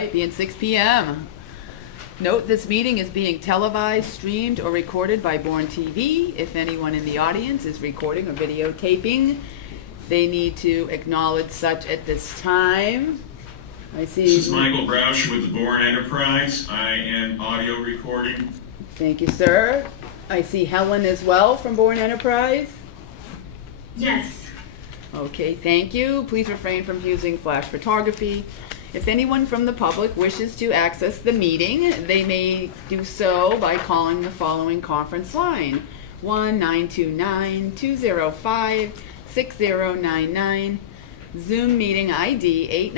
right, being 6 p.m. Note this meeting is being televised, streamed, or recorded by Bourne TV. If anyone in the audience is recording or videotaping, they need to acknowledge such at this time. I see. This is Michael Roush with the Bourne Enterprise. I am audio recording. Thank you, sir. I see Helen as well from Bourne Enterprise. Yes. Okay, thank you. Please refrain from using flash photography. If anyone from the public wishes to access the meeting, they may do so by calling the following conference line: 1-929-205-6099. Zoom meeting ID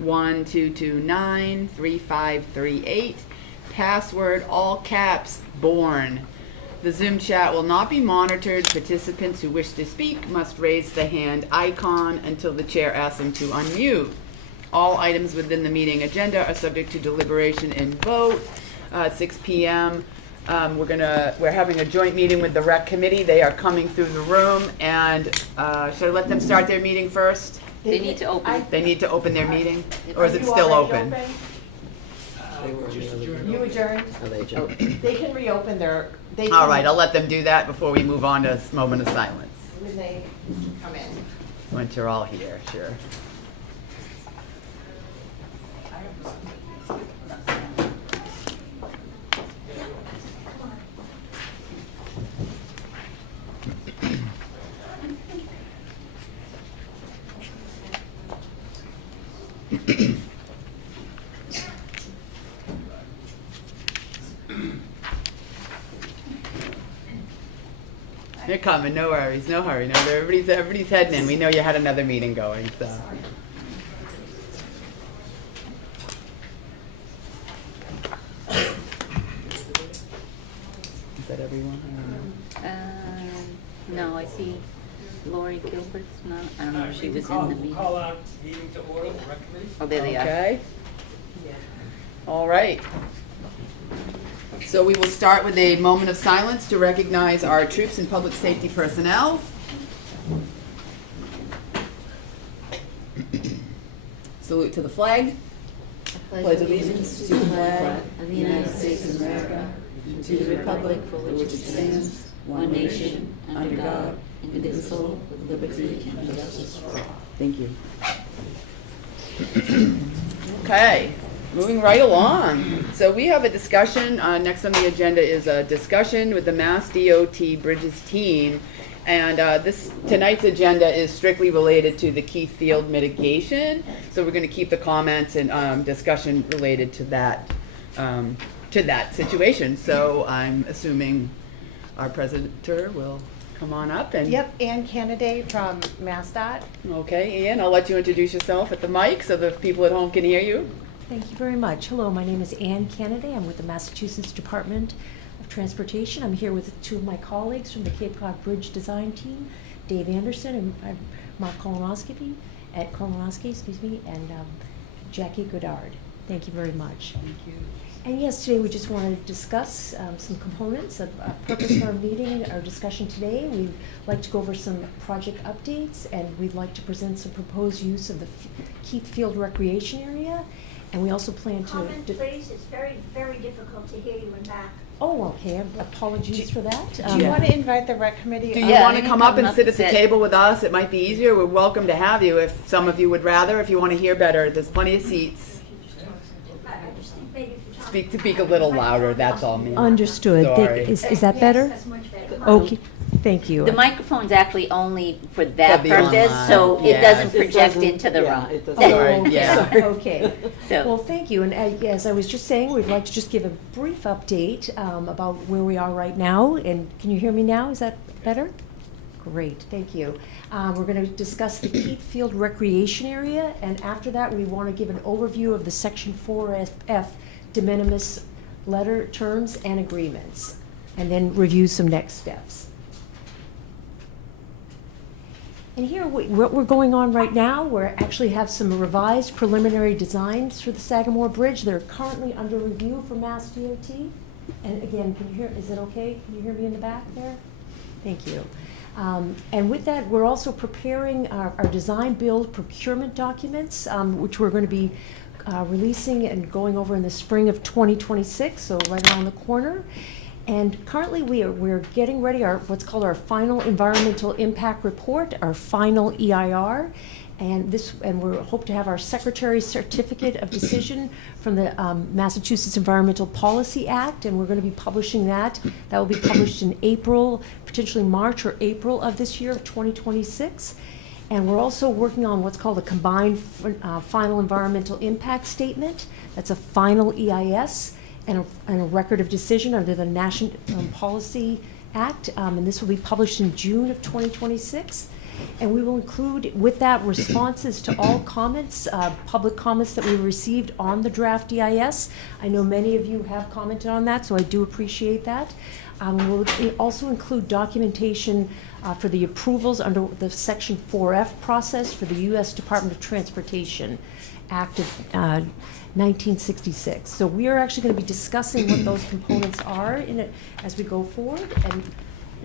897-1229-3538. Password all caps Bourne. The Zoom chat will not be monitored. Participants who wish to speak must raise the hand icon until the chair asks them to unmute. All items within the meeting agenda are subject to deliberation and vote. 6 p.m. We're having a joint meeting with the rec committee. They are coming through the room, and should I let them start their meeting first? They need to open. They need to open their meeting, or is it still open? You adjourned? Oh, they adjourned. They can reopen their, they can. All right, I'll let them do that before we move on to a moment of silence. When they come in. Once you're all here, sure. They're coming, no worries, no hurry. No, everybody's heading in. We know you had another meeting going, so. Is that everyone? I don't know. No, I see Lori Gilbert's not, I don't know if she was in the meeting. Call out meeting to order, the rec committee. Oh, there they are. Okay. All right. So we will start with a moment of silence to recognize our troops and public safety personnel. Salute to the flag. Pledge allegiance to the flag of the United States of America, and to the republic for which it stands, one nation, under God, indivisible, with liberty and justice for all. Thank you. Okay, moving right along. So we have a discussion, next on the agenda is a discussion with the Mass DOT Bridges team. And tonight's agenda is strictly related to the Keith Field mitigation. So we're going to keep the comments and discussion related to that situation. So I'm assuming our presenter will come on up and. Yep, Ann Kennedy from MassDOT. Okay, Ian, I'll let you introduce yourself at the mic so the people at home can hear you. Thank you very much. Hello, my name is Ann Kennedy. I'm with the Massachusetts Department of Transportation. I'm here with two of my colleagues from the Cape Cod Bridge Design Team, Dave Anderson and Mark Kolonowski, and Jackie Goddard. Thank you very much. Thank you. And yes, today we just want to discuss some components of purpose for our meeting, our discussion today. We'd like to go over some project updates, and we'd like to present some proposed use of the Keith Field Recreation Area. And we also plan to. Comment, please. It's very, very difficult to hear you in back. Oh, okay. Apologies for that. Do you want to invite the rec committee? Do you Yeah, want to you come can up and sit at the table with us? It might be easier. We're welcome to have you if some of you would rather. If you want to hear better, there's plenty of seats. I just think maybe if you talk. Speak a little louder, that's all. Ma'am. Understood. Sorry. Is that better? Yes, that's much better. Okay. Thank you. The microphone's actually only for that For the purpose, online, so it yes. doesn't It project into the room. It doesn't. Sorry, okay. yeah. Okay. So- Well, thank you. And as I was just saying, we'd like to just give a brief update about where we are right now. And can you hear me now? Is that better? Great, thank you. We're going to discuss the Keith Field Recreation Area, and after that, we want to give an overview of the Section 4F de minimis letter terms and agreements, and then review some next steps. And here, what we're going on right now, we actually have some revised preliminary designs for the Sagamore Bridge. They're currently under review for Mass DOT. And again, can you hear, is it okay? Can you hear me in the back there? Thank you. And with that, we're also preparing our design build procurement documents, which we're going to be releasing and going over in the spring of 2026, so right around the corner. And currently we're getting ready what's called our final environmental impact report, our final EIR. And we hope to have our Secretary's Certificate of Decision from the Massachusetts Environmental Policy Act, and we're going to be publishing that. That will be published in April, potentially March or April of this year of 2026. And we're also working on what's called a combined final environmental impact statement. That's a final EIS and a record of decision under the National Policy Act, and this will be published in June of 2026. And we will include with that responses to all comments, public comments that we received on the draft EIS. I know many of you have commented on that, so I do appreciate that. We'll also include documentation for the approvals under the Section 4F process for the U.S. Department of Transportation Act of 1966. So we are actually going to be discussing what those components are in it as we go forward. And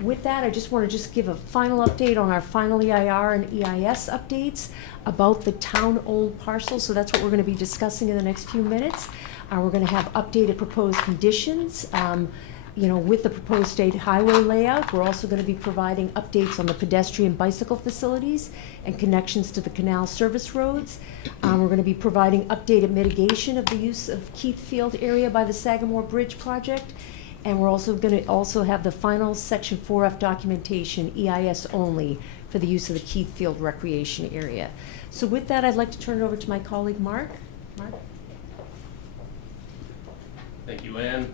with that, I just want to give a final update on our final EIR and EIS updates about the town-owned parcels. So that's what we're going to be discussing in the next few minutes. We're going to have updated proposed conditions. With the proposed state highway layout, we're also going to be providing updates on the pedestrian bicycle facilities and connections to the canal service roads. We're going to be providing updated mitigation of the use of Keith Field area by the Sagamore Bridge project. And we're also going to have the final Section 4F documentation, EIS only, for the use of the Keith Field recreation area. So with that, I'd like to turn it over to my colleague, Mark. Mark? Thank you, Ann.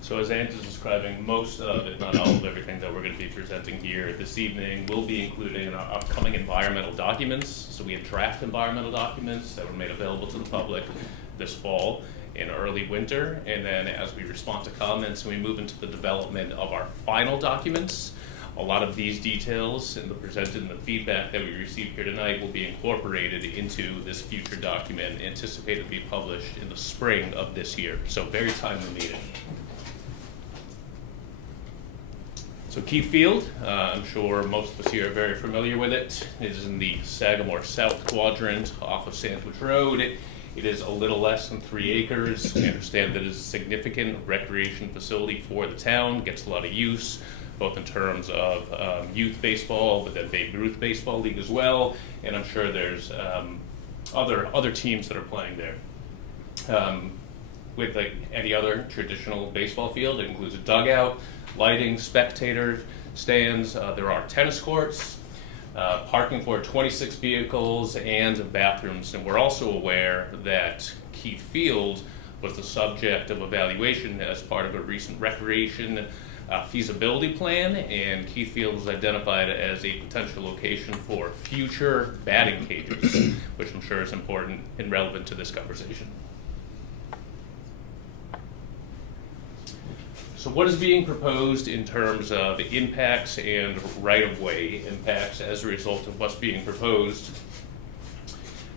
So as Ann is describing, most of, if not all of everything that we're going to be presenting here this evening will be included in our upcoming environmental documents. So we have draft environmental documents that were made available to the public this fall in early winter, and then as we respond to comments and we move into the development of our final documents, a lot of these details and the presented and the feedback that we received here tonight will be incorporated into this future document, anticipated to be published in the spring of this year. So very timely meeting. So Keith Field, I'm sure most of us here are very familiar with it. It is in the Sagamore South quadrant off of Sandwich Road. It is a little less than 3 acres. We understand that it is a significant recreation facility for the town, gets a lot of use, both in terms of youth baseball, but then Babe Ruth Baseball League as well, and I'm sure there's other teams that are playing there. With like any other traditional baseball field, it includes a dugout, lighting, spectator stands, there are tennis courts, parking for 26 vehicles, and bathrooms. And we're also aware that Keith Field was the subject of evaluation as part of a recent recreation feasibility plan, and Keith Field was identified as a potential location for future batting cages, which I'm sure is important and relevant to this conversation. So what is being proposed in terms of impacts and right-of-way impacts as a result of what's being proposed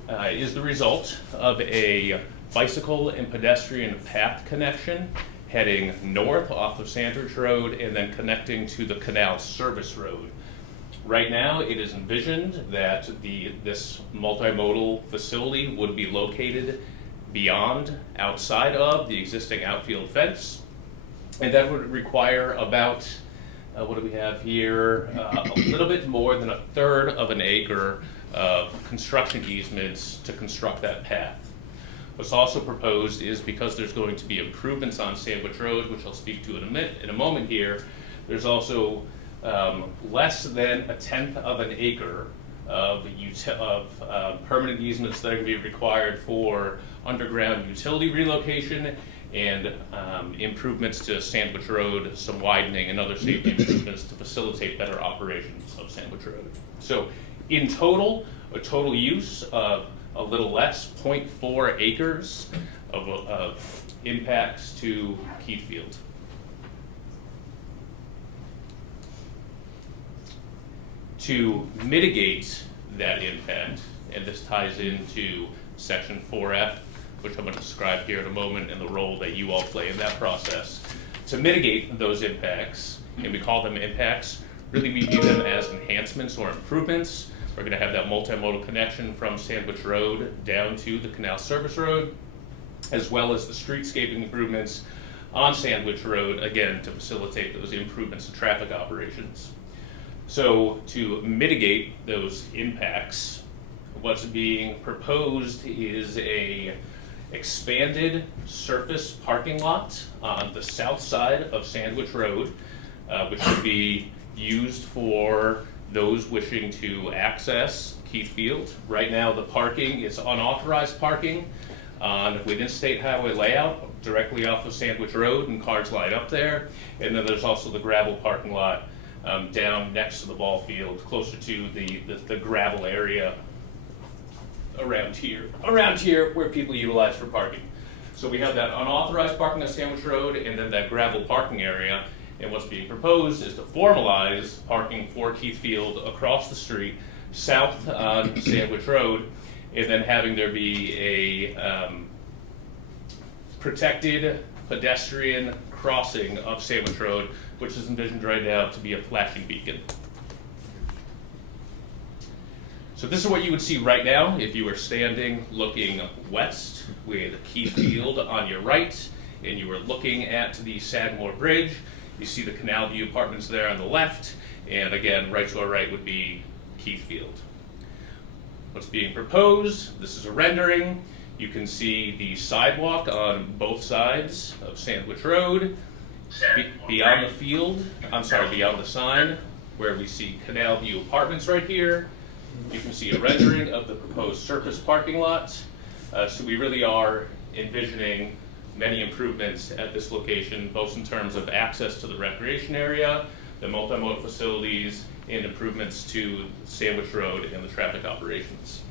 is the result of a bicycle and pedestrian path connection heading north off of Sandwich Road and then connecting to the Canal Service Road. Right now, it is envisioned that this multimodal facility would be located outside of the existing outfield fence. And that would require about, what do we have here, a little bit more than 1/3 of an acre of construction easements to construct that path. What's also proposed is, because there's going to be improvements on Sandwich Road, which I'll speak to in a moment here, there's also less than 1/10 of an acre of permanent easements that are going to be required for underground utility relocation and improvements to Sandwich Road, some widening and other safety improvements to facilitate better operations of Sandwich Road. So in total, a total use of a little less, 0.4 acres of impacts to Keith Field. To mitigate that impact, and this ties into Section 4F, which I'm going to describe here in a moment, and the role that you all play in that process. To mitigate those impacts, and we call them impacts, really we view them as enhancements or improvements, We're going to have that multimodal connection from Sandwich Road down to the Canal Service Road, as well as the streetscaping improvements on Sandwich Road, again, to facilitate those improvements to traffic operations. So to mitigate those impacts, what's being proposed is a expanded surface parking lot on the south side of Sandwich Road, which would be used for those wishing to access Keith Field. Right now, the parking is unauthorized parking within State Highway layout, directly off of Sandwich Road, and cars line up there. And then there's also the gravel parking lot down next to the ball field, closer to the gravel area around here where people utilize for parking. So we have that unauthorized parking on Sandwich Road, and then that gravel parking area. And what's being proposed is to formalize parking for Keith Field across the street, south on Sandwich Road, and then having there be a protected pedestrian crossing of Sandwich Road, which is envisioned right now to be a flashing beacon. So this is what you would see right now if you were standing looking west with Keith Field on your right, and you were looking at the Sagamore Bridge. You see the Canal View Apartments there on the left, and again, right to our right would be Keith Field. What's being proposed, this is a rendering. You can see the sidewalk on both sides of Sandwich Road. Beyond the sign, where we see Canal View Apartments right here. You can see a rendering of the proposed surface parking lot. So we really are envisioning many improvements at this location, both in terms of access to the recreation area, the multimodal facilities, and improvements to Sandwich Road and the traffic operations.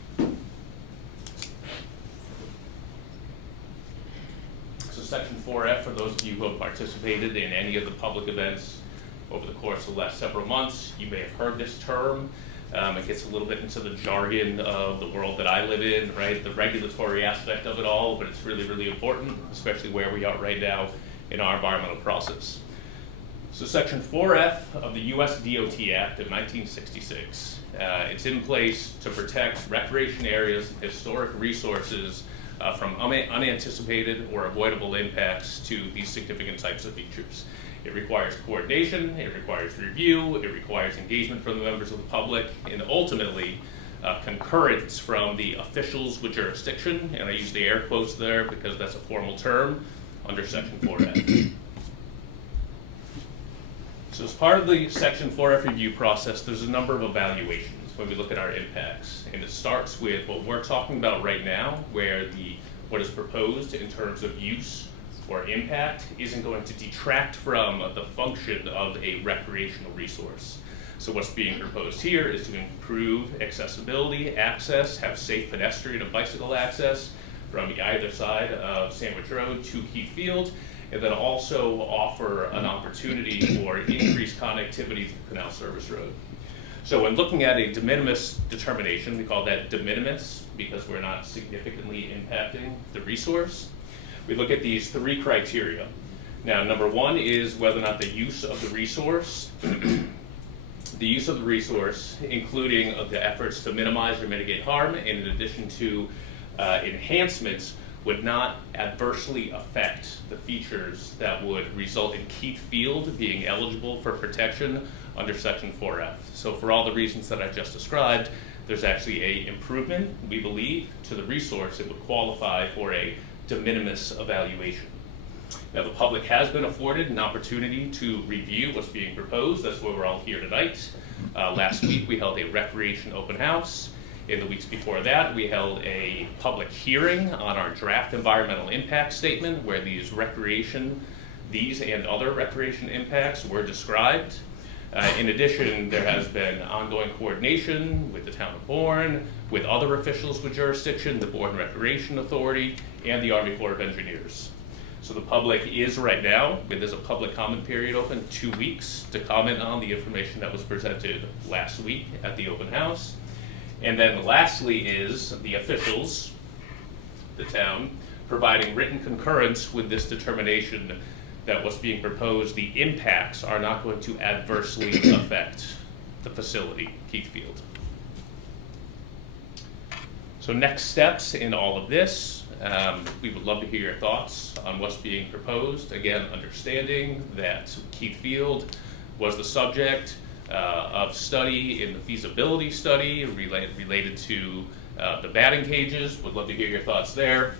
So Section 4F, for those of you who have participated in any of the public events over the course of the last several months, you may have heard this term. It gets a little bit into the jargon of the world that I live in, right? The regulatory aspect of it all, but it's really, really important, especially where we are right now in our environmental process. So Section 4F of the US DOT Act of 1966, it's in place to protect recreation areas and historic resources from unanticipated or avoidable impacts to these significant types of features. It requires coordination, it requires review, it requires engagement from the members of the public, and ultimately concurrence from the officials with jurisdiction, and I use the air quotes there because that's a formal term under Section 4F. So as part of the Section 4F review process, there's a number of evaluations when we look at our impacts, and it starts with what we're talking about right now, where what is proposed in terms of use or impact isn't going to detract from the function of a recreational resource. So what's being proposed here is to improve accessibility, access, have safe pedestrian and bicycle access from either side of Sandwich Road to Keith Field, and then also offer an opportunity for increased connectivity to the Canal Service Road. So when looking at a de minimis determination, we call that de minimis because we're not significantly impacting the resource. We look at these three criteria. Now, number one is whether or not the use of the resource, including the efforts to minimize or mitigate harm, and in addition to enhancements, would not adversely affect the features that would result in Keith Field being eligible for protection under Section 4F. So for all the reasons that I just described, there's actually a improvement, we believe, to the resource that would qualify for a de minimis evaluation. Now, the public has been afforded an opportunity to review what's being proposed. That's why we're all here tonight. Last week, we held a recreation open house. In the weeks before that, we held a public hearing on our draft environmental impact statement, where these and other recreation impacts were described. In addition, there has been ongoing coordination with the town of Bourne, with other officials with jurisdiction, the Bourne Recreation Authority, and the Army Corps of Engineers. So the public is right now, there's a public comment period open, 2 weeks to comment on the information that was presented last week at the open house. And then lastly is the officials, the town, providing written concurrence with this determination that what's being proposed, the impacts are not going to adversely affect the facility, Keith Field. So next steps in all of this, we would love to hear your thoughts on what's being proposed. Again, understanding that Keith Field was the subject of study in the feasibility study related to the batting cages. Would love to hear your thoughts there.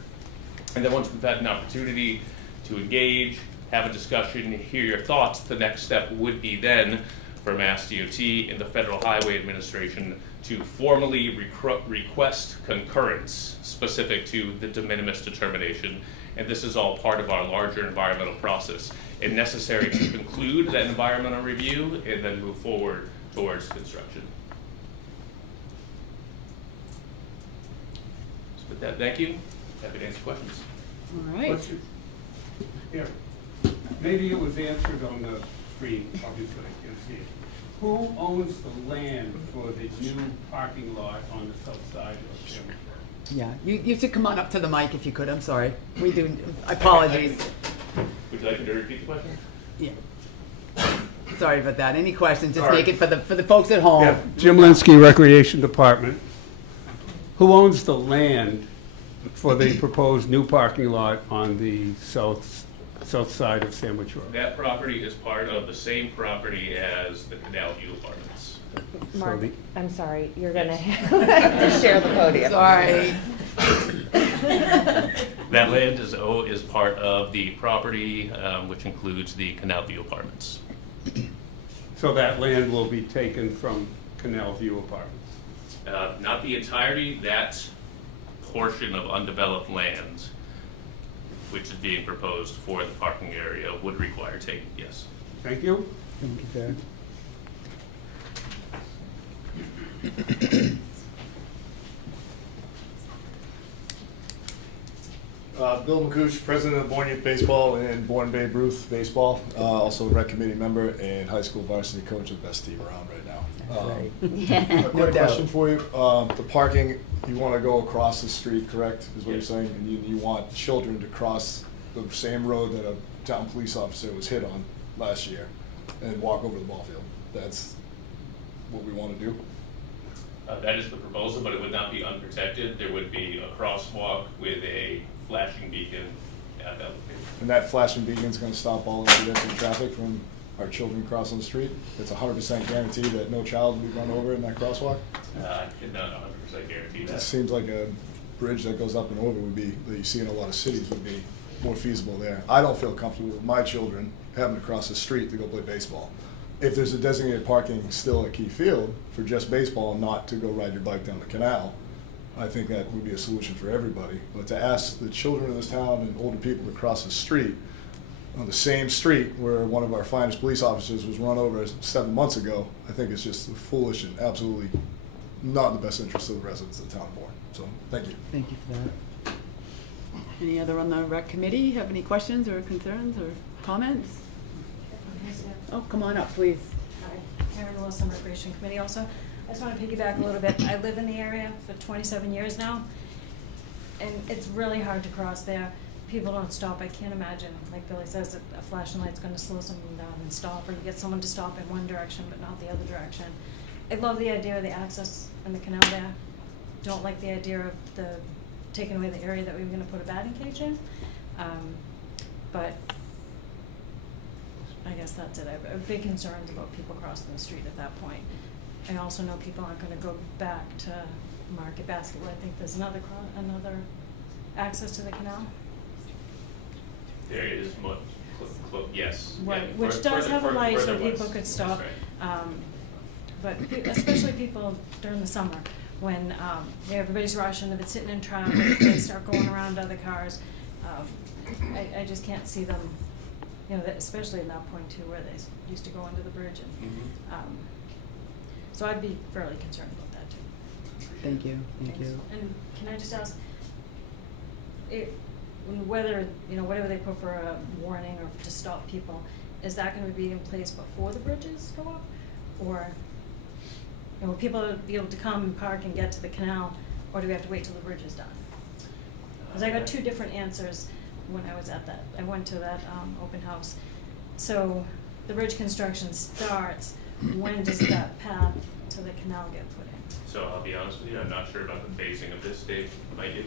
And then once we've had an opportunity to engage, have a discussion, hear your thoughts, the next step would be then for Mass DOT and the Federal Highway Administration to formally request concurrence specific to the de minimis determination. And this is all part of our larger environmental process and necessary to conclude that environmental review and then move forward towards construction. So with that, thank you. Happy to answer questions. All right. Yeah, maybe it was answered on the screen, obviously I can't see it. Who owns the land for the new parking lot on the south side of Sandwich Road? Yeah, you should come on up to the mic if you could. I'm sorry. We do. Apologies. Would you like me to repeat the question? Yeah. Sorry about that. Any questions? Just Sorry. make it for the folks at home. Yeah, Jim Linsky, Recreation Department. Who owns the land for the proposed new parking lot on the south side of Sandwich Road? That property is part of the same property as the Canal View Apartments. Mark, the- I'm sorry, you're gonna have to share the podium. Sorry. That land is part of the property, which includes the Canal View Apartments. So that land will be taken from Canal View Apartments? Not the entirety, that portion of undeveloped land, which is being proposed for the parking area, would require taking, yes. Thank you. Thank you, Dad. Bill McCooch, president of Bourne Youth Baseball and Bourne Babe Ruth Baseball. Also a rec committee member and high school varsity coach of the best team around right now. A quick question for you. The parking, you want to go across the street, correct, is what you're saying? And you want children to cross the same road that a town police officer was hit on last year and walk over the ball field. That's what we want to do? That is the proposal, but it would not be unprotected. There would be a crosswalk with a flashing beacon at that location. And that flashing beacon is going to stop all pedestrian traffic from our children crossing the street? It's a 100% guarantee that no child will be run over in that crosswalk? I cannot 100% guarantee It that. seems like a bridge that goes up and over would be, that you see in a lot of cities, would be more feasible there. I don't feel comfortable with my children having to cross the street to go play baseball. If there's a designated parking still at Key Field for just baseball and not to go ride your bike down the canal, I think that would be a solution for everybody. But to ask the children of this town and older people to cross the street, on the same street where one of our finest police officers was run over 7 months ago, I think it's just foolish and absolutely not in the best interest of the residents of the town of Bourne. So, thank you. Thank you for that. Any other on the rec committee have any questions or concerns or comments? Oh, come on up, please. Hi, Karen Wilson, Recreation Committee also. I just want to piggyback a little bit. I live in the area for 27 years now, and it's really hard to cross there. People don't stop. I can't imagine, like Billy says, that a flashing light's going to slow someone down and stop, or you get someone to stop in one direction but not the other direction. I love the idea of the access and the canal there. Don't like the idea of the taking away the area that we were going to put a batting cage in. But I guess that's it. I have big concerns about people crossing the street at that point. I also know people aren't going to go back to Market Basket. I think there's another access to the canal. There is more, yes. Right, Yeah, which does have a light so further people west. could stop. That's right. But especially people during the summer, when everybody's rushing, if it's sitting in traffic, they start going around other cars. I just can't see them, especially in that point too, where they used to go under the bridge. And so I'd be fairly concerned about that too. Thank you, thank you. And can I just ask, whether, whatever they put for a warning or to stop people, is that going to be in place before the bridges go up? Or, will people be able to come and park and get to the canal, or do we have to wait till the bridge is done? Because I got two different answers when I was at that. I went to that open house. So the bridge construction starts. When does that path to the canal get put in? So I'll be honest with you, I'm not sure about the phasing of this date. Might it?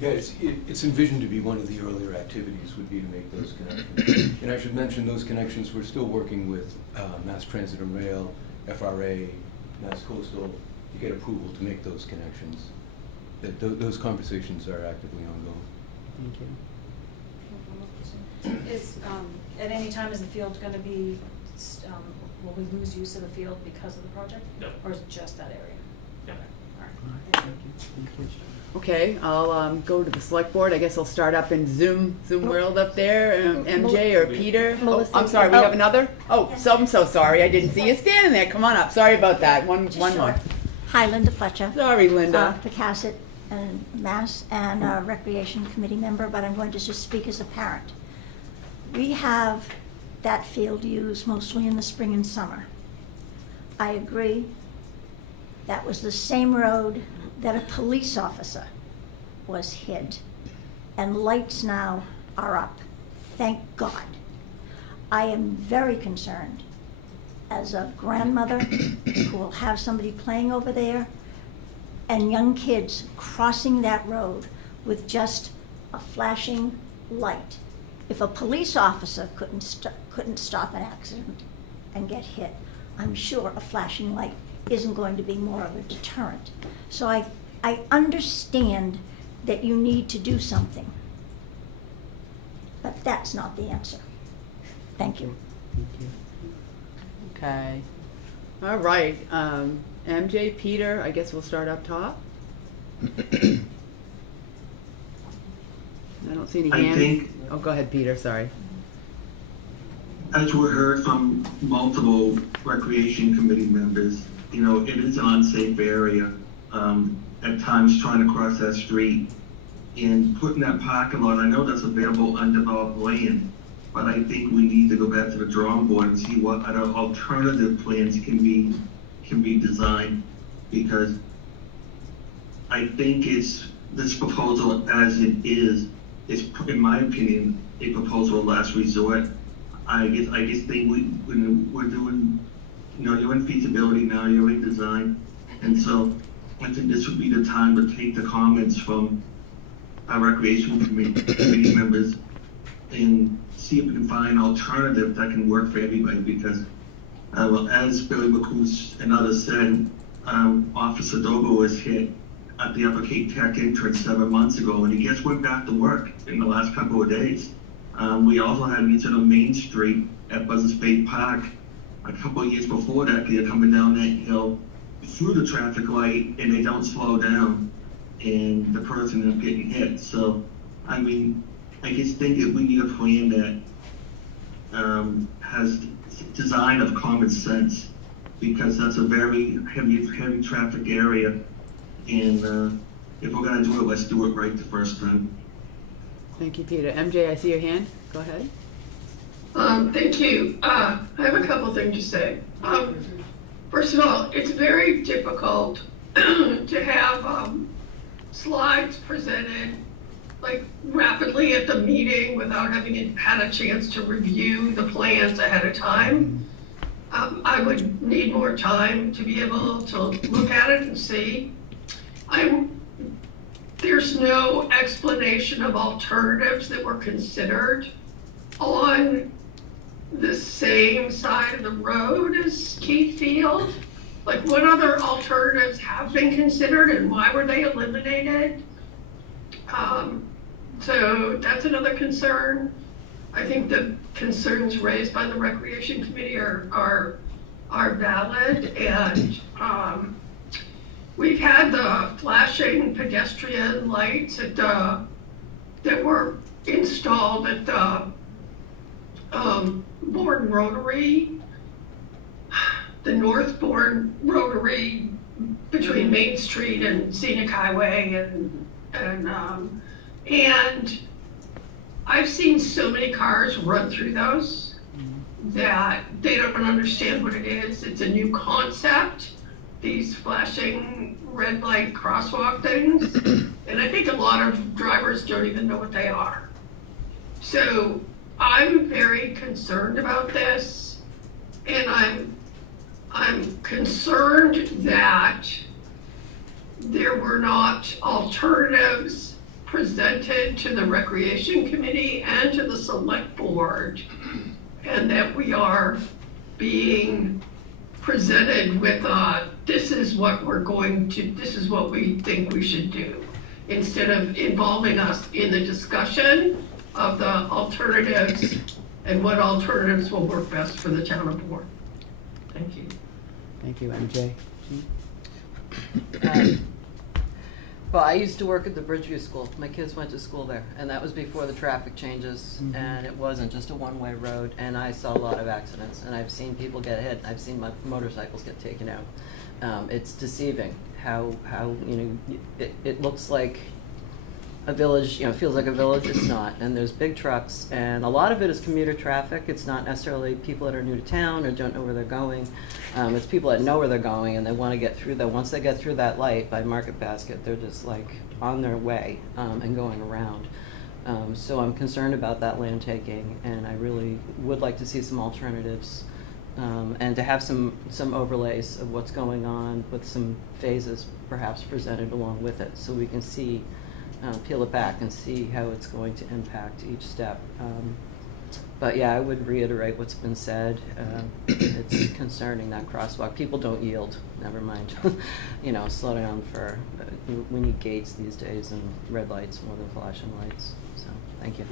Yeah, it's envisioned to be one of the earlier activities would be to make those connections. And I should mention those connections, we're still working with Mass Transit and Rail, FRA, Mass Coastal, to get approval to make those connections. Those conversations are actively ongoing. Thank you. Is, at any time, is the field gonna be, will we lose use of the field because of the project? No. Or is it just that area? No. All right, thank you. Okay, I'll go to the select board. I guess I'll start up in Zoom world up there. MJ or Peter? Oh, Melissa. I'm sorry, we have another? Oh, so I'm so sorry. I didn't see you standing there. Come on up. Sorry about that. One more. Hi, Linda Fletcher. Sorry, Linda. Pecasset and Mass and Recreation Committee member, but I'm going to just speak as a parent. We have that field used mostly in the spring and summer. I agree. That was the same road that a police officer was hit, and lights now are up. Thank God. I am very concerned as a grandmother who will have somebody playing over there and young kids crossing that road with just a flashing light. If a police officer couldn't stop an accident and get hit, I'm sure a flashing light isn't going to be more of a deterrent. So I understand that you need to do something, but that's not the answer. Thank you. Okay. All right. MJ, Peter, I guess we'll start up top. I don't see any I hands. think- Oh, go ahead, Peter. Sorry. As we heard from multiple recreation committee members, you know, it is an unsafe area. At times trying to cross that street and putting that parking lot, I know that's available undeveloped land, but I think we need to go back to the drawing board and see what other alternative plans can be designed, because I think this proposal as it is, in my opinion, a proposal of last resort. I guess think we're doing, you know, you're in feasibility now, you're in design, and so I think this would be the time to take the comments from our recreation committee members and see if we can find an alternative that can work for everybody, because as Billy McCoos and others said, Officer Dober was hit at the Upper Cape Tech entrance 7 months ago, and he just went back to work in the last couple of days. We also had an incident on Main Street at Buzzards Bay Park a couple of years before that. They're coming down that hill through the traffic light, and they don't slow down, and the person ended up getting hit. So, I mean, I just think that we need a plan that has design of common sense, because that's a very heavy traffic area, and if we're gonna do it, let's do it right the first time. Thank you, Peter. MJ, I see your hand. Go ahead. Thank you. I have a couple things to say. First of all, it's very difficult to have slides presented like rapidly at the meeting without having had a chance to review the plans ahead of time. I would need more time to be able to look at it and see. There's no explanation of alternatives that were considered on the same side of the road as Keith Field. Like, what other alternatives have been considered and why were they eliminated? So that's another concern. I think the concerns raised by the Recreation Committee are valid, and we've had the flashing pedestrian lights at that were installed at the Bourne Rotary, the North Bourne Rotary between Main Street and Scenic Highway, and I've seen so many cars run through those that they don't understand what it is. It's a new concept, these flashing red light crosswalk things, and I think a lot of drivers don't even know what they are. So I'm very concerned about this, and I'm concerned that there were not alternatives presented to the Recreation Committee and to the Select Board, and that we are being presented with this is what we think we should do, instead of involving us in the discussion of the alternatives and what alternatives will work best for the town of Bourne. Thank you. Thank you, MJ. Well, I used to work at the Bridgeview School. My kids went to school there, and that was before the traffic changes, and it wasn't just a one-way road, and I saw a lot of accidents, and I've seen people get hit. I've seen my motorcycles get taken out. It's deceiving how it looks like a village, feels like a village. It's not, and there's big trucks, and a lot of it is commuter traffic. It's not necessarily people that are new to town or don't know where they're going. It's people that know where they're going, and they want to get through that. Once they get through that light by Market Basket, they're just like on their way and going around. So I'm concerned about that land taking, and I really would like to see some alternatives, and to have some overlays of what's going on with some phases perhaps presented along with it, so we can see, peel it back and see how it's going to impact each step. But yeah, I would reiterate what's been said. It's concerning, that crosswalk. People don't yield, never mind, slow down for, we need gates these days and red lights more than flashing lights. So, thank you.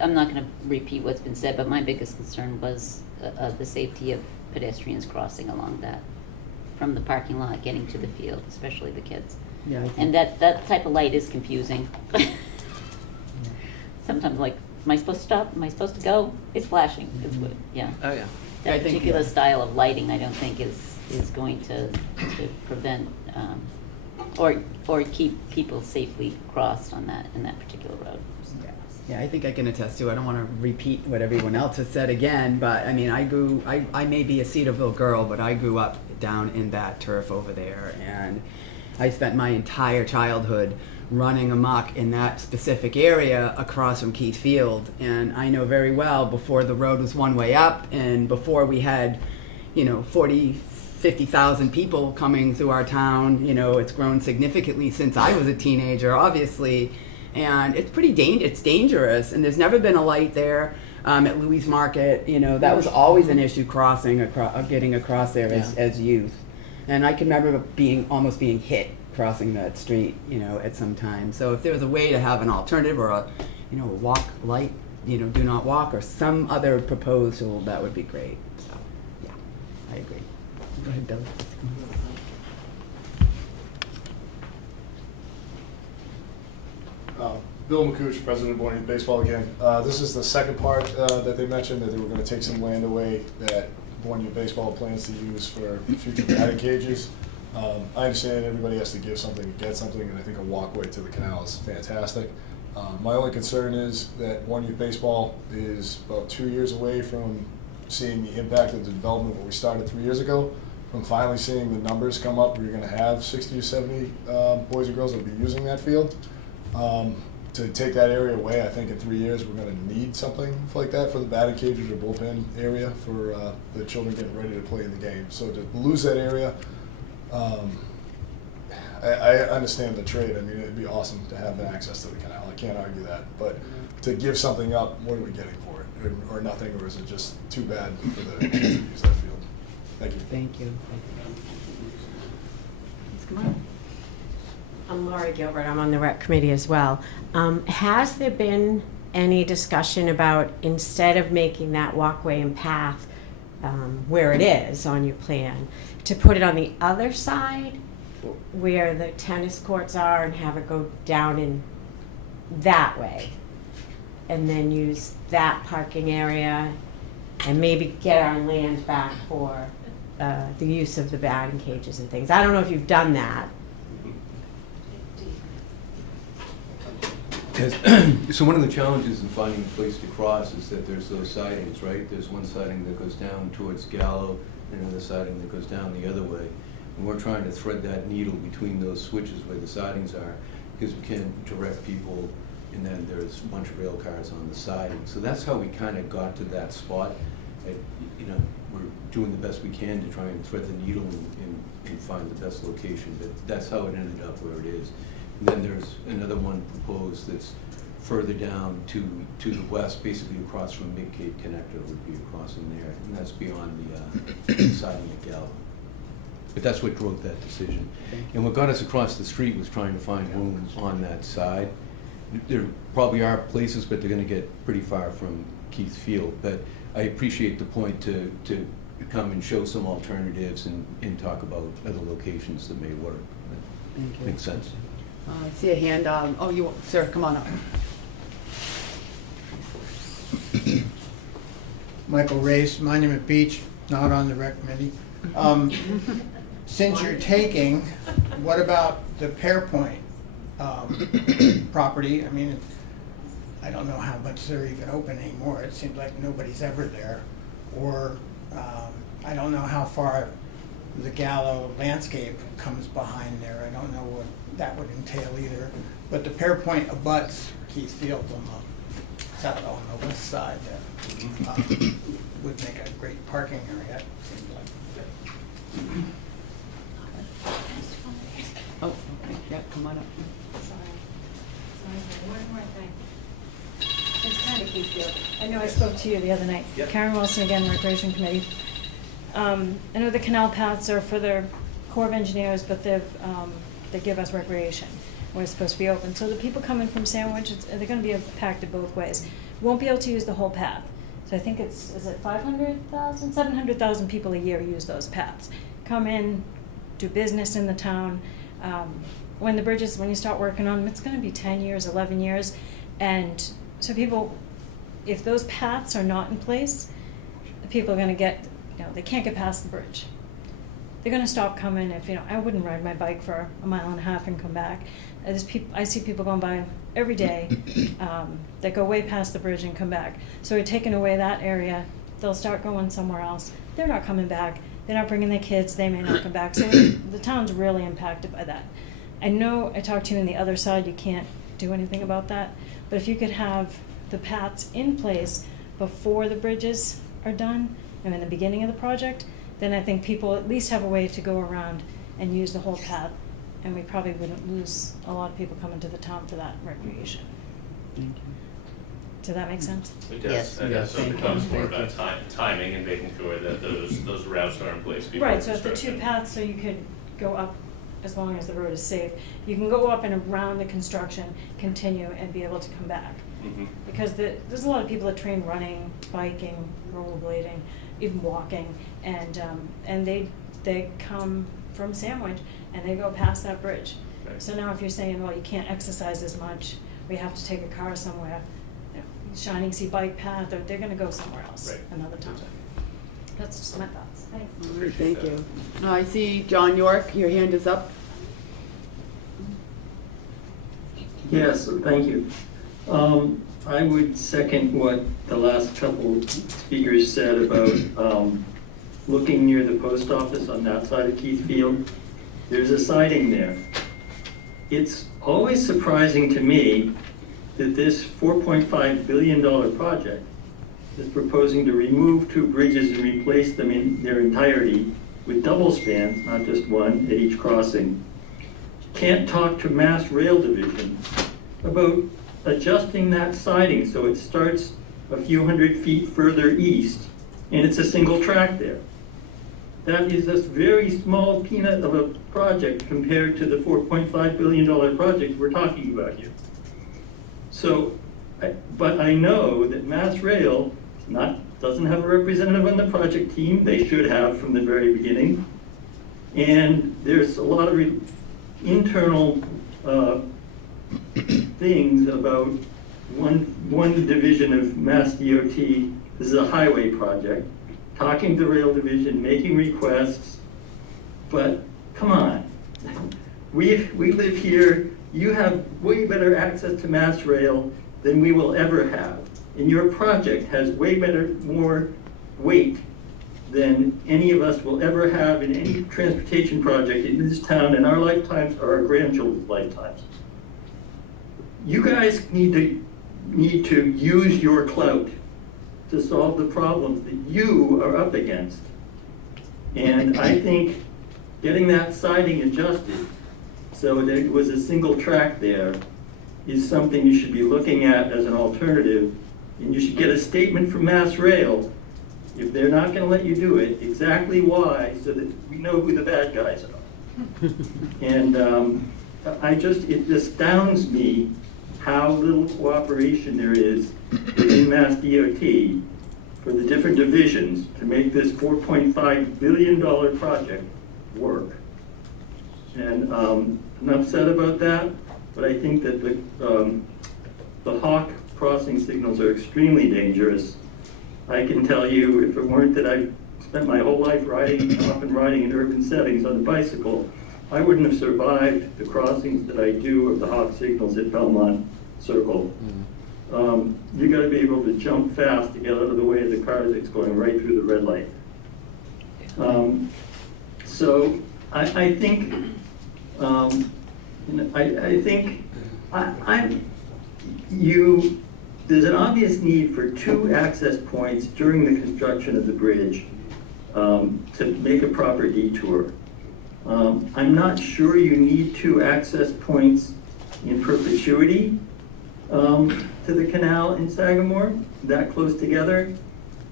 I'm not going to repeat what's been said, but my biggest concern was the safety of pedestrians crossing along that, from the parking lot getting to the field, especially the kids. Yeah, and that type of light is confusing. Sometimes, like, am I supposed to stop? Am I supposed to go? It's flashing. It's what, yeah. Oh yeah. That particular style of lighting, I don't think is going to prevent or keep people safely crossed in that particular road. Yeah, I think I can attest to it. I don't want to repeat what everyone else has said again, but I mean, I may be a Cedarville girl, but I grew up down in that turf over there, and I spent my entire childhood running amok in that specific area across from Keith Field. And I know very well, before the road was one way up and before we had, 50,000 people coming through our town, it's grown significantly since I was a teenager, obviously. And it's pretty it's dangerous, and there's never been a light there at Louis Market. That was always an issue, getting across there as youth. And I can remember almost being hit crossing that street, at some time. So if there was a way to have an alternative or a walk light, do not walk, or some other proposal, that would be great. So, yeah, I agree. Go ahead, Bill. Bill McCooch, president of Bourne Youth Baseball again. This is the second part that they mentioned, that they were going to take some land away that Bourne Youth Baseball plans to use for future batting cages. I understand everybody has to give something to get something, and I think a walkway to the canal is fantastic. My only concern is that Bourne Youth Baseball is about 2 years away from seeing the impact of the development what we started 3 years ago, from finally seeing the numbers come up where you're going to have 60 or 70 boys and girls that will be using that field. To take that area away, I think in 3 years we're going to need something like that for the batting cages or bullpen area for the children getting ready to play in the game. So to lose that area, I understand the trade. I mean, it'd be awesome to have access to the canal. I can't argue that. But to give something up, what are we getting for it? Or nothing, or is it just too bad for the kids to use that field? Thank you. Thank you. Let's come on. I'm Laurie Gilbert. I'm on the rec committee as well. Has there been any discussion about, instead of making that walkway and path where it is on your plan, to put it on the other side where the tennis courts are and have it go down in that way, and then use that parking area and maybe get our land back for the use of the batting cages and things? I don't know if you've done that. So one of the challenges in finding a place to cross is that there's those sidings, right? There's one siding that goes down towards Gallo, and another siding that goes down the other way. And we're trying to thread that needle between those switches where the sidings are, because we can't direct people, and then there's a bunch of rail cars on the siding. So that's how we kind of got to that spot. we're doing the best we can to try and thread the needle and find the best location, but that's how it ended up where it is. And then there's another one proposed that's further down to the west, basically across from Mid-Cape Connector would be a crossing there, and that's beyond the siding at Gallup. But that's what drove that decision. And what got us across the street was trying to find room on that side. There probably are places, but they're gonna get pretty far from Keith Field. But I appreciate the point to come and show some alternatives and talk about other locations that may work. Thank you. Makes sense. I see a hand, sir, come on up. Michael Race, Monument Beach, not on the rec committee. Since you're taking, what about the Pearpoint property? I mean, I don't know how much they're even open anymore. It seems like nobody's ever there. Or I don't know how far the Gallo landscape comes behind there. I don't know what that would entail either. But the Pearpoint abuts Keith Field on the west side that would make a great parking area, it seems like. Oh, okay, yeah, come on up. One more thing. It's kind of Keith Field. I know I spoke to you the other night. Yep. Karen Wilson again, Recreation Committee. I know the canal paths are for the Corps of Engineers, but they give us recreation. We're supposed to be open. So the people coming from Sandwich, they're gonna be impacted both ways. Won't be able to use the whole path. So I think is it 500,000, 700,000 people a year use those paths. Come in, do business in the town. When you start working on them, it's gonna be 10 years, 11 years. And so people, if those paths are not in place, the people are gonna get, they can't get past the bridge. They're gonna stop coming if, I wouldn't ride my bike for a mile and a half and come back. I see people going by every day that go way past the bridge and come back. So we're taking away that area, they'll start going somewhere else. They're not coming back, they're not bringing their kids, they may not come back. So the town's really impacted by that. I know I talked to you on the other side, you can't do anything about that, but if you could have the paths in place before the bridges are done and in the beginning of the project, then I think people at least have a way to go around and use the whole path, and we probably wouldn't lose a lot of people coming to the town for that recreation. Thank you. Does that make sense? It does. Yes. And so it becomes more about timing and making sure that those routes are in place before Right, so if the construction. two paths, so you could go up as long as the road is safe. You can go up and around the construction, continue, and be able to come back. Mhm. Because there's a lot of people that train running, biking, rollerblading, even walking, and they come from Sandwich and they go past that bridge. Right. So now if you're saying, well, you can't exercise as much, we have to take a car somewhere, Shining Sea Bike Path, or they're gonna go somewhere else, Right. another time. That's just my thoughts. Thanks. All right, thank you. I see John York, your hand is up. Yes, thank you. I would second what the last couple speakers said about looking near the post office on that side of Keith Field. There's a siding there. It's always surprising to me that this $4.5 billion project is proposing to remove two bridges and replace them in their entirety with double spans, not just one, at each crossing. Can't talk to Mass Rail Division about adjusting that siding so it starts a few hundred feet further east and it's a single track there. That is a very small peanut of a project compared to the $4.5 billion project we're talking about here. So, but I know that Mass Rail doesn't have a representative on the project team. They should have from the very beginning. And there's a lot of internal things about one division of Mass DOT. This is a highway project, talking to the rail division, making requests, but come on. We live here, you have way better access to Mass Rail than we will ever have. And your project has way more weight than any of us will ever have in any transportation project in this town in our lifetimes or our grandchildren's lifetimes. You guys need to use your clout to solve the problems that you are up against. And I think getting that siding adjusted so that it was a single track there is something you should be looking at as an alternative. And you should get a statement from Mass Rail, if they're not gonna let you do it, exactly why, so that we know who the bad guys are. And it astounds me how little cooperation there is within Mass DOT for the different divisions to make this $4.5 billion project work. And I'm upset about that, but I think that the Hawk crossing signals are extremely dangerous. I can tell you, if it weren't that I spent my whole life often riding in urban settings on a bicycle, I wouldn't have survived the crossings that I do of the Hawk signals at Belmont Circle. You gotta be able to jump fast to get out of the way of the car that's going right through the red light. So I think, there's an obvious need for 2 access points during the construction of the bridge to make a proper detour. I'm not sure you need 2 access points in perpetuity to the canal in Sagamore, that close together,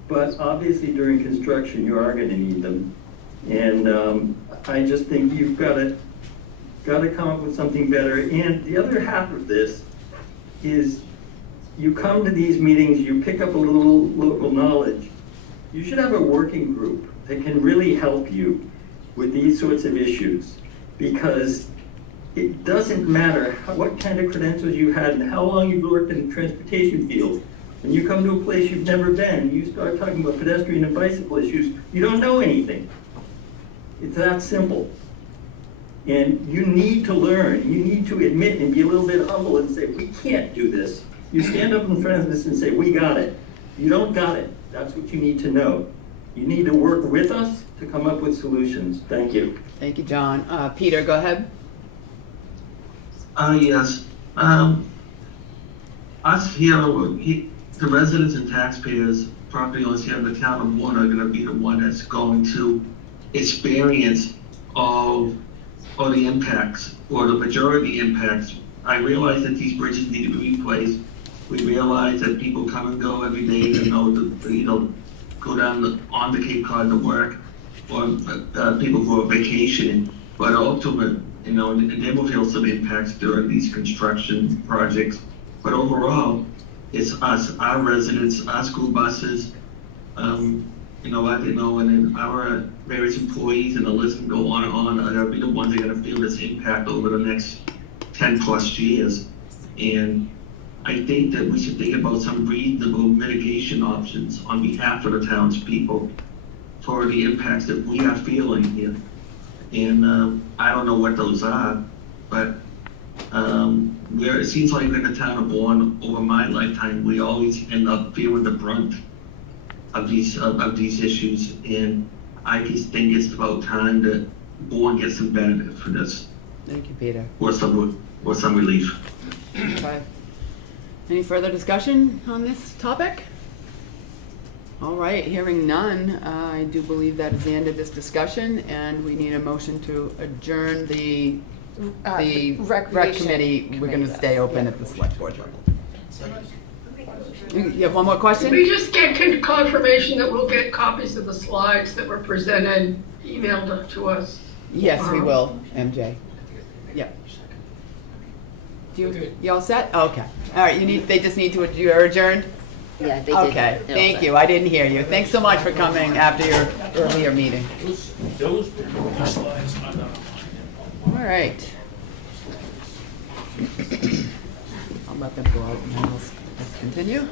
but obviously during construction you are going to need them. And I just think you've got to come up with something better. And the other half of this is, you come to these meetings, you pick up a little local knowledge. You should have a working group that can really help you with these sorts of issues, because it doesn't matter what kind of credentials you had and how long you've worked in the transportation field. When you come to a place you've never been, you start talking about pedestrian and bicycle issues, you don't know anything. It's that simple. And you need to learn. You need to admit and be a little bit humble and say, we can't do this. You stand up in front of this and say, we got it. You don't got it. That's what you need to know. You need to work with us to come up with solutions. Thank you. Thank you, John. Peter, go ahead. Yes. Us here, the residents and taxpayers, property owners here in the town of Bourne are going to be the one that's going to experience all the impacts, or the majority impacts. I realize that these bridges need to be replaced. We realize that people come and go every day to go down on the Cape Cod to work, or people who are vacationing. But ultimately, they will feel some impacts during these construction projects. But overall, it's us, our residents, our school buses, and then our various employees, and the list can go on and on, are gonna be the ones that are gonna feel this impact over the next 10 plus years. And I think that we should think about some reasonable mitigation options on behalf of the townspeople for the impacts that we are feeling here. And I don't know what those are, but it seems like in the town of Bourne, over my lifetime, we always end up feeling the brunt of these issues. And I just think it's about time that Bourne gets some benefit for this. Thank you, Peter. Or some relief. Okay. Any further discussion on this topic? All right, hearing none, I do believe that is the end of this discussion, and we need a motion to adjourn the rec committee. We're going to stay open at the select board level. You have one more question? Can we just get confirmation that we'll get copies of the slides that were presented, emailed to us? Yes, we will, MJ. Yep. You all set? Okay. All right, they just need to, you're adjourned? Yeah, they did. Okay, thank you. I didn't hear you. Thanks so much for coming after your earlier meeting. Those slides are not All right. I'll let them go out and then let's continue.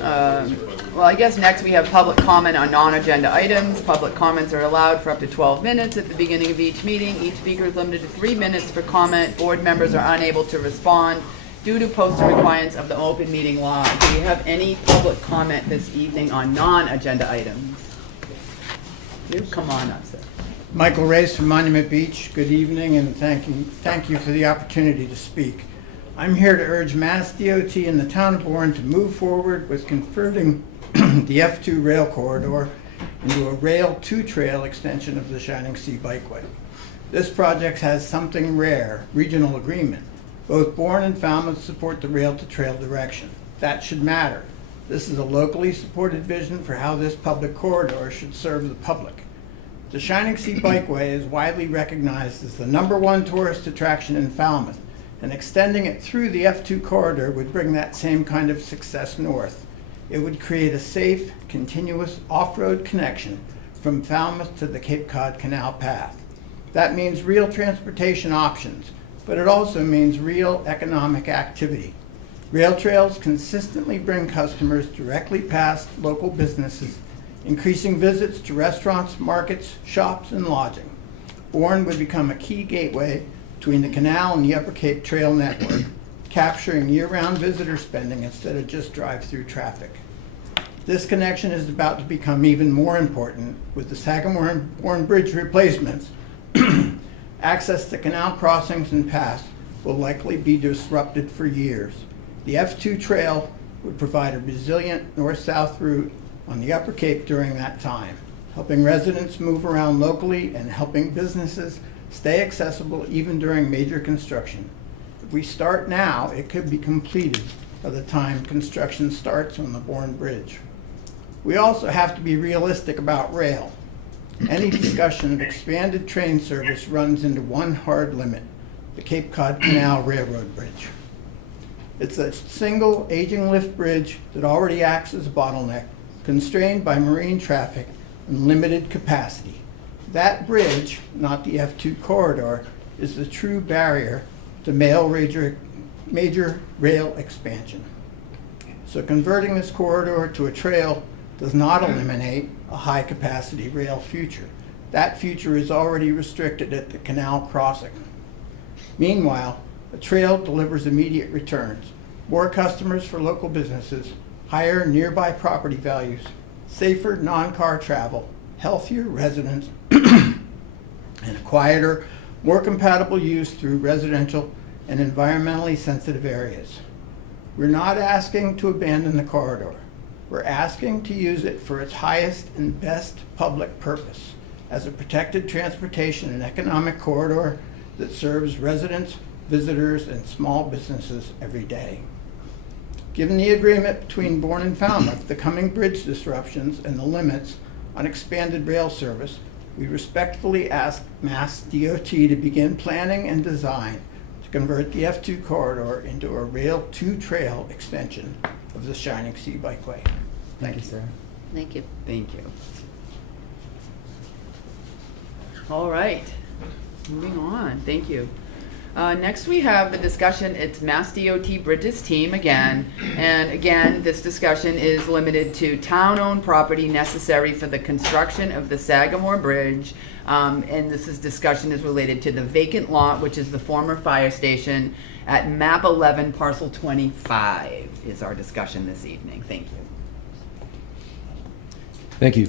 Well, I guess next we have public comment on non-agenda items. Public comments are allowed for up to 12 minutes at the beginning of each meeting. Each speaker is limited to 3 minutes for comment. Board members are unable to respond due to posting requirements of the open meeting law. Do we have any public comment this evening on non-agenda items? You come on up, sir. Michael Race from Monument Beach. Good evening, and thank you for the opportunity to speak. I'm here to urge Mass DOT and the town of Bourne to move forward with converting the F2 rail corridor into a rail to trail extension of the Shining Sea Bikeway. This project has something rare, regional agreement. Both Bourne and Falmouth support the rail to trail direction. That should matter. This is a locally supported vision for how this public corridor should serve the public. The Shining Sea Bikeway is widely recognized as the #1 tourist attraction in Falmouth, and extending it through the F2 corridor would bring that same kind of success north. It would create a safe, continuous off-road connection from Falmouth to the Cape Cod Canal Path. That means real transportation options, but it also means real economic activity. Rail trails consistently bring customers directly past local businesses, increasing visits to restaurants, markets, shops, and lodging. Bourne would become a key gateway between the canal and the Upper Cape Trail network, capturing year-round visitor spending instead of just drive-through traffic. This connection is about to become even more important with the Sagamore and Bourne Bridge replacements. Access to canal crossings and paths will likely be disrupted for years. The F2 trail would provide a resilient north-south route on the Upper Cape during that time, helping residents move around locally and helping businesses stay accessible even during major construction. If we start now, it could be completed by the time construction starts on the Bourne Bridge. We also have to be realistic about rail. Any discussion of expanded train service runs into one hard limit: the Cape Cod Canal Railroad Bridge. It's a single aging lift bridge that already acts as a bottleneck, constrained by marine traffic and limited capacity. That bridge, not the F2 corridor, is the true barrier to major rail expansion. So converting this corridor to a trail does not eliminate a high-capacity rail future. That future is already restricted at the canal crossing. Meanwhile, a trail delivers immediate returns: more customers for local businesses, higher nearby property values, safer non-car travel, healthier residents, and a quieter, more compatible use through residential and environmentally sensitive areas. We're not asking to abandon the corridor. We're asking to use it for its highest and best public purpose, as a protected transportation and economic corridor that serves residents, visitors, and small businesses every day. Given the agreement between Bourne and Falmouth, the coming bridge disruptions, and the limits on expanded rail service, we respectfully ask Mass DOT to begin planning and design to convert the F2 corridor into a rail-to-trail extension of the Shining Sea Bikeway. Thank you, sir. Thank you. Thank you. All right, moving on. Thank you. Next we have the discussion. It's Mass DOT Bridges team again. And again, this discussion is limited to town-owned property necessary for the construction of the Sagamore Bridge. And discussion is related to the vacant lot, which is the former fire station at map 11, parcel 25 is our discussion this evening. Thank you. Thank you.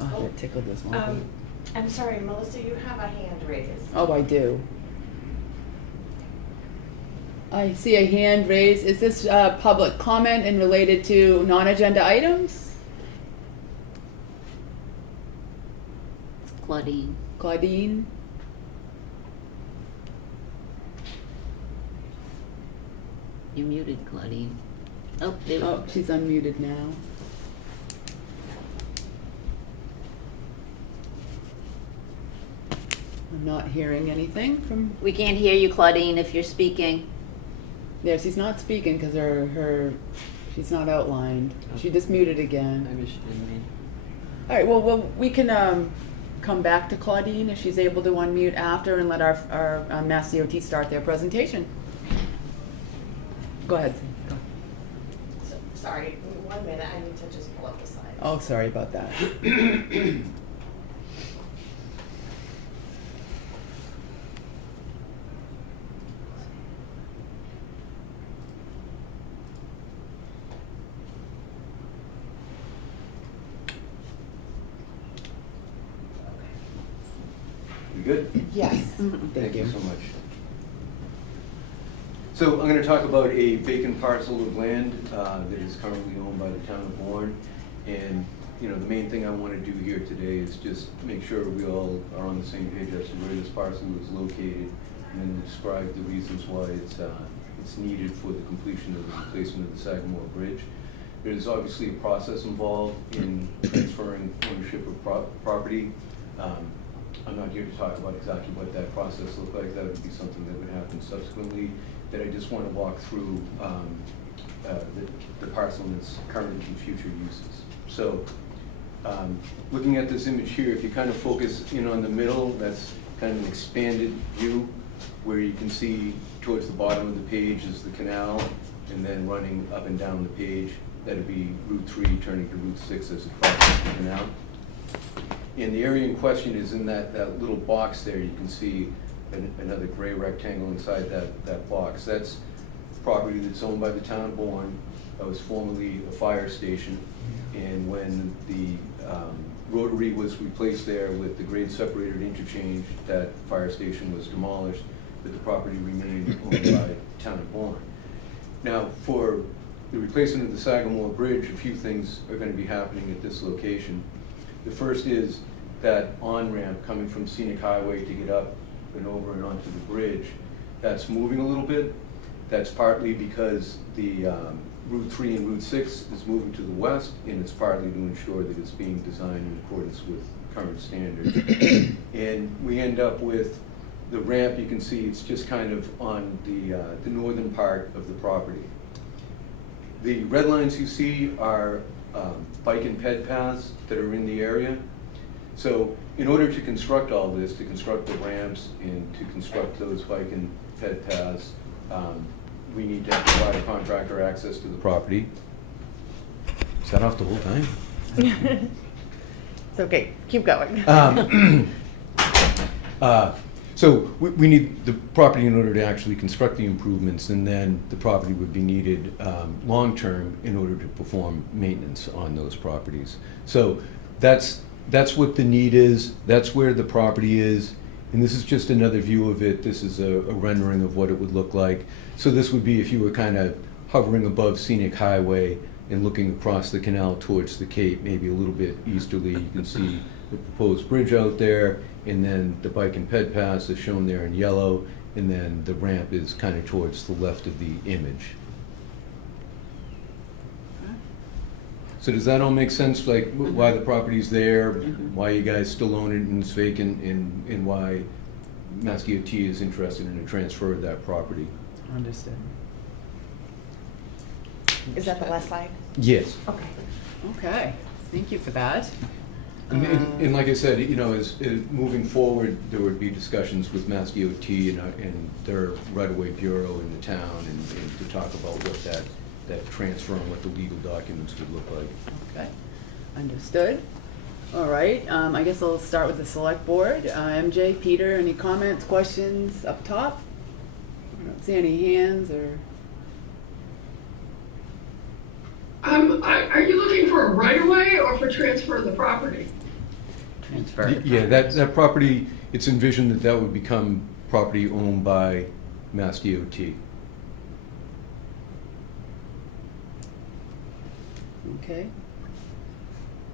Oh, it tickled this one. I'm sorry, Melissa, you have a hand raised. Oh, I do. I see a hand raised. Is this public comment and related to non-agenda items? Claudine. Claudine? You're muted, Claudine. Oh, there we go. Oh, she's unmuted now. I'm not hearing anything from... We can't hear you, Claudine, if you're speaking. Yeah, she's not speaking because she's not outlined. She just muted again. Maybe she didn't mean. All right, well, we can come back to Claudine if she's able to unmute after and let our Mass DOT start their presentation. Go ahead. Go. So, sorry, 1 minute, I need to just pull up the slides. Oh, sorry about that. good? Yes. Thank you so much. So I'm going to talk about a vacant parcel of land that is currently owned by the town of Bourne. And, you know, the main thing I want to do here today is just make sure we all are on the same page as to where this parcel is located, and then describe the reasons why it's needed for the completion of the replacement of the Sagamore Bridge. There's obviously a process involved in transferring ownership of property. I'm not here to talk about exactly what that process looked like. That would be something that would happen subsequently. That I just want to walk through the parcel and its current and future uses. So, looking at this image here, if you kind of focus in on the middle, that's kind of an expanded view where you can see towards the bottom of the page is the canal, and then running up and down the page, that'd be Route 3 turning to Route 6 as it crosses the canal. And the area in question is in that little box there. You can see another gray rectangle inside that box. That's property that's owned by the town of Bourne. That was formerly a fire station. And when the rotary was replaced there with the grade separated interchange, that fire station was demolished, but the property remained owned by the town of Bourne. Now, for the replacement of the Sagamore Bridge, a few things are going to be happening at this location. The first is that on-ramp coming from Scenic Highway to get up and over and onto the bridge, that's moving a little bit. That's partly because the Route 3 and Route 6 is moving to the west, and it's partly to ensure that it's being designed in accordance with current standards. And we end up with the ramp. You can see it's just kind of on the northern part of the property. The red lines you see are bike and ped paths that are in the area. So in order to construct all this, to construct the ramps and to construct those bike and ped paths, we need to provide a contractor access to the property. Is that off the whole time? It's okay, keep going. So we need the property in order to actually construct the improvements, and then the property would be needed long-term in order to perform maintenance on those properties. So that's what the need is, that's where the property is, and this is just another view of it. This is a rendering of what it would look like. So this would be if you were kind of hovering above Scenic Highway and looking across the canal towards the Cape, maybe a little bit easterly. You can see the proposed bridge out there, and then the bike and ped paths is shown there in yellow, and then the ramp is kind of towards the left of the image. So does that all make sense, like why the property's there, why you guys still own it and it's vacant, and why Mass DOT is interested in a transfer of that property? Understood. Is that the last slide? Yes. Okay. Okay, thank you for that. And like I said, you know, as moving forward, there would be discussions with Mass DOT and their right-of-way bureau in the town, and to talk about what that transfer and what the legal documents would look like. Okay, understood. All right, I guess I'll start with the select board. MJ, Peter, any comments, questions up top? I don't see any hands or... Are you looking for a right-of-way or for transfer of the property? Transfer. Yeah, that property, it's envisioned that would become property owned by Mass DOT. Okay.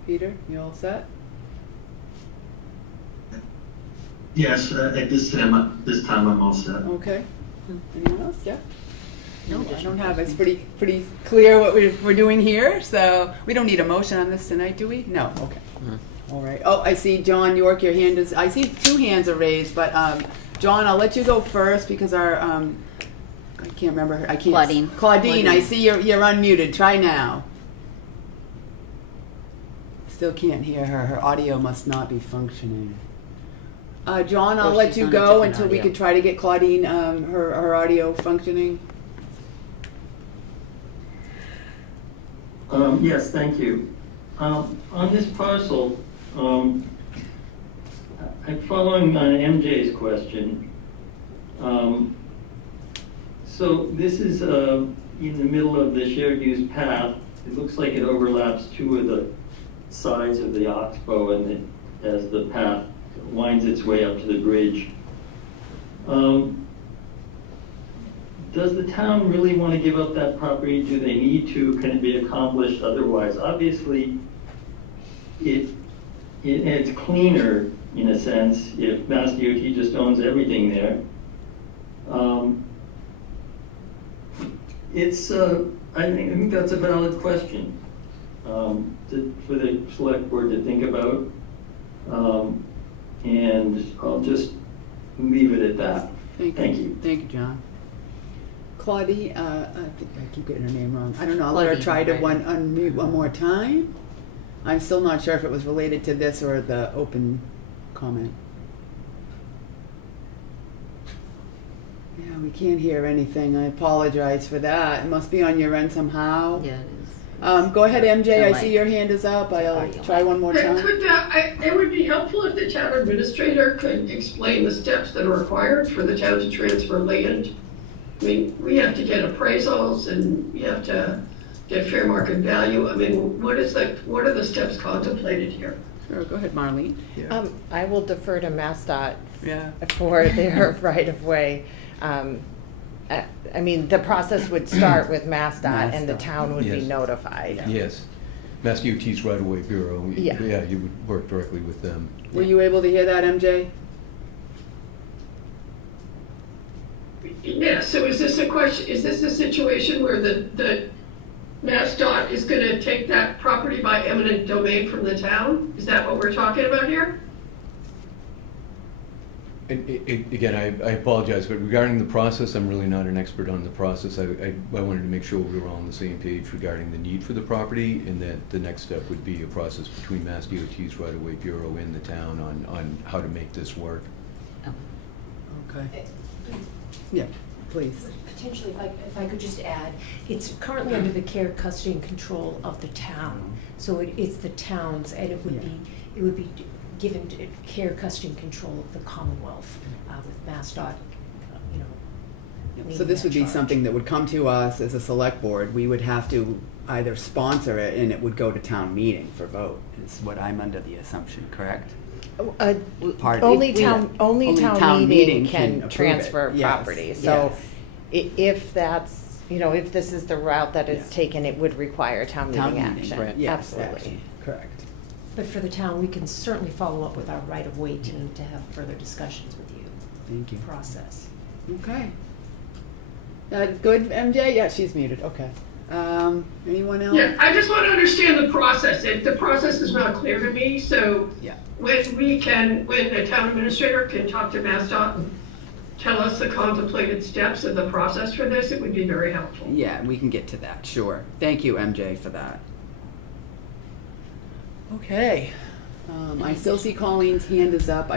Peter, you all set? Yes, at this time I'm all set. Okay. Anyone else? Yeah? No, I don't have, it's pretty clear what we're doing here, so we don't need a motion on this tonight, do we? No, okay. All right. Oh, I see John York, your hand is, I see two hands are raised, but John, I'll let you go first because our, I can't remember her, I can't. Claudine, I see you're unmuted, try now. Still can't hear her, her audio must not be functioning. John, I'll let you go until we can try to get Claudine, her audio functioning. Yes, thank you. On this parcel, I'm following on MJ's question. So this is in the middle of the shared use path. It looks like it overlaps two of the sides of the oxbow and as the path winds its way up to the bridge. Does the town really want to give up that property? Do they need to? Can it be accomplished otherwise? Obviously, it's cleaner, in a sense, if Mass DOT just owns everything there. I think that's a valid question for the select board to think about. And I'll just leave it at that. Thank you. Thank you, John. Claudie, I think I keep getting her name wrong. I don't know, I'll let her try to unmute one more time. I'm still not sure if it was related to this or the open comment. Yeah, we can't hear anything. I apologize for that. It must be on your end somehow. Yeah, it is. Go ahead, MJ. I Mic. see your hand is up. I'll try one more time. It would be helpful if the town administrator could explain the steps that are required for the town to transfer land. I mean, we have to get appraisals and we have to get fair market value. I mean, what are the steps contemplated here? Sure, go ahead, Marlene. I will defer to MassDOT Yeah. for their right-of-way. I mean, the process would start with MassDOT and the town would be Yes. notified. Yes. Mass DOT's right-of-way bureau. Yeah. Yeah, you would work directly with them. Were you able to hear that, MJ? Yeah, so is this a situation where the MassDOT is gonna take that property by eminent domain from the town? Is that what we're talking about here? And again, I apologize, but regarding the process, I'm really not an expert on the process. I wanted to make sure we were all on the same page regarding the need for the property, and that the next step would be a process between Mass DOT's right-of-way bureau and the town on how to make this work. Okay. Yeah, please. Potentially, if I could just add, it's currently under the care, custody, and control of the town. So it's the town's, and it would be given to care, custody, and control of the Commonwealth with MassDOT, So this would be something that would come to us as a select board. We would have to either sponsor it and it would go to town meeting for vote, is what I'm under the assumption, correct? Only town meeting can approve transfer it. Yes, property. So yes. if that's, if this is the route that is taken, it would require town meeting action. Right. Yes, Absolutely. action. Correct. But for the town, we can certainly follow up with our right-of-way team to have further discussions with you. Thank you. Process. Okay. Good, MJ? Yeah, she's muted. Okay. Anyone else? Yeah, I just want to understand the process. The process is not clear to me, so when the town administrator can talk to MassDOT and tell us the contemplated steps of the process for this, it would be very helpful. Yeah, we can get to that, sure. Thank you, MJ, for that. Okay. I still see Colleen's hand is up.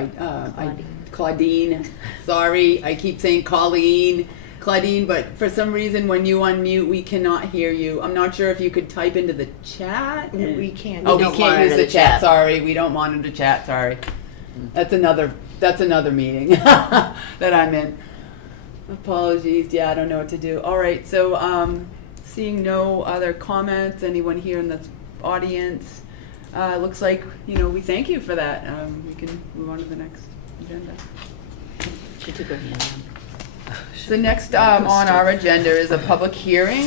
Claudine. Sorry, I keep saying Claudine, but for some reason when you unmute, we cannot hear you. I'm not sure if you could type into the chat. We can't. Oh, we can't use the chat. Sorry, we don't monitor chat. Sorry. That's another meeting that I'm in. Apologies. Yeah, I don't know what to do. All right. So, seeing no other comments, anyone here in the audience? Looks like, we thank you for that. We can move on to the next agenda. She took her hand down. So next on our agenda is a public hearing.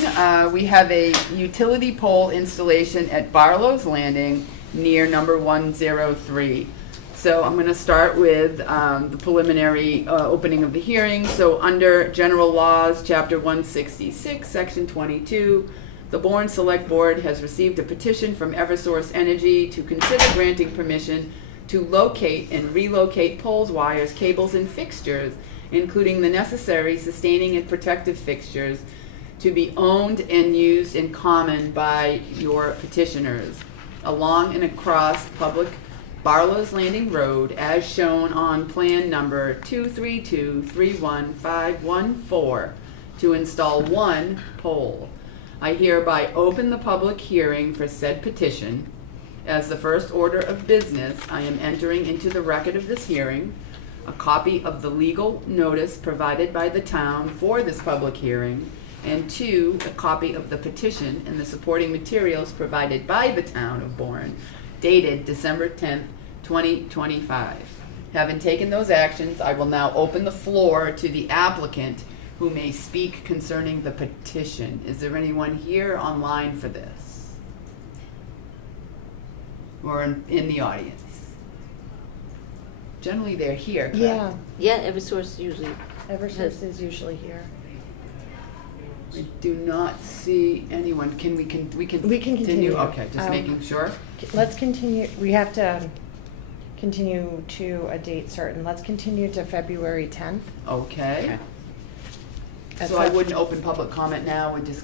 We have a utility pole installation at Barlow's Landing near number 103. So I'm going to start with the preliminary opening of the hearing. So under General Laws, Chapter 166, Section 22, the Bourne Select Board has received a petition from Eversource Energy to consider granting permission to locate and relocate poles, wires, cables, and fixtures, including the necessary sustaining and protective fixtures, to be owned and used in common by your petitioners along and across public Barlow's Landing Road as shown on plan number 232-31514 to install one pole. I hereby open the public hearing for said petition. As the first order of business, I am entering into the record of this hearing a copy of the legal notice provided by the town for this public hearing, and 2, a copy of the petition and the supporting materials provided by the town of Bourne, dated December 10th, 2025. Having taken those actions, I will now open the floor to the applicant who may speak concerning the petition. Is there anyone here online for this? Or in the audience? Generally, they're here, correct? Yeah, Yeah, Eversource usually. Eversource is usually here. I do not see anyone. We can We can continue. Okay, just making sure. Let's continue, we have to continue to a date certain. Let's continue to February 10th. Okay. At So I sev- wouldn't open public comment now, we just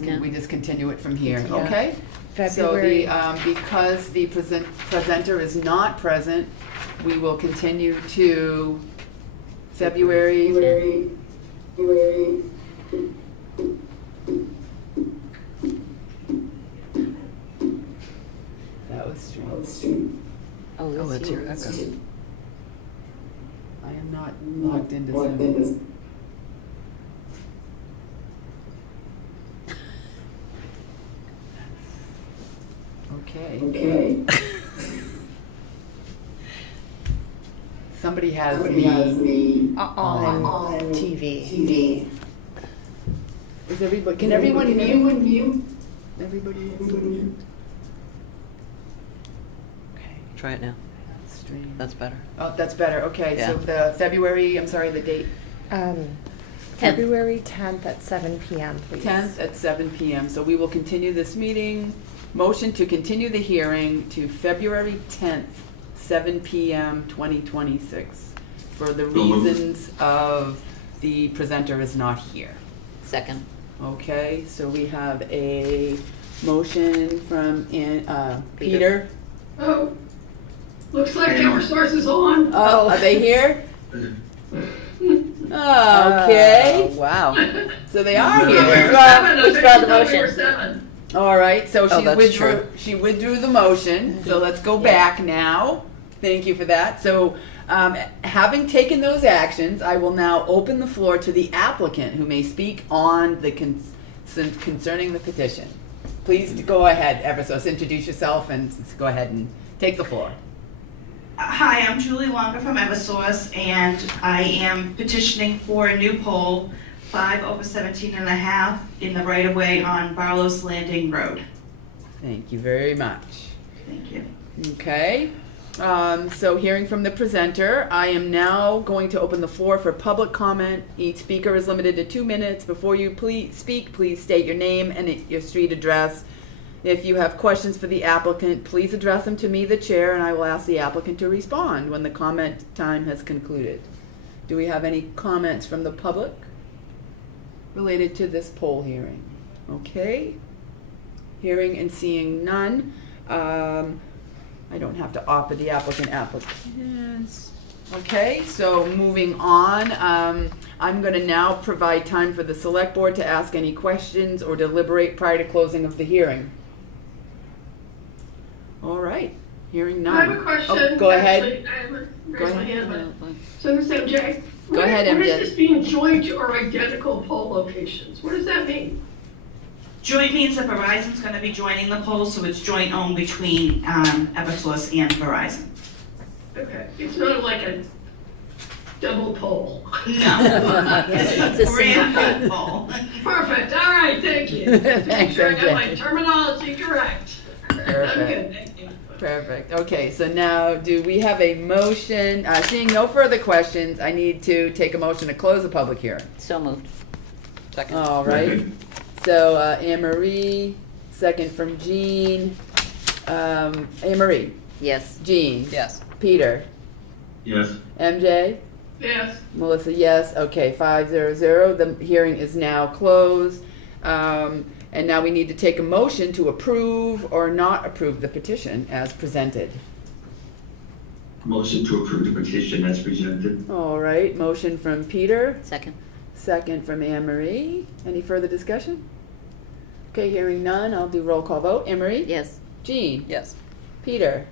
continue it from here, Yeah. okay? February- So because the presenter is not present, we will continue to February. That was strange. Oh, it's your echo. I am not logged into Zoom. Okay. Somebody has me On TV. Is everybody? Can everyone mute? Everybody. Okay. Try it now. Strange. That's better. Oh, that's better. Okay. So Yeah. the February. I'm sorry. The date. February 10th at 7 p.m., please. 10th at 7 p.m. So we will continue this meeting. Motion to continue the hearing to February 10th, 7 p.m. 2026 for the reasons of the presenter is not here. Second. Okay, so we have a motion from Peter. Oh, looks like Eversource is on. Oh, are they here? Okay. Oh, wow. So they are We here. were seven, I Who's bet brought you the thought we were motion? seven. All right, so Oh, that's true. she withdrew the motion, so let's go back now. Thank you for that. So, having taken those actions, I will now open the floor to the applicant who may speak on the concerning the petition. Please go ahead, Eversource, introduce yourself and go ahead and take the floor. Hi, I'm Julie Longer from Eversource, and I am petitioning for a new pole, 5 over 17 and a half, in the right-of-way on Barlow's Landing Road. Thank you very much. Thank you. Okay, so hearing from the presenter, I am now going to open the floor for public comment. Each speaker is limited to 2 minutes. Before you speak, please state your name and your street address. If you have questions for the applicant, please address them to me, the chair, and I will ask the applicant to respond when the comment time has concluded. Do we have any comments from the public related to this poll hearing? Okay. Hearing and seeing none. I don't have to offer the applicants. Okay, so moving on, I'm going to now provide time for the select board to ask any questions or deliberate prior to closing of the hearing. All right, hearing none. I have a question. Oh, go ahead. Actually, I haven't Go raised my ahead. hand, but, so Ms. MJ. Go ahead, What MJ. is this being joint or identical poll locations? What does that mean? Joint means that Verizon's gonna be joining the pole, so it's joint owned between Eversource and Verizon. Okay, it's not like a double poll. No. It's a brand single new pole. Perfect, all right, thank you. Just make Thanks, sure I got MJ. my terminology correct. I'm good, thank you. Perfect. Okay, so now do we have a motion? Seeing no further questions, I need to take a motion to close the public hearing. So moved. Second. All right. So Anne Marie, second from Jean. Anne Marie, Yes. Jean, Yes. Peter, Yes. MJ, Yes, Melissa, yes. Okay, 500. The hearing is now closed. And now we need to take a motion to approve or not approve the petition as presented. Motion to approve the petition as presented. All right, motion from Peter, Second. second from Anne Marie. Any further discussion? Okay, hearing none, I'll do roll call vote. Anne Marie? Yes. Jean? Yes. Peter?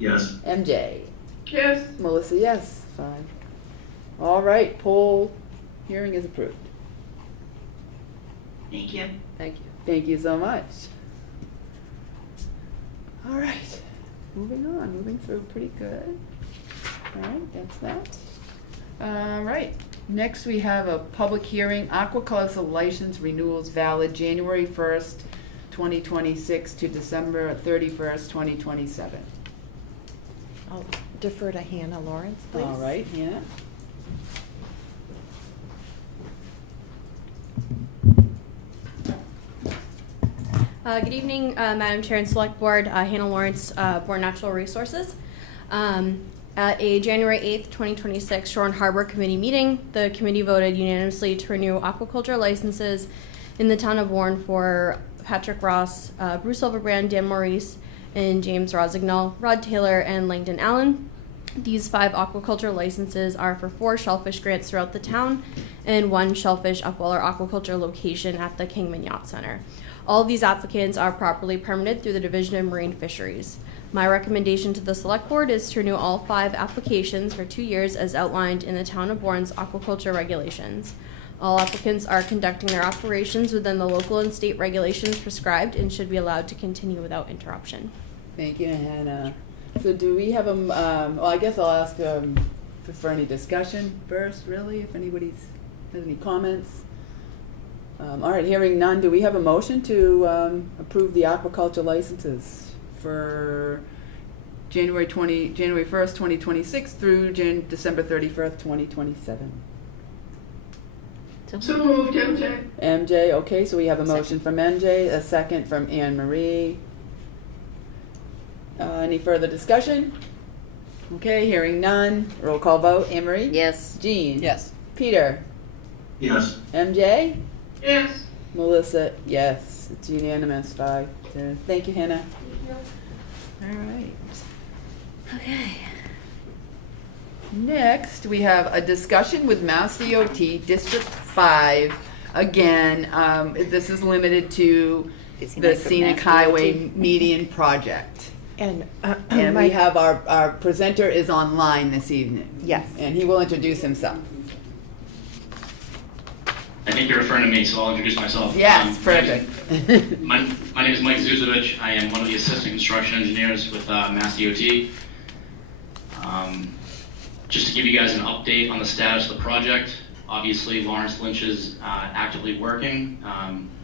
Yes. MJ? yes, Melissa, yes. 5. All right, poll hearing is approved. Thank you. Thank you. Thank you so much. All right, moving on, moving through pretty good. All right, that's that. All right, next we have a public hearing, aquaculture license renewals valid January 1st, 2026 to December 31st, 2027. I'll defer to Hannah Lawrence, please. All right, Hannah. Good evening, Madam Chair and Select Board. Hannah Lawrence, Bourne Natural Resources. At a January 8th, 2026 Shore and Harbor Committee meeting, the committee voted unanimously to renew aquaculture licenses in the town of Bourne for Patrick Ross, Bruce Silverbrand, Dan Maurice, and James Rosignol, Rod Taylor, and Langdon Allen. These 5 aquaculture licenses are for 4 shellfish grants throughout the town and 1 shellfish upweller aquaculture location at the Kingman Yacht Center. All of these applicants are properly permitted through the Division of Marine Fisheries. My recommendation to the Select Board is to renew all 5 applications for 2 years as outlined in the Town of Bourne's aquaculture regulations. All applicants are conducting their operations within the local and state regulations prescribed and should be allowed to continue without interruption. Thank you, Hannah. So do we have well, I guess I'll ask for any discussion first, really, if anybody has any comments. All right, hearing none, do we have a motion to approve the aquaculture licenses for January 1st, 2026 through December 31st, 2027? So moved, MJ. MJ, okay, so we have a motion from MJ, a second from Anne Marie. Any further discussion? Okay, hearing none, roll call vote. Anne Marie? Yes. Jean? Yes. Peter? Yes. MJ? Yes. Melissa? Yes. It's unanimous, 5-0. Thank you, Hannah. All right. Okay. Next, we have a discussion with Mass DOT District 5. Again, this is limited to the Scenic Highway Median Project. And, And we have our presenter is online this evening. Yes. And he will introduce himself. I think you're referring to me, so I'll introduce myself. Yes, perfect. My name is Mike Zuzovich. I am one of the assistant construction engineers with Mass DOT. Just to give you guys an update on the status of the project, obviously Lawrence Lynch is actively working.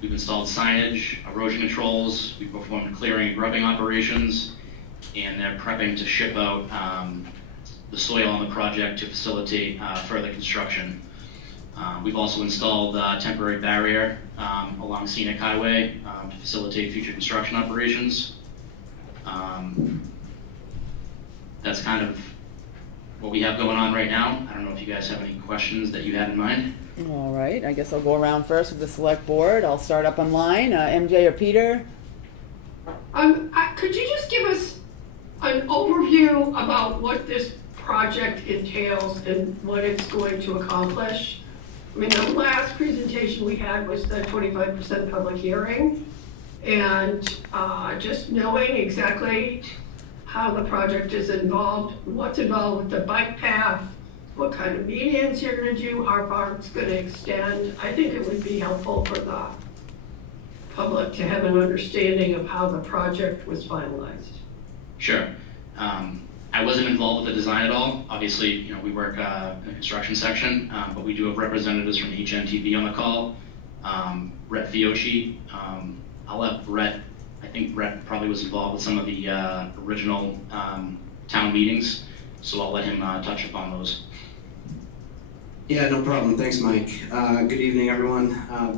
We've installed signage, erosion controls, we've performed clearing and grubbing operations, and they're prepping to ship out the soil on the project to facilitate further construction. We've also installed a temporary barrier along Scenic Highway to facilitate future construction operations. That's kind of what we have going on right now. I don't know if you guys have any questions that you had in mind. All right, I guess I'll go around first with the select board. I'll start up online. MJ or Peter? Could you just give us an overview about what this project entails and what it's going to accomplish? I mean, the last presentation we had was the 25% public hearing, and just knowing exactly how the project is involved, what's involved with the bike path, what kind of medians you're going to do, how far it's going to extend. I think it would be helpful for the public to have an understanding of how the project was finalized. Sure. I wasn't involved with the design at all. Obviously, you know, we work in the construction section, but we do have representatives from HNTV on the call. Brett Fiocchi. I'll let Brett, I think Brett probably was involved with some of the original town meetings, so I'll let him touch upon those. Yeah, no problem. Thanks, Mike. Good evening, everyone.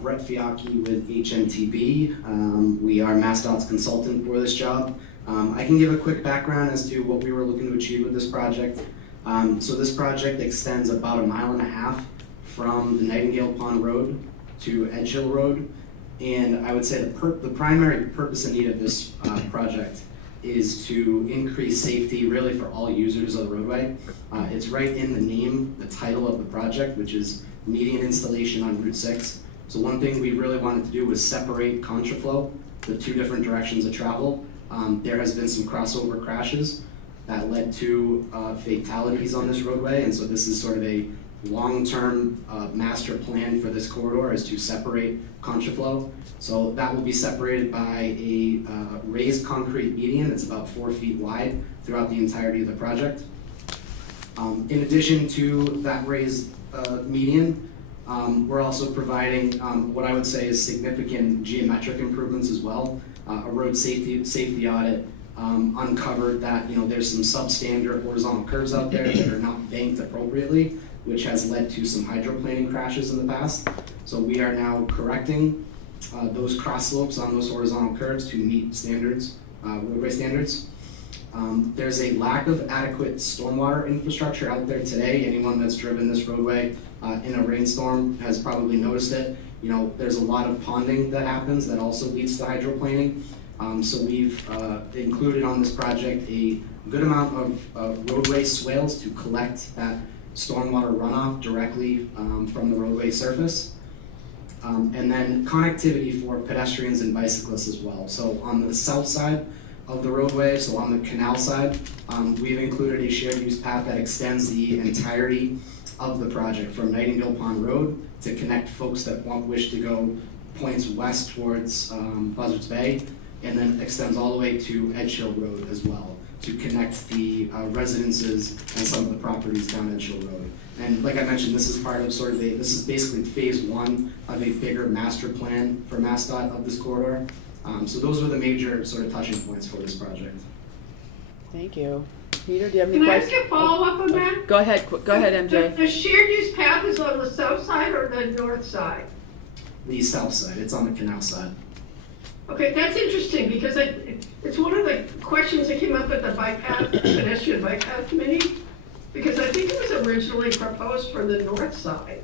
Brett Fiocchi with HNTB. We are MassDOT's consultant for this job. I can give a quick background as to what we were looking to achieve with this project. So this project extends about 1.5 miles from the Nightingale Pond Road to Edge Hill Road. And I would say the primary purpose and need of this project is to increase safety really for all users of the roadway. It's right in the name, the title of the project, which is median installation on Route 6. So one thing we really wanted to do was separate contraflow, the 2 different directions of travel. There has been some crossover crashes that led to fatalities on this roadway, and so this is sort of a long-term master plan for this corridor, is to separate contraflow. So that will be separated by a raised concrete median that's about 4 feet wide throughout the entirety of the project. In addition to that raised median, we're also providing what I would say is significant geometric improvements as well. A road safety audit uncovered that there's some substandard horizontal curves out there that are not banked appropriately, which has led to some hydroplaning crashes in the past. So we are now correcting those cross slopes on those horizontal curves to meet standards, roadway standards. There's a lack of adequate stormwater infrastructure out there today. Anyone that's driven this roadway in a rainstorm has probably noticed it. There's a lot of ponding that happens that also leads to hydroplaning. So we've included on this project a good amount of roadway swales to collect that stormwater runoff directly from the roadway surface. And then connectivity for pedestrians and bicyclists as well. So on the south side of the roadway, so on the canal side, we've included a shared use path that extends the entirety of the project from Nightingale Pond Road to connect folks that wish to go points west towards Buzzards Bay, and then extends all the way to Edge Hill Road as well to connect the residences and some of the properties down Edge Hill Road. And like I mentioned, this is part of this is basically phase one of a bigger master plan for MassDOT of this corridor. So those were the major sort of touching points for this project. Thank you. Peter, do you have any Can I questions? ask a follow-up on that? Go ahead, MJ. The shared use path is on the south side or the north side? The south side, it's on the canal side. Okay, that's interesting because it's one of the questions that came up at the pedestrian bike path committee, because I think it was originally proposed for the north side.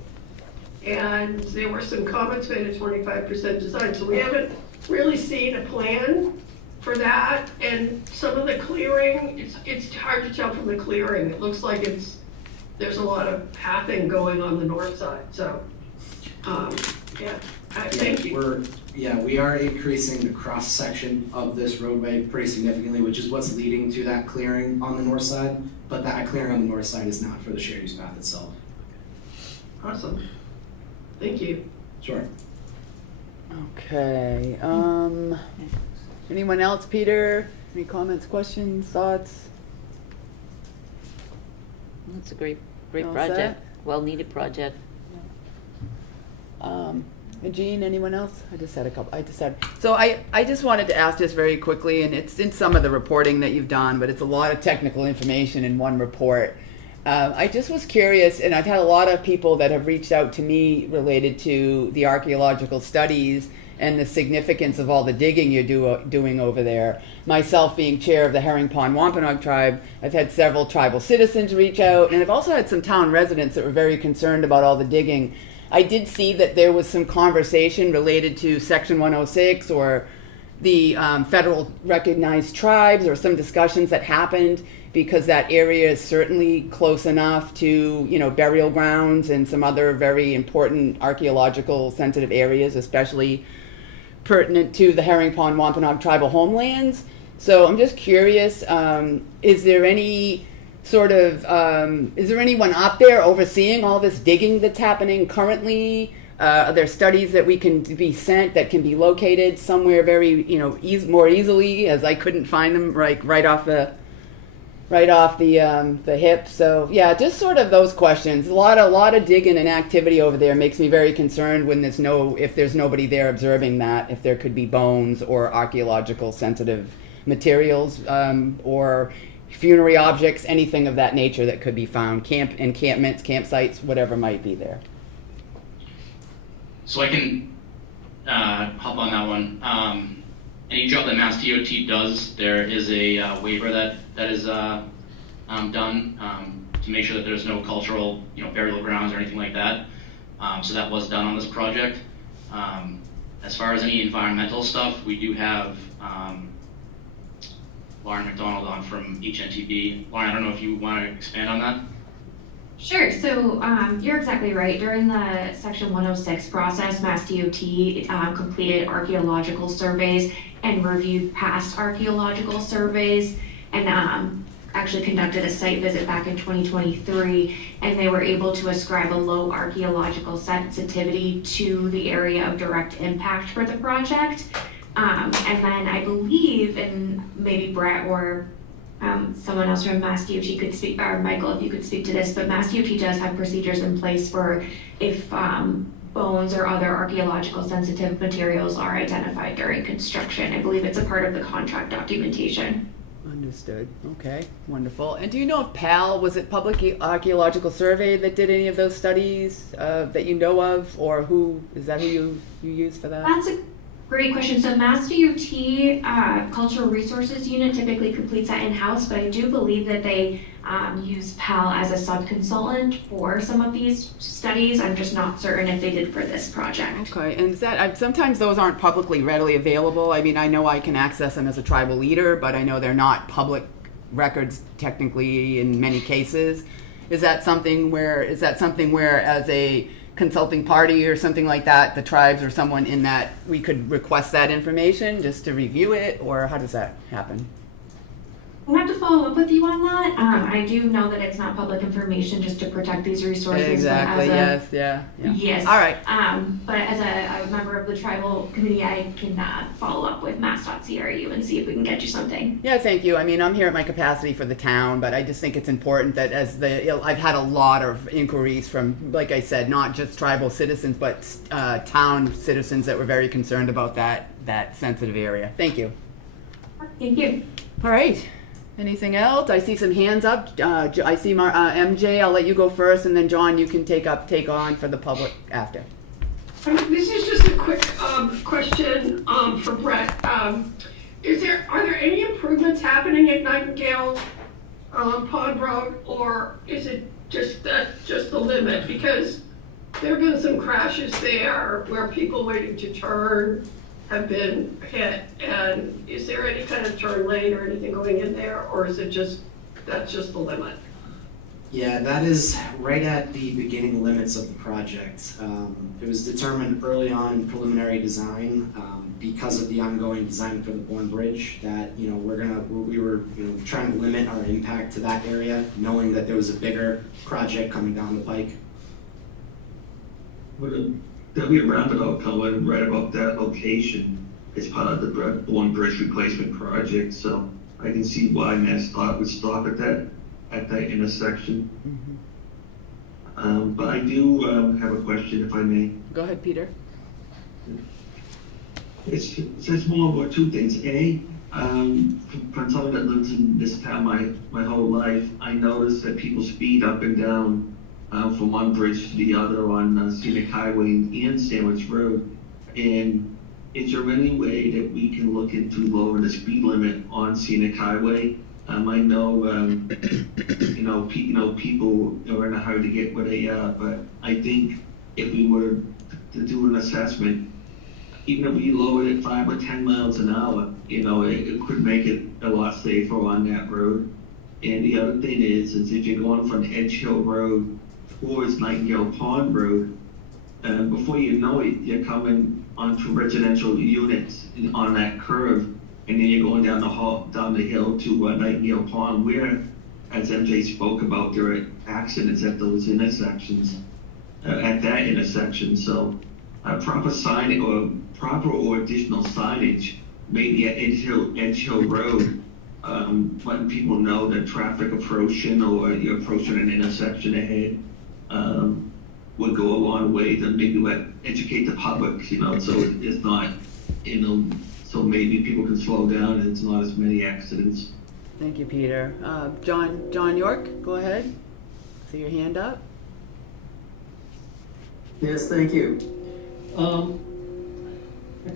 And there were some comments made at 25% design, so we haven't really seen a plan for that. And some of the clearing, it's hard to tell from the clearing. It looks like there's a lot of pathing going on the north side, so, yeah. Thank you. We are increasing the cross section of this roadway pretty significantly, which is what's leading to that clearing on the north side. But that clearing on the north side is not for the shared use path itself. Awesome. Thank you. Sure. Okay. Anyone else? Peter? Any comments, questions, thoughts? That's a great All project. set? Well-needed project. Jean, anyone else? I just had a couple. So I just wanted to ask just very quickly, and it's in some of the reporting that you've done, but it's a lot of technical information in one report. I just was curious, and I've had a lot of people that have reached out to me related to the archaeological studies and the significance of all the digging you're doing over there. Myself being chair of the Herring Pond Wampanoag tribe, I've had several tribal citizens reach out, and I've also had some town residents that were very concerned about all the digging. I did see that there was some conversation related to Section 106 or the federal recognized tribes, or some discussions that happened because that area is certainly close enough to, burial grounds and some other very important archaeological sensitive areas, especially pertinent to the Herring Pond Wampanoag tribal homelands. So I'm just curious, is there anyone up there overseeing all this digging that's happening currently? Are there studies that we can be sent that can be located somewhere very, more easily, as I couldn't find them right off the hip? So yeah, just sort of those questions. A lot of digging and activity over there makes me very concerned when if there's nobody there observing that, if there could be bones or archaeological sensitive materials, or funerary objects, anything of that nature that could be found, encampments, campsites, whatever might be there. So I can hop on that one. Any job that Mass DOT does, there is a waiver that is done to make sure that there's no cultural, burial grounds or anything like that. So that was done on this project. As far as any environmental stuff, we do have Lauren McDonald on from HNTB. Lauren, I don't know if you want to expand on that. Sure. So you're exactly right. During the Section 106 process, Mass DOT completed archaeological surveys and reviewed past archaeological surveys, and actually conducted a site visit back in 2023, and they were able to ascribe a low archaeological sensitivity to the area of direct impact for the project. And then I believe, and maybe Brett or someone else from Mass DOT could speak, or Michael, if you could speak to this, but Mass DOT does have procedures in place for if bones or other archaeological sensitive materials are identified during construction. I believe it's a part of the contract documentation. Understood. Okay, wonderful. And do you know if PAL, was it Public Archaeological Survey that did any of those studies that you know of, or who, is that who you use for that? That's a great question. So Mass DOT Cultural Resources Unit typically completes that in-house, but I do believe that they use PAL as a sub-consultant for some of these studies. I'm just not certain if they did for this project. Okay, and is that, sometimes those aren't publicly readily available. I mean, I know I can access them as a tribal leader, but I know they're not public records technically in many cases. Is that something where as a consulting party or something like that, the tribes or someone in that, we could request that information just to review it, or how does that happen? I'll have to follow up with you on that. I do know that it's not public information just to protect these resources. Exactly, yes, yeah. Yes. All right. But as a member of the tribal committee, I can follow up with mass.cru and see if we can get you something. Yeah, thank you. I mean, I'm here at my capacity for the town, but I just think it's important that I've had a lot of inquiries from, like I said, not just tribal citizens, but town citizens that were very concerned about that sensitive area. Thank you. Thank you. All right. Anything else? I see some hands up. I see MJ. I'll let you go first, and then John, you can take on for the public after. This is just a quick question for Brett. Are there any improvements happening at Nightingale Pond Road, or is it just the limit? Because there have been some crashes there where people waiting to turn have been hit, and is there any kind of turn lane or anything going in there, or is it that's just the limit? Yeah, that is right at the beginning limits of the project. It was determined early on preliminary design because of the ongoing design for the Bourne Bridge that we were trying to limit our impact to that area, knowing that there was a bigger project coming down the pike. There'll be a roundabout coming right about that location as part of the Bourne Bridge replacement project, so I can see why MassDOT would stop at that intersection. Mm-hmm. But I do have a question, if I may. Go ahead, Peter. It's more about two things. A, from someone that lives in this town my whole life, I noticed that people speed up and down from one bridge to the other on Scenic Highway and Sandwich Road. And is there any way that we can look into lowering the speed limit on Scenic Highway? I know, people are in a hurry to get where they are, but I think if we were to do an assessment, even if we lowered it 5 or 10 miles an hour, it could make it a lot safer on that road. And the other thing is if you're going from Edge Hill Road towards Nightingale Pond Road, before you know it, you're coming onto residential units on that curve, and then you're going down the hill to Nightingale Pond, where, as MJ spoke about, there are accidents at those intersections, at that intersection. So proper signage or additional signage, maybe at Edge Hill Road, letting people know that traffic approaching or you're approaching an intersection ahead, would go a long way to maybe educate the public, so it's not, so maybe people can slow down and it's not as many accidents. Thank you, Peter. John York, go ahead. See your hand up. Yes, thank you. A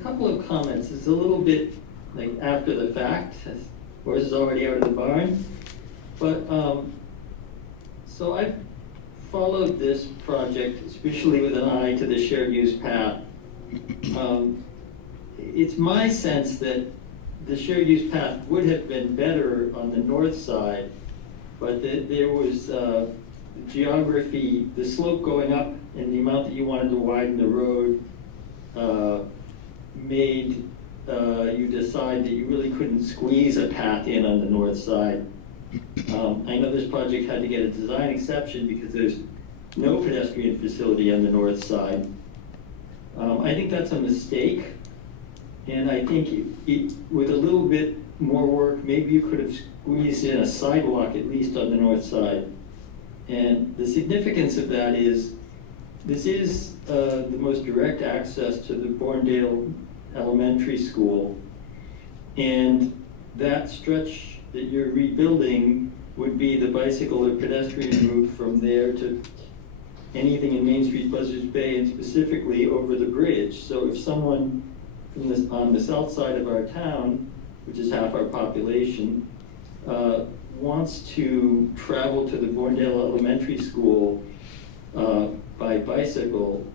couple of comments. It's a little bit like after the fact, horse is already out of the barn. But so I've followed this project, especially with an eye to the shared use path. It's my sense that the shared use path would have been better on the north side, but there was geography, the slope going up and the amount that you wanted to widen the road made you decide that you really couldn't squeeze a path in on the north side. I know this project had to get a design exception because there's no pedestrian facility on the north side. I think that's a mistake, and I think with a little bit more work, maybe you could have squeeze in a sidewalk at least on the north side. And the significance of that is, this is the most direct access to the Bourne Elementary School. And that stretch that you're rebuilding would be the bicycle or pedestrian route from there to anything in Main Street, Buzzards Bay, and specifically over the bridge. So if someone from on the south side of our town, which is half our population, wants to travel to the Bourne-Dale Elementary School by bicycle,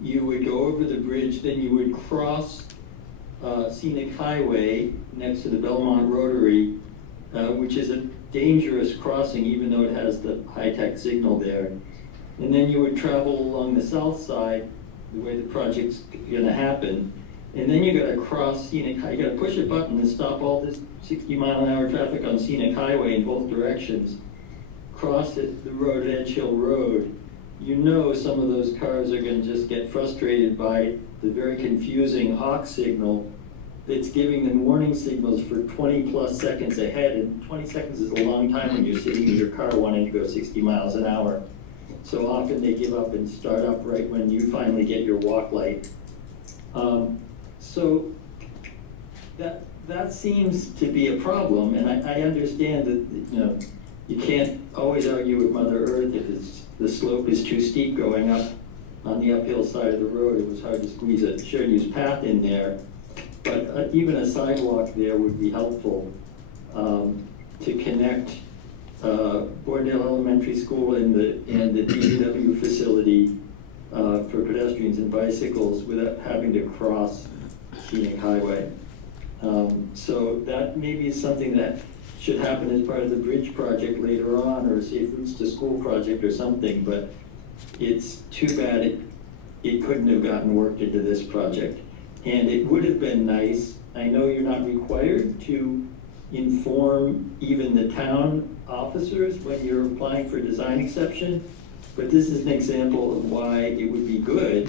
you would go over the bridge, then you would cross Scenic Highway next to the Belmont Rotary, which is a dangerous crossing even though it has the high-tech signal there. And then you would travel along the south side, the way the project's gonna happen. And then you gotta cross Scenic Highway. You gotta push a button to stop all this 60-mile-an-hour traffic on Scenic Highway in both directions. Cross the road at Edge Hill Road. You know some of those cars are gonna just get frustrated by the very confusing hawk signal that's giving them warning signals for 20+ seconds ahead. And 20 seconds is a long time when you're sitting in your car wanting to go 60 miles an hour. So often they give up and start up right when you finally get your walk light. So that seems to be a problem, and I understand that you can't always argue with Mother Earth if the slope is too steep going up on the uphill side of the road. It was hard to squeeze a shared use path in there, but even a sidewalk there would be helpful to connect Bourne-Dale Elementary School and the DPW facility for pedestrians and bicycles without having to cross Scenic Highway. So that maybe is something that should happen as part of the bridge project later on, or a Safe Routes to School project or something, but it's too bad it couldn't have gotten worked into this project. And it would have been nice, I know you're not required to inform even the town officers when you're applying for design exception, but this is an example of why it would be good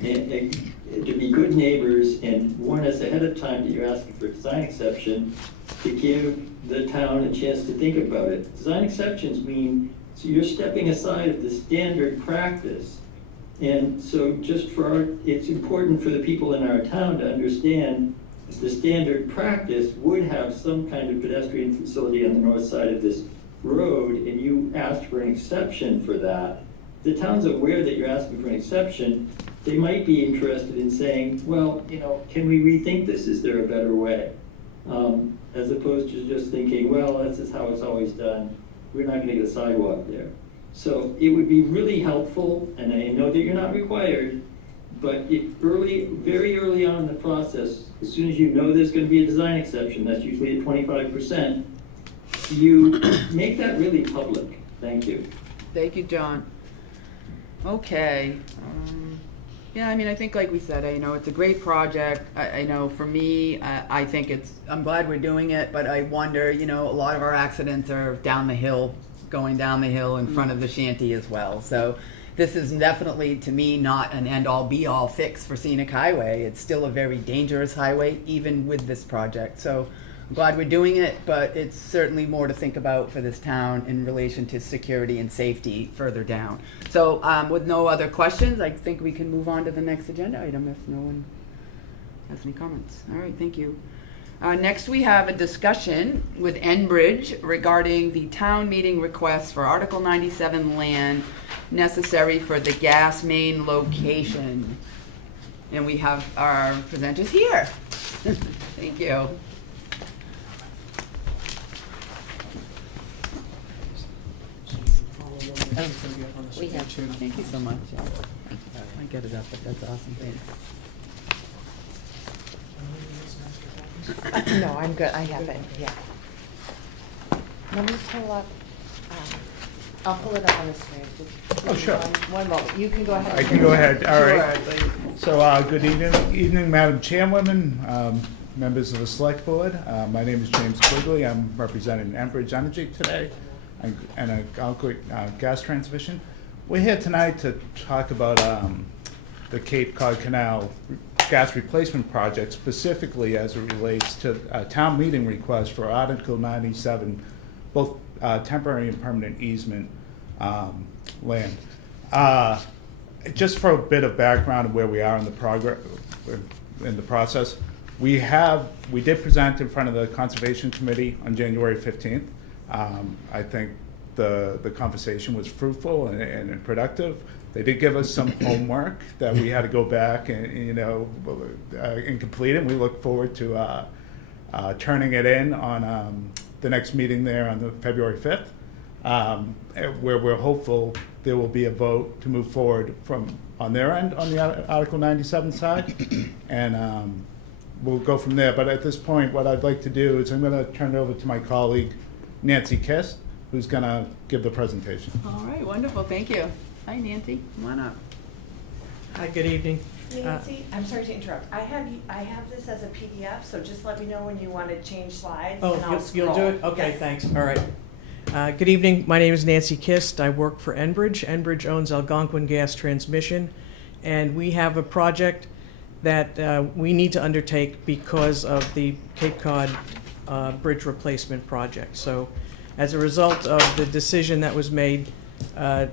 to be good neighbors and warn us ahead of time that you're asking for design exception, to give the town a chance to think about it. Design exceptions mean, so you're stepping aside of the standard practice. And so just it's important for the people in our town to understand that the standard practice would have some kind of pedestrian facility on the north side of this road, and you asked for an exception for that. The town's aware that you're asking for an exception. They might be interested in saying, well, can we rethink this? Is there a better way? As opposed to just thinking, well, this is how it's always done. We're not gonna get a sidewalk there. So it would be really helpful, and I know that you're not required, but very early on in the process, as soon as you know there's gonna be a design exception, that's usually at 25%, you make that really public. Thank you. Thank you, John. Okay. Yeah, I mean, I think like we said, it's a great project. I know for me, I think I'm glad we're doing it, but I wonder, a lot of our accidents are going down the hill in front of the shanty as well. So this is definitely, to me, not an end-all be-all fix for Scenic Highway. It's still a very dangerous highway, even with this project. So I'm glad we're doing it, but it's certainly more to think about for this town in relation to security and safety further down. So with no other questions, I think we can move on to the next agenda item if no one has any comments. All right, thank you. Next, we have a discussion with Enbridge regarding the town meeting request for Article 97 land necessary for the gas main location. And we have our presenters here. Thank you. We have. Thank you so much. Yeah. I get it up, but that's awesome. Thanks. No, I'm good. I haven't. Yeah. Let me pull up. I'll pull it up on the screen. Oh, sure. One moment. You can go ahead. I can go ahead. All right. Sure. So, good evening, Madam Chairwoman, members of the Select Board. My name is James Quigley. I'm representing Enbridge Energy today and a Alcoa gas transmission. We're here tonight to talk about the Cape Cod Canal gas replacement project, specifically as it relates to a town meeting request for Article 97, both temporary and permanent easement land. Just for a bit of background of where we are in the process, we did present in front of the Conservation Committee on January 15th. I think the conversation was fruitful and productive. They did give us some homework that we had to go back and complete it. We look forward to turning it in on the next meeting there on the February 5th, where we're hopeful there will be a vote to move forward on their end on the Article 97 side, and we'll go from there. But at this point, what I'd like to do is I'm going to turn it over to my colleague Nancy Kiss, who's going to give the presentation. All right, wonderful, thank you. Hi, Nancy, come on up. Hi, good evening. Nancy, I'm sorry to interrupt. I have this as a PDF, so just let me know when you want to change slides. Oh, and I'll you'll do it? scroll. Okay, Yes. thanks. All right. Good evening. My name is Nancy Kist. I work for Enbridge. Enbridge owns Algonquin Gas Transmission, and we have a project that we need to undertake because of the Cape Cod Bridge Replacement Project. So as a result of the decision that was made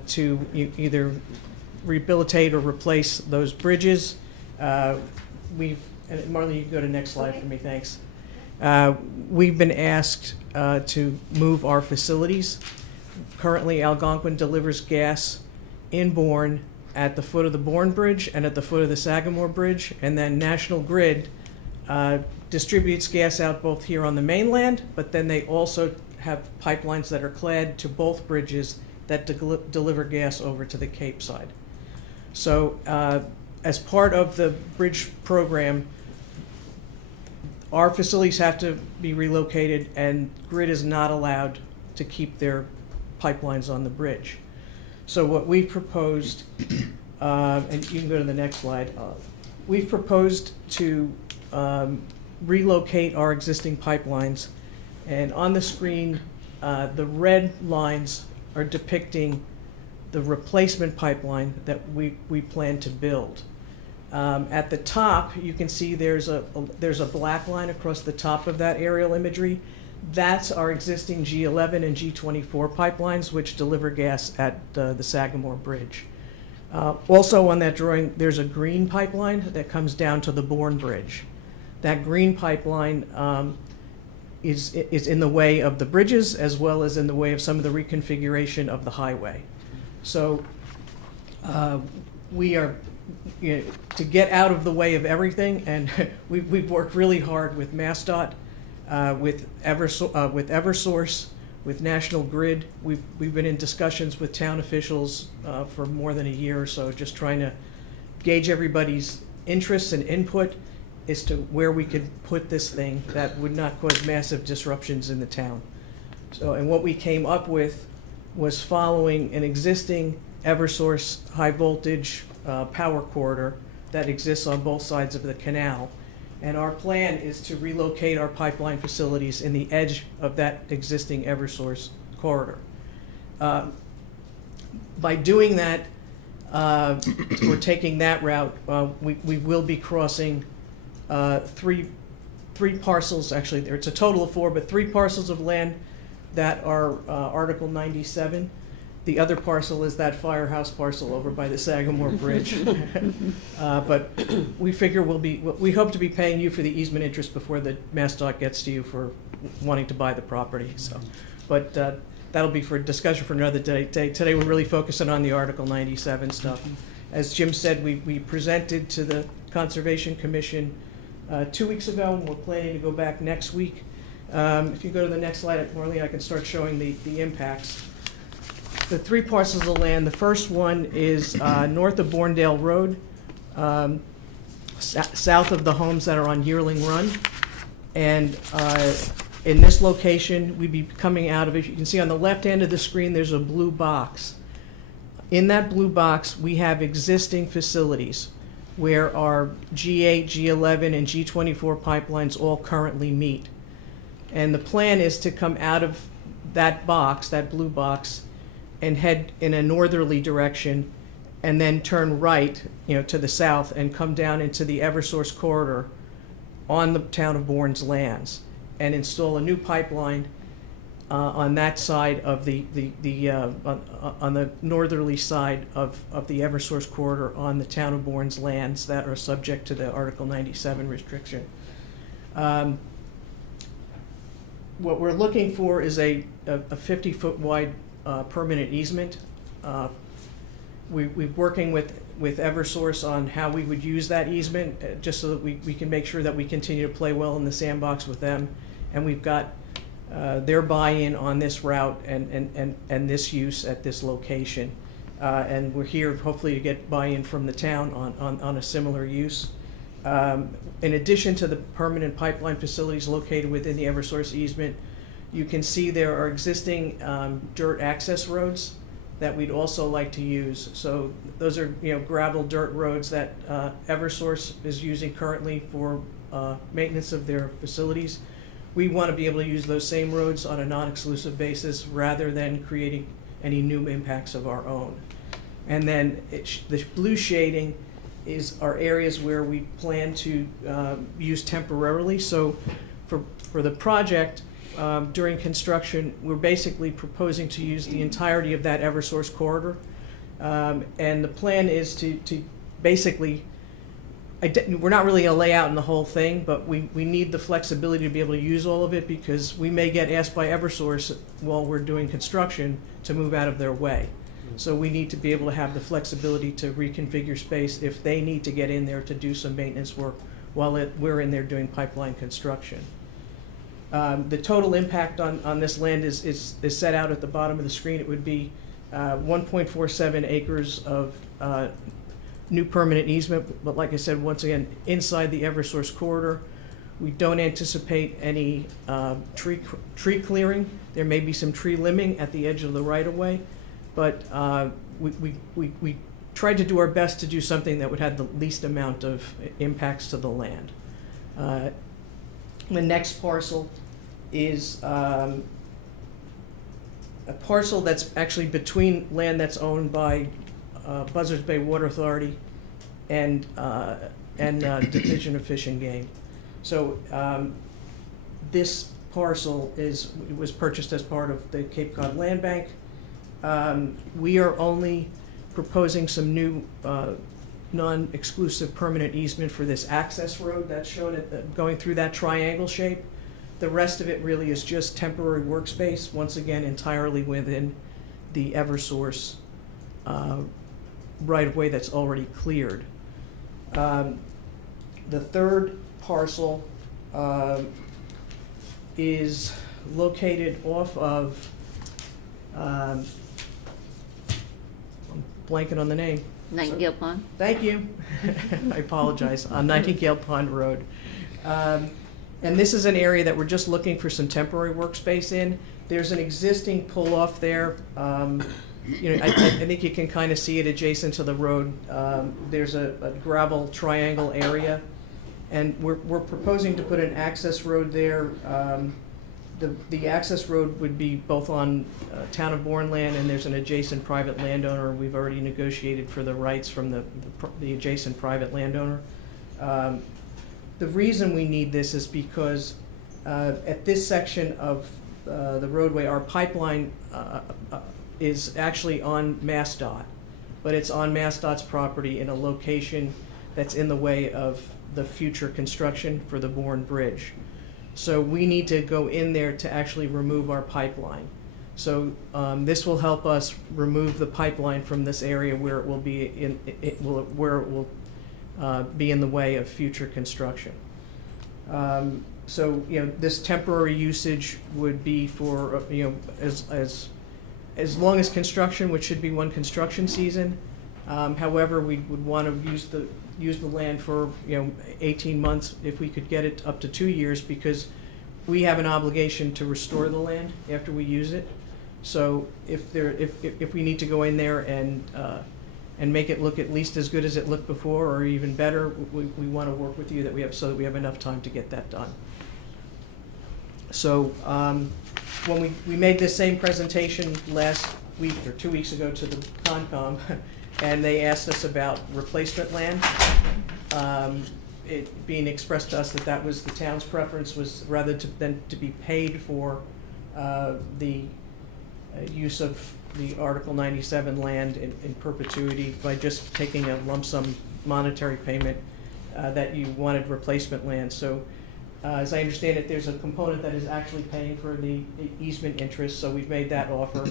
to either rehabilitate or replace those bridges, and Marlene, you can go to the next slide for me, thanks. We've been asked to move our facilities. Currently, Algonquin delivers gas in Bourne at the foot of the Bourne Bridge and at the foot of the Sagamore Bridge, and then National Grid distributes gas out both here on the mainland, but then they also have pipelines that are clad to both bridges that deliver gas over to the Cape side. So as part of the bridge program, our facilities have to be relocated, and Grid is not allowed to keep their pipelines on the bridge. So what we've proposed, and you can go to the next slide, we've proposed to relocate our existing pipelines, and on the screen, the red lines are depicting the replacement pipeline that we plan to build. At the top, you can see there's a black line across the top of that aerial imagery. That's our existing G11 and G24 pipelines, which deliver gas at the Sagamore Bridge. Also on that drawing, there's a green pipeline that comes down to the Bourne Bridge. That green pipeline is in the way of the bridges, as well as in the way of some of the reconfiguration of the highway. So we are, to get out of the way of everything, and we've worked really hard with MassDOT, with Eversource, with National Grid. We've been in discussions with town officials for more than a year or so, just trying to gauge everybody's interests and input as to where we could put this thing that would not cause massive disruptions in the town. So, and what we came up with was following an existing Eversource high voltage power corridor that exists on both sides of the canal. And our plan is to relocate our pipeline facilities in the edge of that existing Eversource corridor. By doing that, or taking that route, we will be crossing three parcels, actually it's a total of 4, but 3 parcels of land that are Article 97. The other parcel is that firehouse parcel over by the Sagamore Bridge. But we figure we hope to be paying you for the easement interest before the MassDOT gets to you for wanting to buy the property. So, but that'll be for discussion for another day. Today we're really focusing on the Article 97 stuff. As Jim said, we presented to the Conservation Commission 2 weeks ago, and we're planning to go back next week. If you go to the next slide, Marlene, I can start showing the impacts. The 3 parcels of land, the first one is north of Bourndale Road, south of the homes that are on Yearling Run. And in this location, we'd be coming out of, if you can see on the left hand of the screen, there's a blue box. In that blue box, we have existing facilities where our G8, G11, and G24 pipelines all currently meet. And the plan is to come out of that box, that blue box, and head in a northerly direction and then turn right, to the south and come down into the Eversource corridor on the town of Bourne's lands and install a new pipeline on that side of on the northerly side of the Eversource corridor on the town of Bourne's lands that are subject to the Article 97 restriction. What we're looking for is a 50-foot wide permanent easement. We're working with Eversource on how we would use that easement, just so that we can make sure that we continue to play well in the sandbox with them. And we've got their buy-in on this route and this use at this location. And we're here hopefully to get buy-in from the town on a similar use. In addition to the permanent pipeline facilities located within the Eversource easement, you can see there are existing dirt access roads that we'd also like to use. So those are gravel dirt roads that Eversource is using currently for maintenance of their facilities. We want to be able to use those same roads on a non-exclusive basis rather than creating any new impacts of our own. And then the blue shading are areas where we plan to use temporarily. So for the project, during construction, we're basically proposing to use the entirety of that Eversource corridor. And the plan is to basically, we're not really going to lay out in the whole thing, but we need the flexibility to be able to use all of it, because we may get asked by Eversource while we're doing construction to move out of their way. So we need to be able to have the flexibility to reconfigure space if they need to get in there to do some maintenance work while we're in there doing pipeline construction. The total impact on this land is set out at the bottom of the screen. It would be 1.47 acres of new permanent easement, but like I said, once again, inside the Eversource corridor. We don't anticipate any tree clearing. There may be some tree limbing at the edge of the right-of-way, but we tried to do our best to do something that would have the least amount of impacts to the land. The next parcel is a parcel that's actually between land that's owned by Buzzards Bay Water Authority and Division of Fish and Game. So this parcel was purchased as part of the Cape Cod Land Bank. We are only proposing some new non-exclusive permanent easement for this access road that's shown going through that triangle shape. The rest of it really is just temporary workspace, once again entirely within the Eversource right-of-way that's already cleared. The third parcel is located off of, I'm blanking on the name. Nightingale Pond? Thank you. I apologize. On Nightingale Pond Road. And this is an area that we're just looking for some temporary workspace in. There's an existing pull-off there. I think you can kind of see it adjacent to the road. There's a gravel triangle area, and we're proposing to put an access road there. The access road would be both on town of Bourne land, and there's an adjacent private landowner. We've already negotiated for the rights from the adjacent private landowner. The reason we need this is because at this section of the roadway, our pipeline is actually on MassDOT, but it's on MassDOT's property in a location that's in the way of the future construction for the Bourne Bridge. So we need to go in there to actually remove our pipeline. So this will help us remove the pipeline from this area where it will be be in the way of future construction. So this temporary usage would be for as long as construction, which should be one construction season. However, we would want to use the land for 18 months if we could get it up to 2 years, because we have an obligation to restore the land after we use it. So if we need to go in there and make it look at least as good as it looked before, or even better, we want to work with you so that we have enough time to get that done. So when we made this same presentation last week or 2 weeks ago to the Concom, and they asked us about replacement land. It being expressed to us that that was the town's preference, was rather than to be paid for the use of the Article 97 land in perpetuity by just taking a lump sum monetary payment, that you wanted replacement land. So as I understand it, there's a component that is actually paying for the easement interest, so we've made that offer.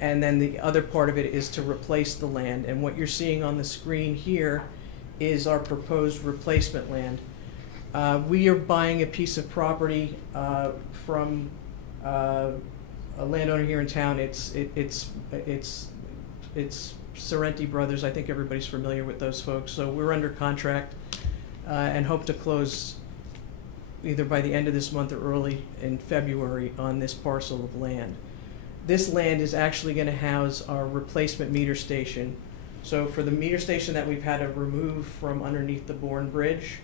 And then the other part of it is to replace the land. And what you're seeing on the screen here is our proposed replacement land. We are buying a piece of property from a landowner here in town. It's Sorrenti Brothers. I think everybody's familiar with those folks. So we're under contract and hope to close either by the end of this month or early in February on this parcel of land. This land is actually going to house our replacement meter station. So for the meter station that we've had to remove from underneath the Bourne Bridge,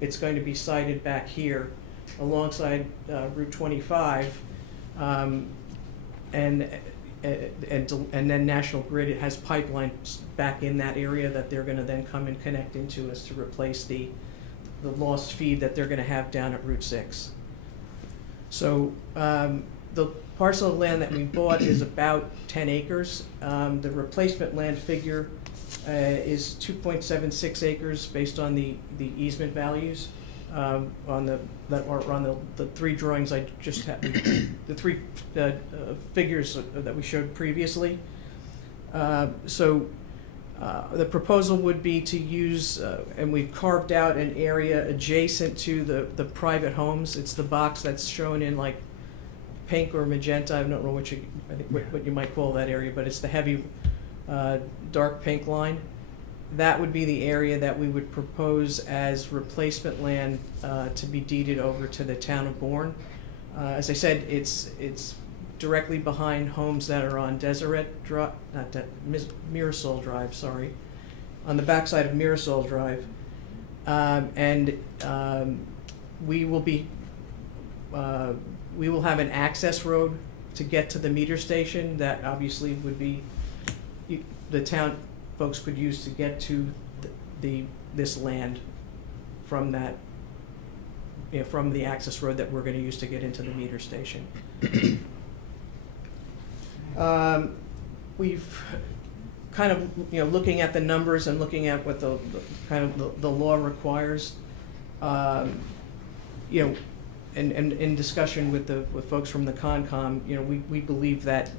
it's going to be sited back here alongside Route 25. And then National Grid, it has pipelines back in that area that they're going to then come and connect into us to replace the lost feed that they're going to have down at Route 6. So the parcel of land that we bought is about 10 acres. The replacement land figure is 2.76 acres based on the easement values on the three drawings I just had, the three figures that we showed previously. The proposal would be to use, and we've carved out an area adjacent to the private homes. It's the box that's shown in like pink or magenta. I don't know what you might call that area, but it's the heavy dark pink line. That would be the area that we would propose as replacement land to be deeded over to the town of Bourne. As I said, it's directly behind homes that are on Deseret Drive, Mirasol Drive, sorry, on the backside of Mirasol Drive. We will have an access road to get to the meter station that obviously would be, the town folks could use to get to this land from that, from the access road that we're going to use to get into the meter station. We've kind of, looking at the numbers and looking at what the law requires, and in discussion with folks from the Concom, we believe that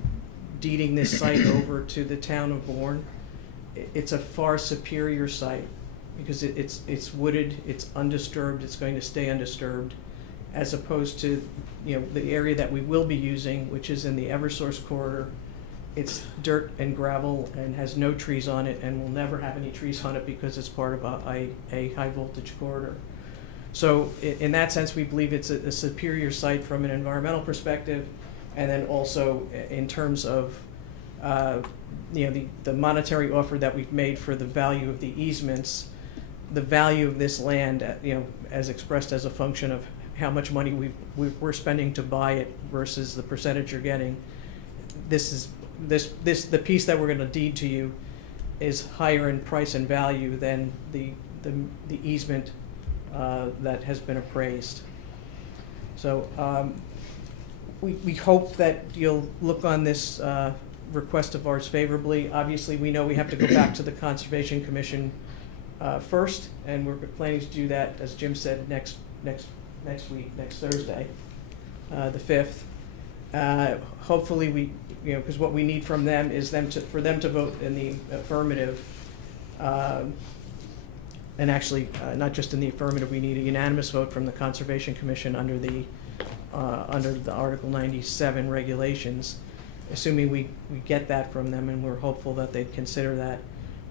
deeding this site over to the town of Bourne, it's a far superior site because it's wooded, it's undisturbed, it's going to stay undisturbed, as opposed to the area that we will be using, which is in the Eversource corridor. It's dirt and gravel and has no trees on it, and will never have any trees on it because it's part of a high voltage corridor. So in that sense, we believe it's a superior site from an environmental perspective, and then also in terms of the monetary offer that we've made for the value of the easements, the value of this land, as expressed as a function of how much money we're spending to buy it versus the percentage you're getting. The piece that we're going to deed to you is higher in price and value than the easement that has been appraised. So we hope that you'll look on this request of ours favorably. Obviously, we know we have to go back to the Conservation Commission first, and we're planning to do that, as Jim said, next week, next Thursday, the 5th. Hopefully because what we need from them is for them to vote in the affirmative, and actually not just in the affirmative, we need a unanimous vote from the Conservation Commission under the Article 97 regulations. Assuming we get that from them, and we're hopeful that they'd consider that,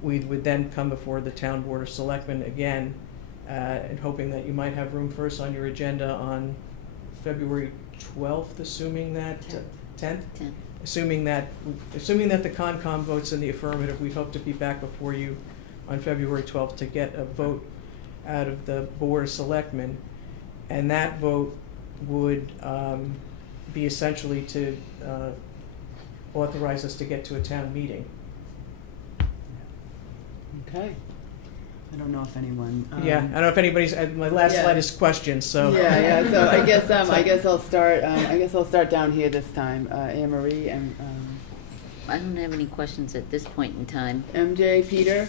we would then come before the Town Board of Selectmen again, and hoping that you might have room for us on your agenda on February 12th, assuming that 10th? Assuming that the Concom votes in the affirmative, we hope to be back before you on February 12th to get a vote out of the Board of Selectmen, and that vote would be essentially to authorize us to get to a town meeting. Okay. I don't know if anyone. Yeah, I don't know if anybody's, my last yeah. slide is questions, so. Yeah. So I guess I'll start. I guess I'll start down here this time. Anne Marie and I don't have any questions at this point in time. MJ, Peter.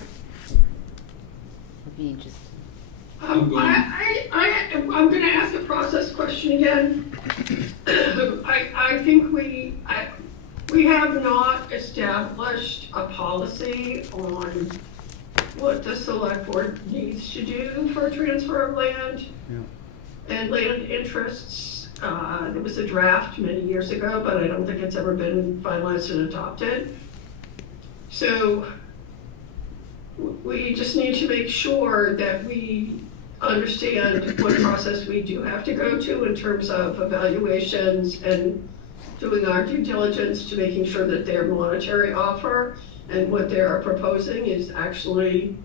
Let me just. I'm going to ask a process question again. I think we have not established a policy on what the select board needs to do for transfer of land and land interests. There was a draft many years ago, but I don't think it's ever been finalized and adopted. So we just need to make sure that we understand what process we do have to go to in terms of evaluations and doing our due diligence to making sure that their monetary offer and what they are proposing is actually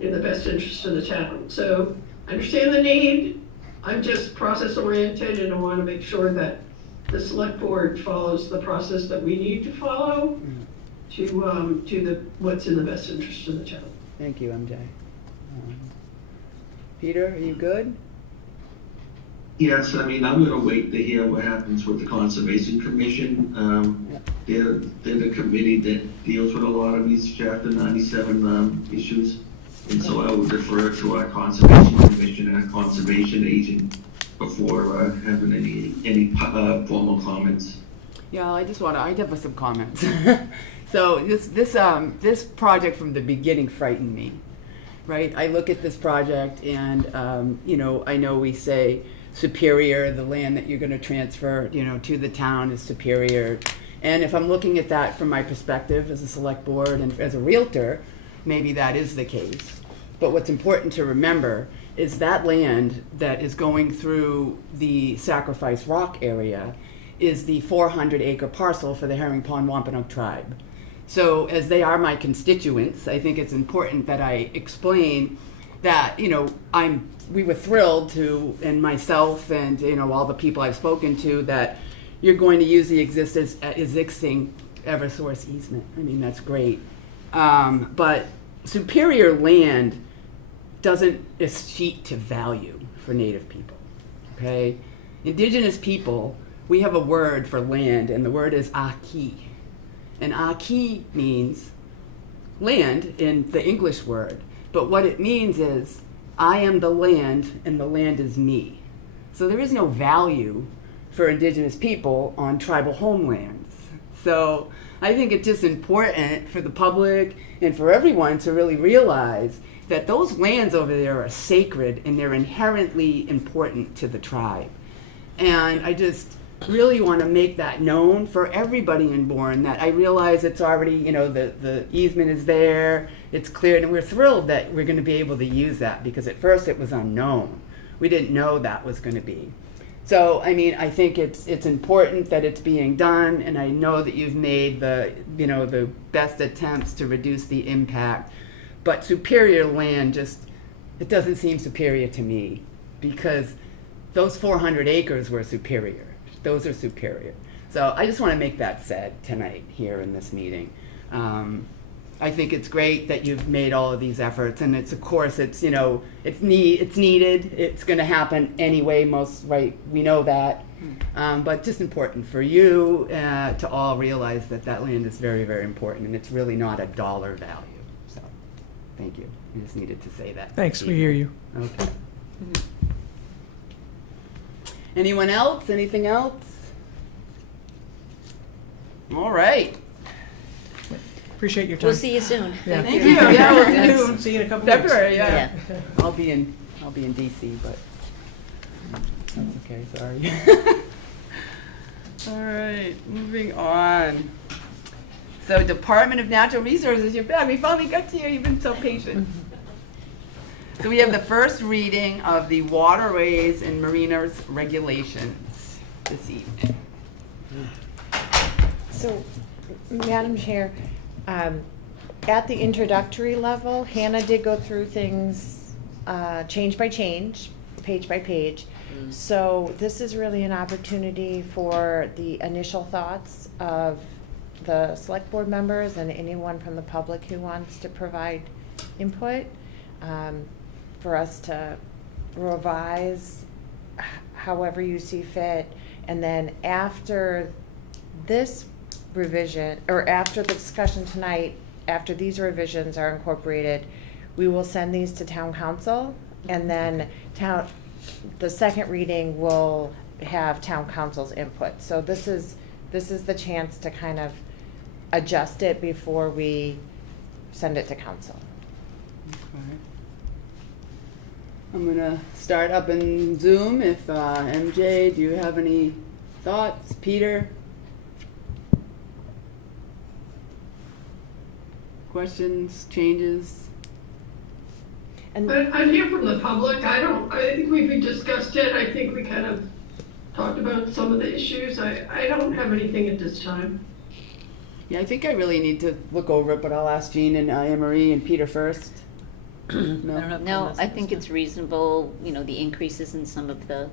in the best interest of the town. So I understand the need. I'm just process oriented, and I want to make sure that the select board follows the process that we need to follow to what's in the best interest of the town. Thank you, MJ. Peter, are you good? Yes, I mean, I'm gonna wait to hear what happens with the Conservation Commission. They're the committee that deals with a lot of these Chapter 97 issues. And so I would defer to our Conservation Commission and our conservation agent before having any formal comments. Yeah, I have some comments. So this project from the beginning frightened me, right? I look at this project and, I know we say Superior, the land that you're gonna transfer, to the town is Superior. And if I'm looking at that from my perspective as a select board and as a realtor, maybe that is the case. But what's important to remember is that land that is going through the Sacrifice Rock area is the 400-acre parcel for the Herring Pond Wampanoag tribe. So as they are my constituents, I think it's important that I explain that, we were thrilled to, and myself and, all the people I've spoken to, that you're going to use the existing Eversource easement. I mean, that's great. But Superior land doesn't escheat to value for Native people, okay? Indigenous people, we have a word for land, and the word is aki. And aki means land in the English word, but what it means is I am the land and the land is me. So there is no value for Indigenous people on tribal homelands. So I think it's just important for the public and for everyone to really realize that those lands over there are sacred and they're inherently important to the tribe. And I just really want to make that known for everybody in Bourne, that I realize it's already, the easement is there, it's cleared, and we're thrilled that we're going to be able to use that, because at first it was unknown. We didn't know that was going to be. So, I mean, I think it's important that it's being done, and I know that you've made the best attempts to reduce the impact. But Superior land it doesn't seem superior to me, because those 400 acres were Superior. Those are Superior. So I just want to make that said tonight here in this meeting. I think it's great that you've made all of these efforts, and it's needed. It's going to happen anyway. We know that. But just important for you to all realize that land is very, very important, and it's really not a dollar value. So, thank you. I just needed to say that. Thanks, we hear you. Okay. Anyone else? Anything else? All right. Appreciate your time. We'll see you soon. Yeah. Thank you. Yeah, we'll see you. See you in a couple February, weeks. yeah. I'll be in DC, but that's okay. Sorry. All right, moving on. So, Department of Natural Resources, you're back. We finally got to you. You've been so patient. So we have the first reading of the Waterways and Marinas Regulations this evening. So, Madam Chair, at the introductory level, Hannah did go through things change by change, page by page. So this is really an opportunity for the initial thoughts of the select board members and anyone from the public who wants to provide input, for us to revise however you see fit. And then after this revision, or after the discussion tonight, after these revisions are incorporated, we will send these to town council, and then the second reading will have town council's input. So this is the chance to kind of adjust it before we send it to council. Okay. I'm gonna start up in Zoom. If MJ, do you have any thoughts? Peter? Questions, changes? And I'm here from the public. I think we've discussed it. I think we kind of talked about some of the issues. I don't have anything at this time. Yeah, I think I really need to look over it, but I'll ask Jean and Anne Marie and Peter first. No, I think it's reasonable, the increases in some of the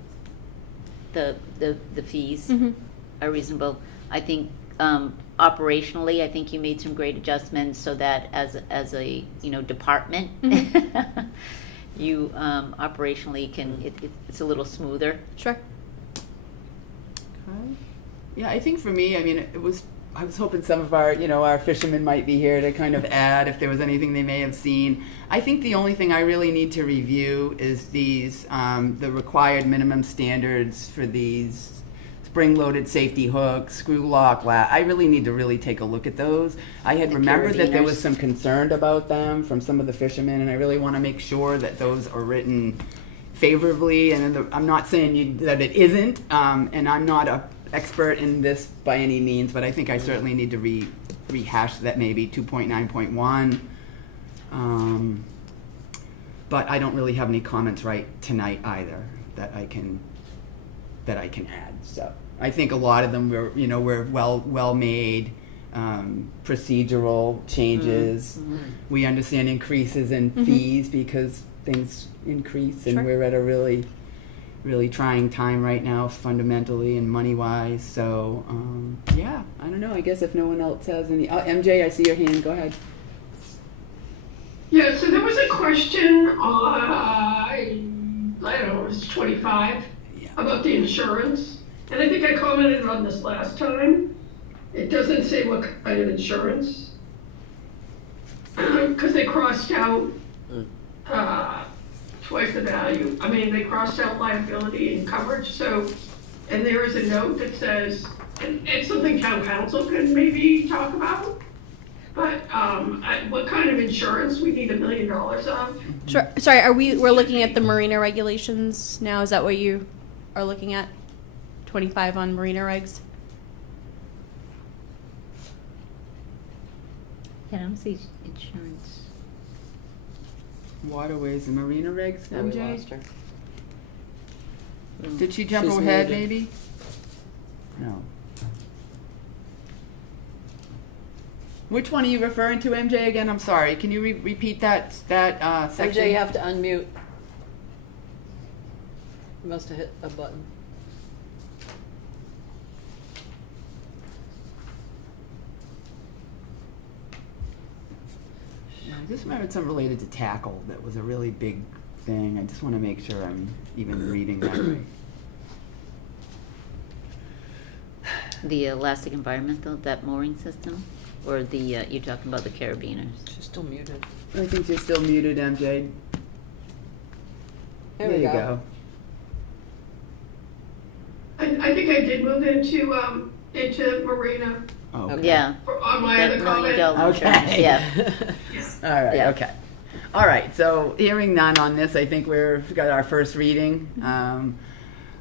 fees are reasonable. I think operationally, I think you made some great adjustments so that as a department, you operationally it's a little smoother. Sure. Okay. Yeah, I think for me, I mean, I was hoping some of our fishermen might be here to kind of add if there was anything they may have seen. I think the only thing I really need to review is these, the required minimum standards for these spring-loaded safety hooks, screw lock, I really need to take a look at those. I had remembered that there was some concern about them from some of the fishermen, and I really want to make sure that those are written favorably. And I'm not saying that it isn't, and I'm not a expert in this by any means, but I think I certainly need to rehash that maybe 2.9.1. But I don't really have any comments right tonight either that I can add. So I think a lot of them were well made, procedural changes. We understand increases in fees because things increase, and we're at a really trying time right now, fundamentally and money-wise. So, yeah, I don't know. I guess if no one else has any... MJ, I see your hand. Go ahead. Yeah, so there was a question on, I don't know, it was 25, about the insurance. And I think I commented on this last time. It doesn't say what kind of insurance. Because they crossed out twice the value. I mean, they crossed out liability and coverage, so, and there is a note that says, and it's something town council can maybe talk about, but what kind of insurance we need $1 million of? Sure. Sorry, we're looking at the marina regulations now? Is that what you are looking at? 25 on marina regs? Yeah, I don't see insurance. Waterways and marina regs, Yeah, we MJ? lost her. Did she jump She's ahead, muted. maybe? No. Which one are you referring to, MJ, again? I'm sorry. Can you repeat that section? MJ, you have to unmute. You must have hit a button. Yeah, I just remembered something related to tackle that was a really big thing. I just want to make sure I'm even reading that right. The elastic environmental, that mooring system, or the you're talking about the carabiners? She's still muted. I think you're still muted, MJ. There we you go. go. I think I did move into marina. Oh, okay. Yeah. On my other comment. Okay. Yeah. All right, Yeah. okay. All right, so hearing none on this, I think we've got our first reading.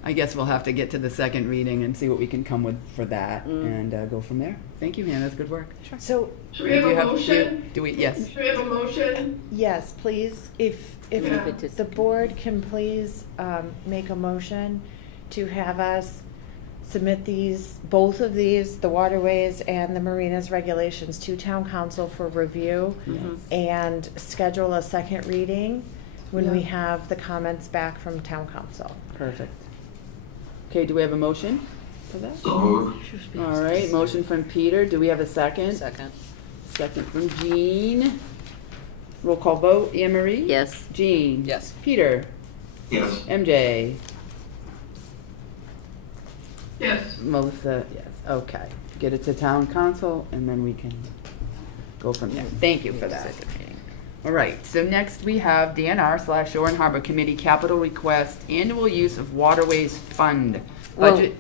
I guess we'll have to get to the second reading and see what we can come with for that and go from there. Thank you, Hannah. That's good work. Sure. So, Should we have a motion? Do we? Yes. Should we have a motion? yes, please, if Yeah. the board can please make a motion to have us submit both of these, the waterways and the marinas regulations, to town council for review and schedule a second reading when we have the comments back from town council. Perfect. Okay, do we have a motion for that? So moved. All right, motion from Peter. Do we have a second? Second. Second from Jean. Roll call vote, Anne Marie? Yes. Jean? Yes. Peter? Yes. MJ? Yes. Melissa, yes, okay. Get it to town council and then we can go from there. Thank you for that. All right, so next we have DNR/Shore and Harbor Committee Capital Request Annual Use of Waterways Fund. Well- Budget.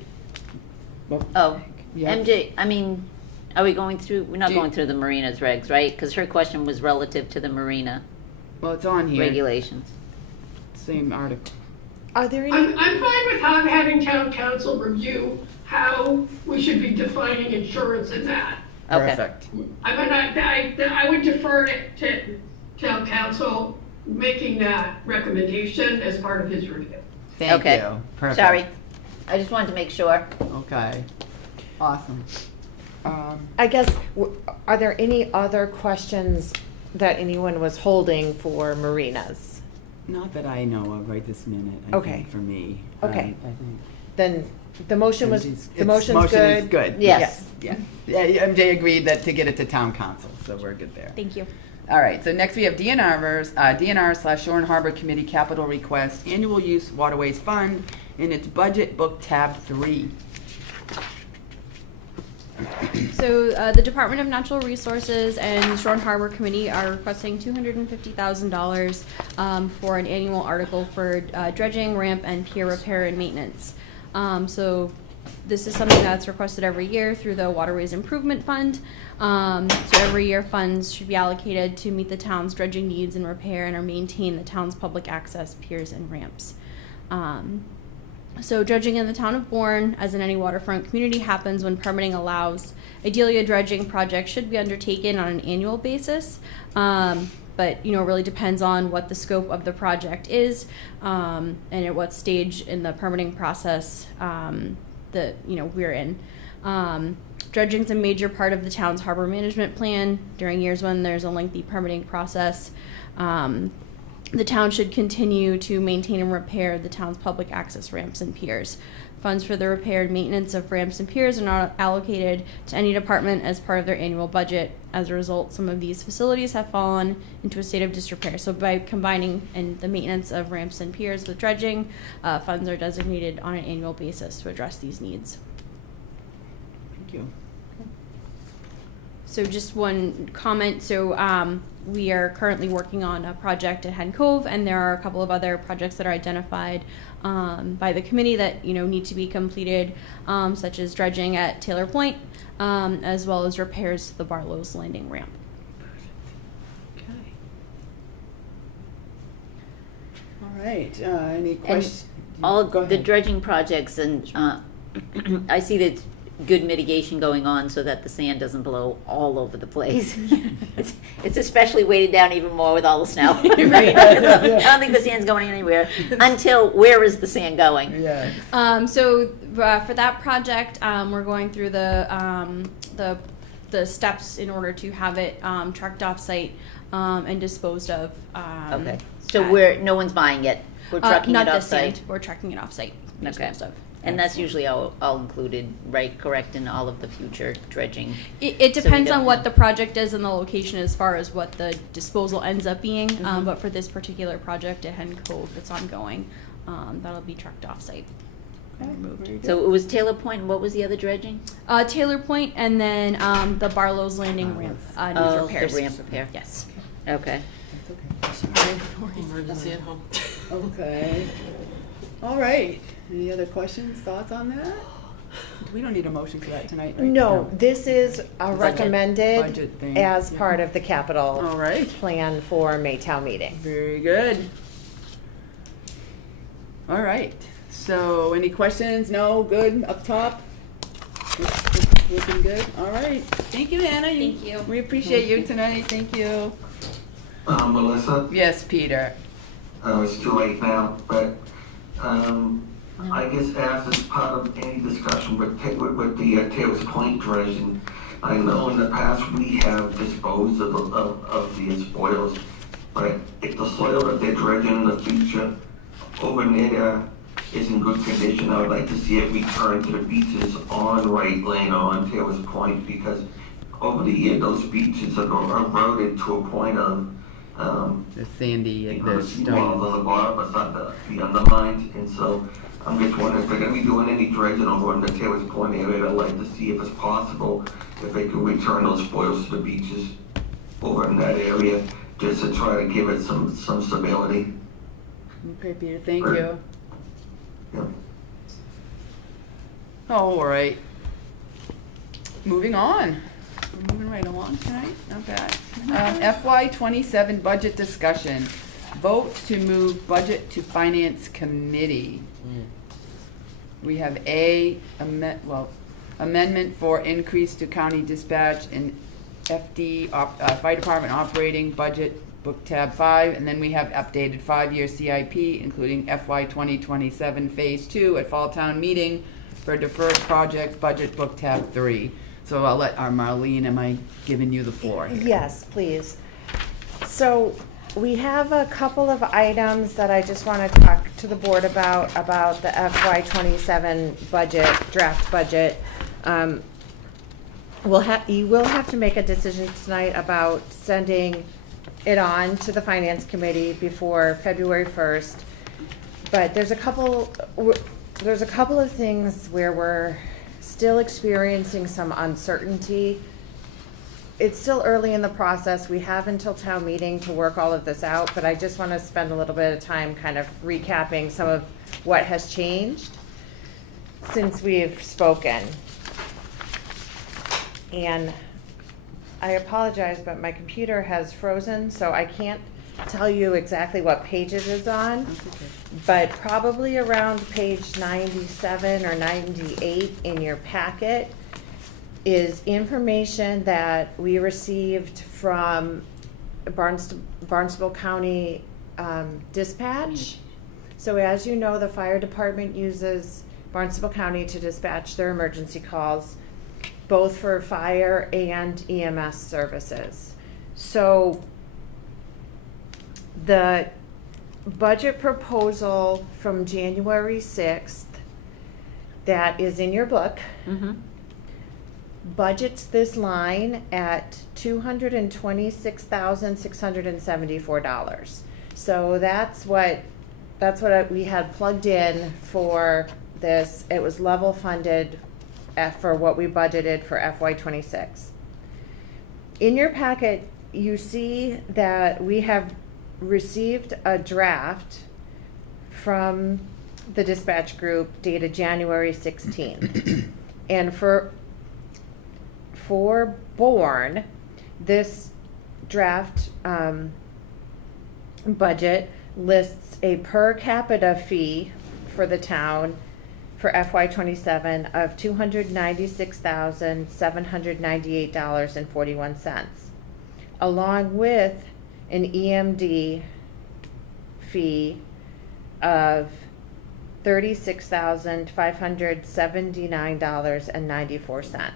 Oh, Yeah. MJ, I mean, are we going through, we're not Do- going through the marinas regs, right? Because her question was relative to the marina Well, it's on here. regulations. Same article. Are there any? I'm fine with having town council review how we should be defining insurance in that. Okay. Perfect. I mean, I would defer to town council making that recommendation as part of his review. Thank Okay. you. Perfect. Sorry, I just wanted to make sure. Okay. Awesome. I guess, are there any other questions that anyone was holding for marinas? Not that I know of right this minute. I Okay. think, for me. Okay. I think. Then the motion was, MJ's the motion's motion good? is good. Yes. Yeah. Yeah, MJ agreed that to get it to town council, so we're good there. Thank you. All right, so next we have DNR/Shore and Harbor Committee Capital Request Annual Use Waterways Fund in its budget book tab 3. So the Department of Natural Resources and Shore and Harbor Committee are requesting $250,000 for an annual article for dredging, ramp, and pier repair and maintenance. So this is something that's requested every year through the Waterways Improvement Fund. So every year funds should be allocated to meet the town's dredging needs and repair and or maintain the town's public access piers and ramps. So dredging in the town of Bourne, as in any waterfront community, happens when permitting allows. Ideally, a dredging project should be undertaken on an annual basis, but it really depends on what the scope of the project is and at what stage in the permitting process that we're in. Dredging is a major part of the town's harbor management plan during years when there's a lengthy permitting process. The town should continue to maintain and repair the town's public access ramps and piers. Funds for the repair and maintenance of ramps and piers are not allocated to any department as part of their annual budget. As a result, some of these facilities have fallen into a state of disrepair. So by combining the maintenance of ramps and piers with dredging, funds are designated on an annual basis to address these needs. Thank you. So just one comment. So we are currently working on a project at Hen Cove, and there are a couple of other projects that are identified by the committee that need to be completed, such as dredging at Taylor Point, as well as repairs to the Barlow's Landing ramp. Okay. All right. Any questions? All Go the ahead. dredging projects, and I see that good mitigation going on so that the sand doesn't blow all over the place. It's especially weighted down even more with all the snow. I don't think the sand's going anywhere until where is the sand going? Yeah. So for that project, we're going through the steps in order to have it trucked off site and disposed of. Okay, so no one's buying it. We're trucking not it off this sand. site. We're trucking it off site. Okay. Disposed of. And that's usually all included, right? Correct in all of the future dredging. It So we depends don't on what know. the project is and the location as far as what the disposal ends up being. But for this particular project at Hen Cove that's ongoing, that'll be trucked off site and removed. So it was Taylor Point, and what was the other dredging? Taylor Point and then the Barlow's Landing ramp needs repairs. The ramp repair. Yes. Okay. Emergency at home. Okay. All right. Any other questions, thoughts on that? We don't need a motion for that tonight, right? No, this is a recommended Budget thing. as Yeah. part of the capital All right. plan for Maytown meeting. Very good. All right. So any questions? No? Good? Up top? Looking good? All right. Thank you, Anna. Thank you. We appreciate you tonight. Thank you. Melissa? Yes, Peter. It's too late now, but I guess as part of any discussion with the Taylor's Point dredging, I know in the past we have disposed of the spoils, but if the soil that they're dredging in the future over there is in good condition, I would like to see it return to the beaches on Wright Lane or on Taylor's Point, because over the year those beaches are eroded to a point of The sandy and the the stone. walls on the bottom, but not the undermined, and so I'm just wondering if they're gonna be doing any dredging over in the Taylor's Point area. I'd like to see if it's possible, if they can return those spoils to the beaches over in that area, just to try to give it some stability. Okay, Peter, thank you. All right. Moving on. We're moving right along tonight, not bad. FY27 budget discussion. Vote to move budget to finance committee. We have amendment for increase to county dispatch and FD, fire department operating budget, book tab 5, and then we have updated 5-year CIP, including FY 2027 phase 2 at fall town meeting for deferred projects, budget book tab 3. So I'll let our Marlene, am I giving you the floor here? Yes, please. So we have a couple of items that I just want to talk to the board about the FY27 budget, draft budget. You will have to make a decision tonight about sending it on to the finance committee before February 1st. But there's a couple of things where we're still experiencing some uncertainty. It's still early in the process. We have until town meeting to work all of this out, but I just want to spend a little bit of time kind of recapping some of what has changed since we've spoken. And I apologize, but my computer has frozen, so I can't tell you exactly what page it is on. But probably around page 97 or 98 in your packet is information that we received from Barnstable County Dispatch. So as you know, the fire department uses Barnstable County to dispatch their emergency calls, both for fire and EMS services. So the budget proposal from January 6th that is in your book budgets this line at $226,674. So that's what we had plugged in for this. It was level funded for what we budgeted for FY26. In your packet, you see that we have received a draft from the dispatch group dated January 16th. And for Bourne, this draft budget lists a per capita fee for the town for FY27 of $296,798.41, along with an EMD fee of $36,579.94.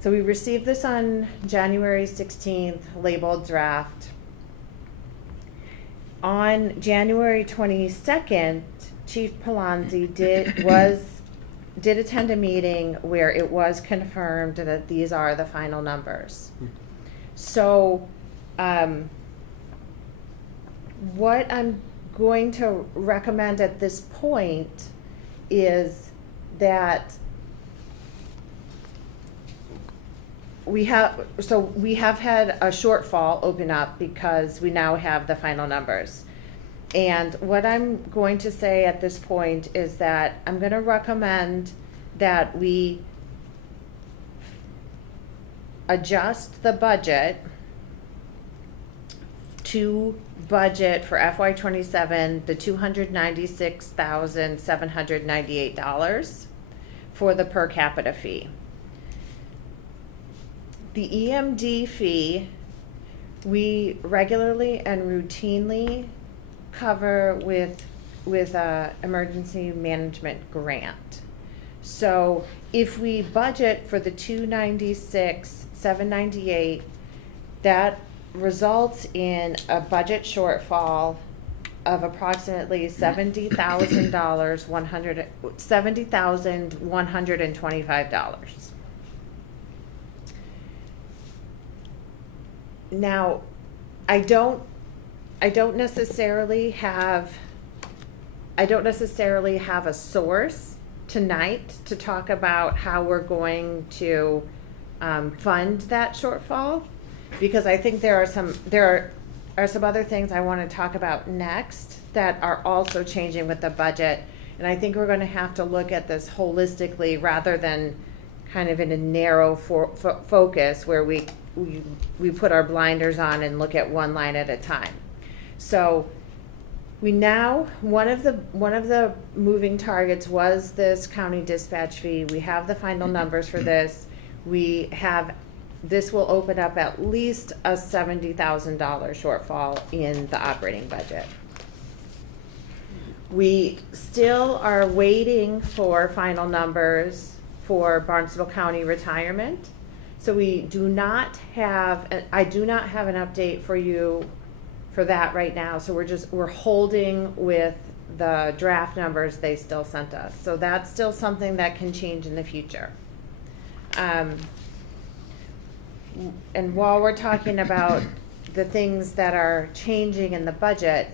So we received this on January 16th, labeled draft. On January 22nd, Chief Palanzi did attend a meeting where it was confirmed that these are the final numbers. So what I'm going to recommend at this point is that we have had a shortfall open up because we now have the final numbers. And what I'm going to say at this point is that I'm going to recommend that we adjust the budget to budget for FY27 the $296,798 for the per capita fee. The EMD fee we regularly and routinely cover with emergency management grant. So if we budget for the $296,798, that results in a budget shortfall of approximately $70,125. Now, I don't necessarily have a source tonight to talk about how we're going to fund that shortfall, because I think there are some other things I want to talk about next that are also changing with the budget, and I think we're going to have to look at this holistically rather than kind of in a narrow focus where we put our blinders on and look at one line at a time. So one of the moving targets was this county dispatch fee. We have the final numbers for this. This will open up at least a $70,000 shortfall in the operating budget. We still are waiting for final numbers for Barnstable County retirement. So I do not have an update for you for that right now. So we're holding with the draft numbers they still sent us. So that's still something that can change in the future. And while we're talking about the things that are changing in the budget,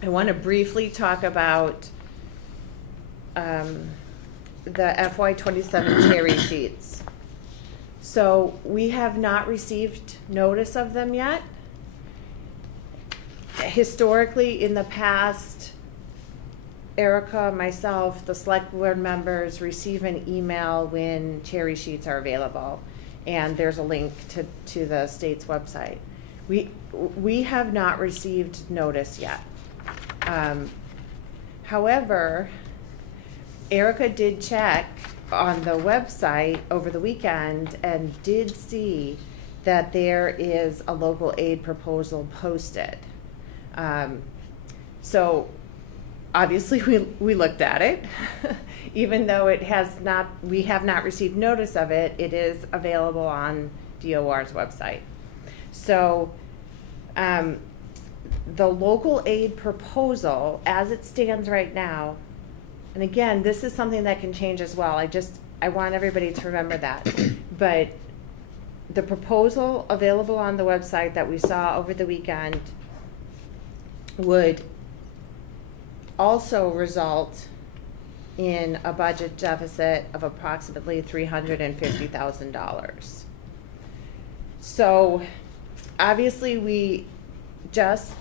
I want to briefly talk about the FY27 cherry sheets. So we have not received notice of them yet. Historically, in the past, Erica, myself, the select board members receive an email when cherry sheets are available, and there's a link to the state's website. We have not received notice yet. However, Erica did check on the website over the weekend and did see that there is a local aid proposal posted. So obviously we looked at it. Even though we have not received notice of it, it is available on DOR's website. So the local aid proposal, as it stands right now, and again, this is something that can change as well. I want everybody to remember that. But the proposal available on the website that we saw over the weekend would also result in a budget deficit of approximately $350,000. So obviously we just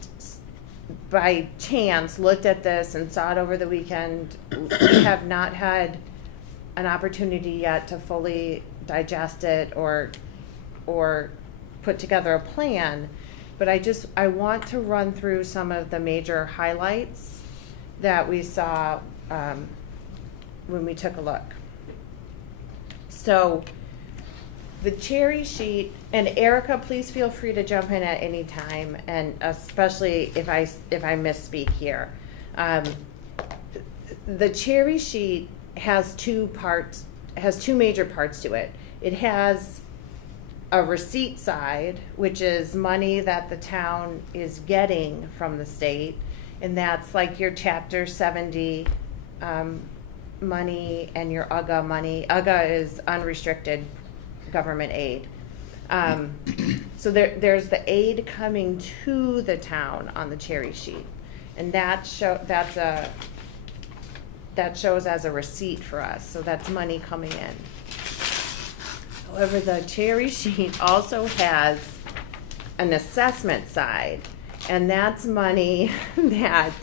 by chance looked at this and saw it over the weekend. We have not had an opportunity yet to fully digest it or put together a plan, but I want to run through some of the major highlights that we saw when we took a look. So the cherry sheet, and Erica, please feel free to jump in at any time, and especially if I misspeak here. The cherry sheet has two major parts to it. It has a receipt side, which is money that the town is getting from the state, and that's like your Chapter 70 money and your UGA money. UGA is unrestricted government aid. So there's the aid coming to the town on the cherry sheet, and that shows as a receipt for us. So that's money coming in. However, the cherry sheet also has an assessment side, and that's money that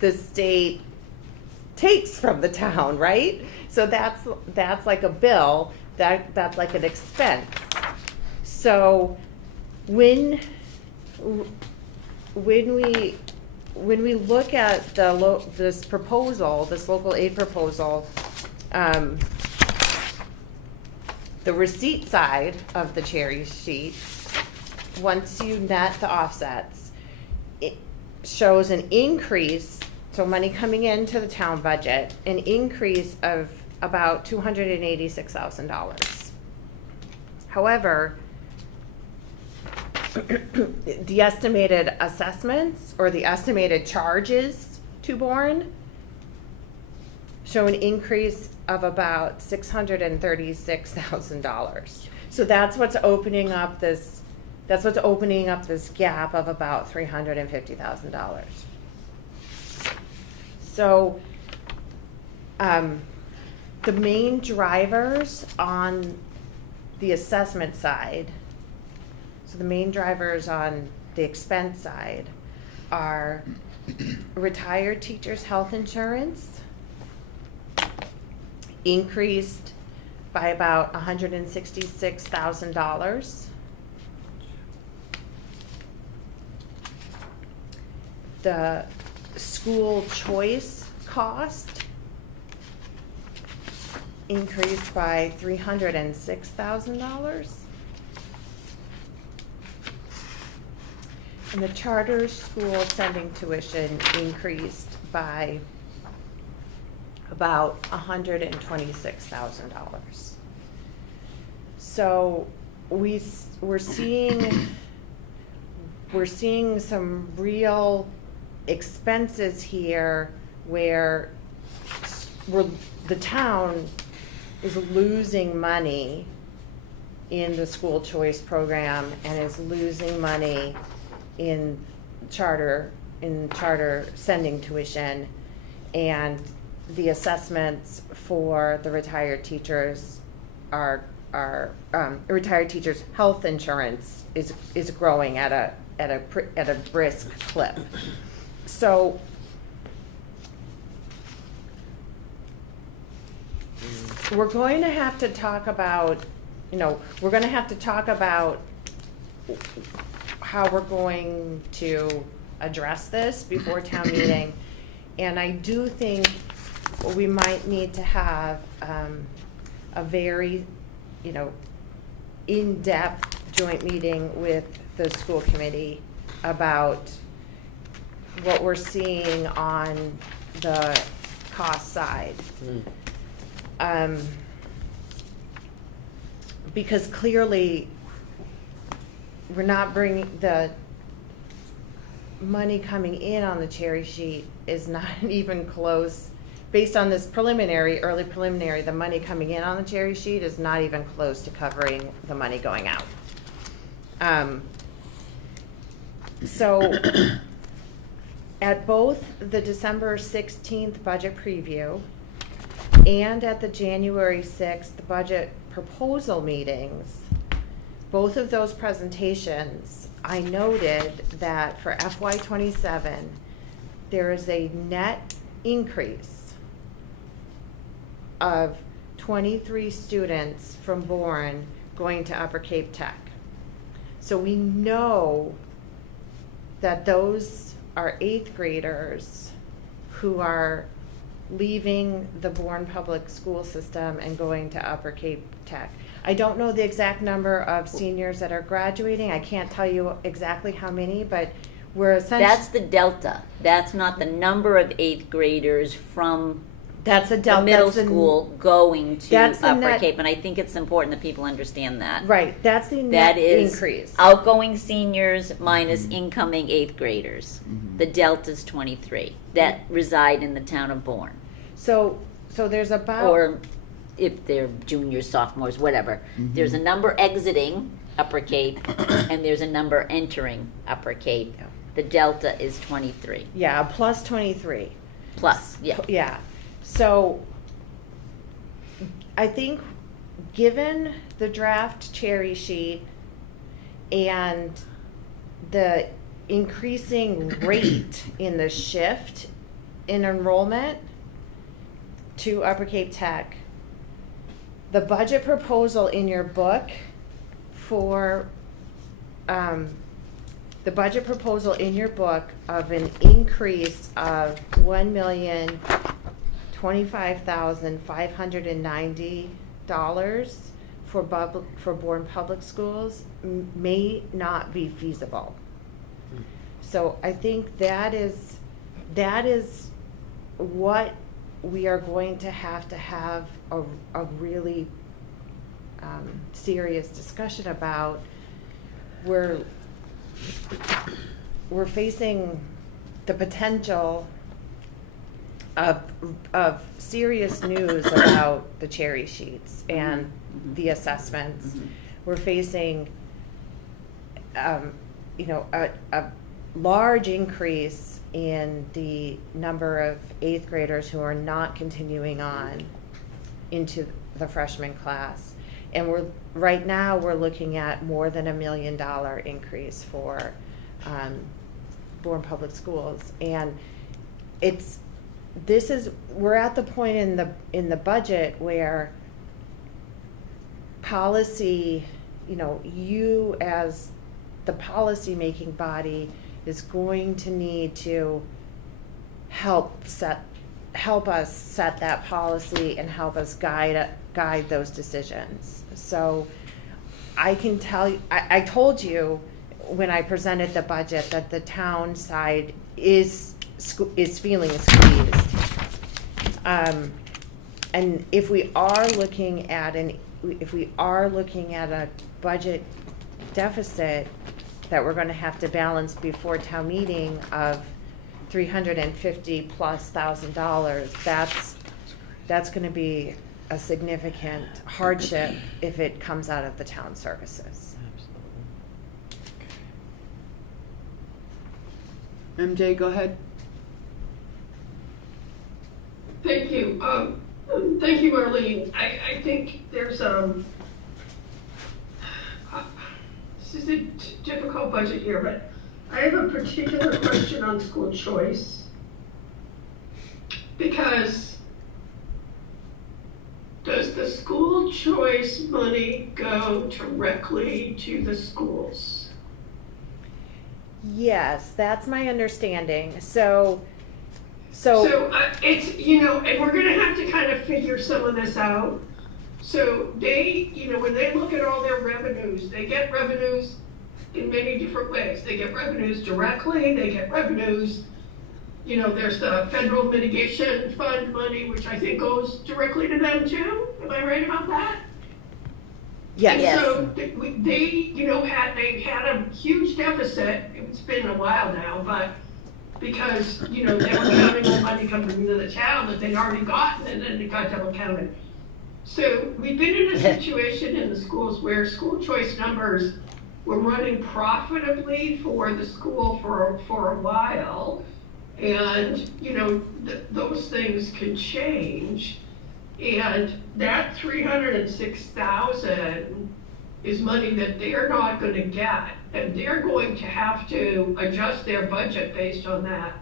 the state takes from the town, right? So that's like a bill. That's like an expense. So when we look at this proposal, this local aid proposal, the receipt side of the cherry sheet, once you net the offsets, it shows an increase, so money coming into the town budget, an increase of about $286,000. However, the estimated assessments or the estimated charges to Bourne show an increase of about $636,000. So that's what's opening up this gap of about $350,000. So the main drivers on the assessment side, so the main drivers on the expense side are retired teachers' health insurance increased by about $166,000. The school choice cost increased by $306,000. And the charter school sending tuition increased by about $126,000. So we're seeing some real expenses here where the town is losing money in the school choice program and is losing money in charter sending tuition, and the assessments for the retired teachers retired teachers' health insurance is growing at a brisk clip. So we're going to have to talk about, how we're going to address this before town meeting. And I do think we might need to have a very, in-depth joint meeting with the school committee about what we're seeing on the cost side. Because clearly, we're not bringing, the money coming in on the cherry sheet is not even close. Based on this early preliminary, the money coming in on the cherry sheet is not even close to covering the money going out. So at both the December 16th budget preview and at the January 6th budget proposal meetings, both of those presentations, I noted that for FY27, there is a net increase of 23 students from Bourne going to Upper Cape Tech. So we know that those are 8th graders who are leaving the Bourne public school system and going to Upper Cape Tech. I don't know the exact number of seniors that are graduating. I can't tell you exactly how many, but we're essentially... That's the delta. That's not the number of 8th graders from the middle school going to Upper Cape. And I think it's important that people understand that. Right. That's the net increase. Outgoing seniors minus incoming 8th graders. The delta's 23 that reside in the town of Bourne. So there's about... Or if they're juniors, sophomores, whatever. There's a number exiting Upper Cape and there's a number entering Upper Cape. The delta is 23. Yeah, plus 23. Plus, yeah. Yeah. So I think given the draft cherry sheet and the increasing rate in the shift in enrollment to Upper Cape Tech, the budget proposal in your book for the budget proposal in your book of an increase of $1,025,590 for Bourne Public Schools may not be feasible. So I think that is what we are going to have a really serious discussion about. We're facing the potential of serious news about the cherry sheets and the assessments. We're facing, you know, a large increase in the number of 8th graders who are not continuing on into the freshman class. And right now we're looking at more than $1 million increase for Bourne Public Schools. And we're at the point in the budget where policy, you know, you as the policy making body is going to need to help us set that policy and help us guide those decisions. So I can tell you, I told you when I presented the budget that the town side is feeling squeezed. And if we are looking at a budget deficit that we're going to have to balance before town meeting of $350,000+, that's going to be a significant hardship if it comes out of the town services. MJ, go ahead. Thank you. Thank you, Marlene. I think there's this is a difficult budget here, but I have a particular question on school choice, because does the school choice money go directly to the schools? Yes, that's my understanding. So it's, you know, and we're gonna have to kind of figure some of this out. So they, you know, when they look at all their revenues, they get revenues in many different ways. They get revenues directly, they get revenues, you know, there's the federal mitigation fund money, which I think goes directly to them too. Am I right about that? Yes. And so they, you know, they had a huge deficit. It's been a while now, but because, you know, they were counting on money coming into the town that they'd already gotten, and then it got double counted. So we've been in a situation in the schools where school choice numbers were running profitably for the school for a while, and, you know, those things can change. And that $306,000 is money that they're not going to get, and they're going to have to adjust their budget based on that,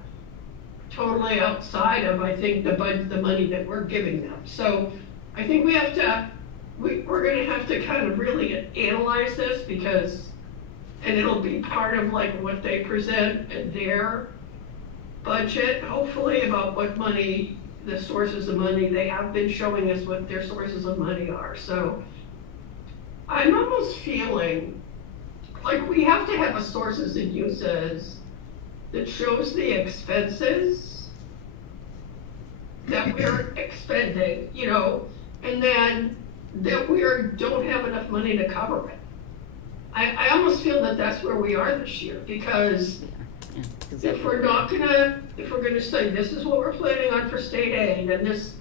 totally outside of, I think, the money that we're giving them. So I think we're going to have to kind of really analyze this, because, and it'll be part of like what they present in their budget, hopefully, about what money, the sources of money. They have been showing us what their sources of money are. So I'm almost feeling like we have to have a sources and uses that shows the expenses that we're expending, you know, and then that we don't have enough money to cover it. I almost feel that that's where we are this year, because if we're gonna say this is what we're planning on for state aid, and this,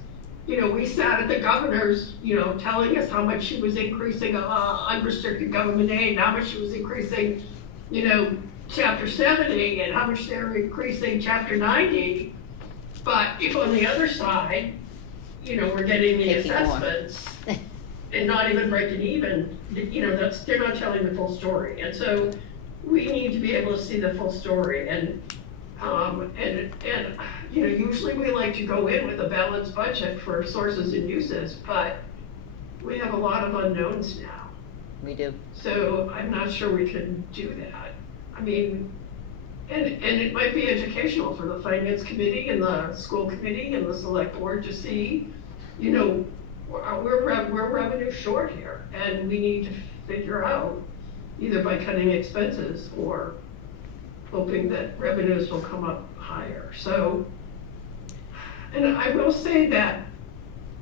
you know, we sat at the governor's, you know, telling us how much she was increasing unrestricted government aid, and how much she was increasing, you know, Chapter 70, and how much they're increasing Chapter 90. But if on the other side, you know, we're getting the assessments and not even breaking even, you know, they're not telling the full story. And so we need to be able to see the full story. And you know, usually we like to go in with a balanced budget for sources and uses, but we have a lot of unknowns now. We do. So I'm not sure we can do that. I mean, and it might be educational for the finance committee and the school committee and the select board to see, you know, we're revenue short here, and we need to figure out either by cutting expenses or hoping that revenues will come up higher. So, and I will say that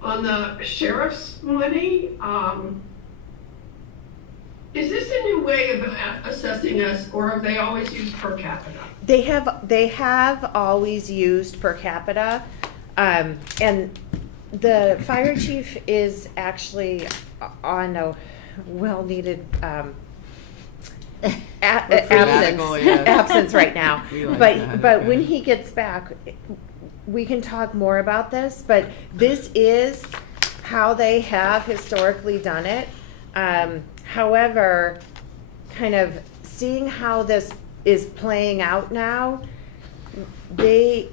on the sheriff's money, is this a new way of assessing us, or have they always used per capita? They have always used per capita. And the fire chief is actually on a well-needed Sabbatical, yes. absence right now. We like But that, when okay. he gets back, we can talk more about this, but this is how they have historically done it. However, kind of seeing how this is playing out now, the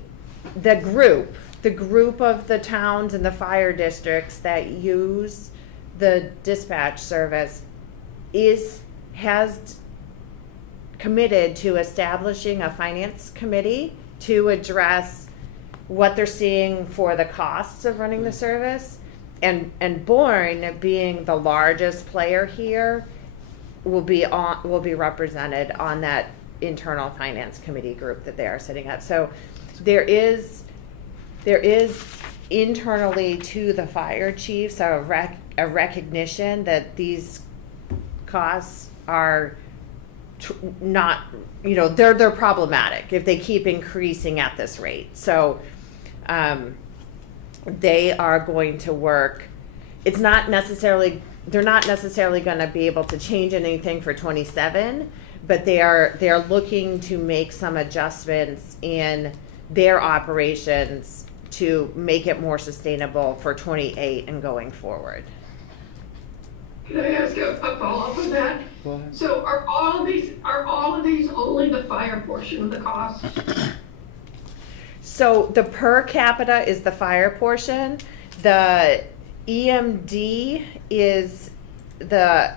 group of the towns and the fire districts that use the dispatch service has committed to establishing a finance committee to address what they're seeing for the costs of running the service. And Bourne, being the largest player here, will be represented on that internal finance committee group that they are setting up. So there is internally to the fire chiefs a recognition that these costs are not, they're problematic if they keep increasing at this rate. So they are going to work. They're not necessarily going to be able to change anything for 27, but they are looking to make some adjustments in their operations to make it more sustainable for 28 and going forward. Can I ask a follow-up on that? So are all of these only the fire portion of the cost? So the per capita is the fire portion. The EMD is at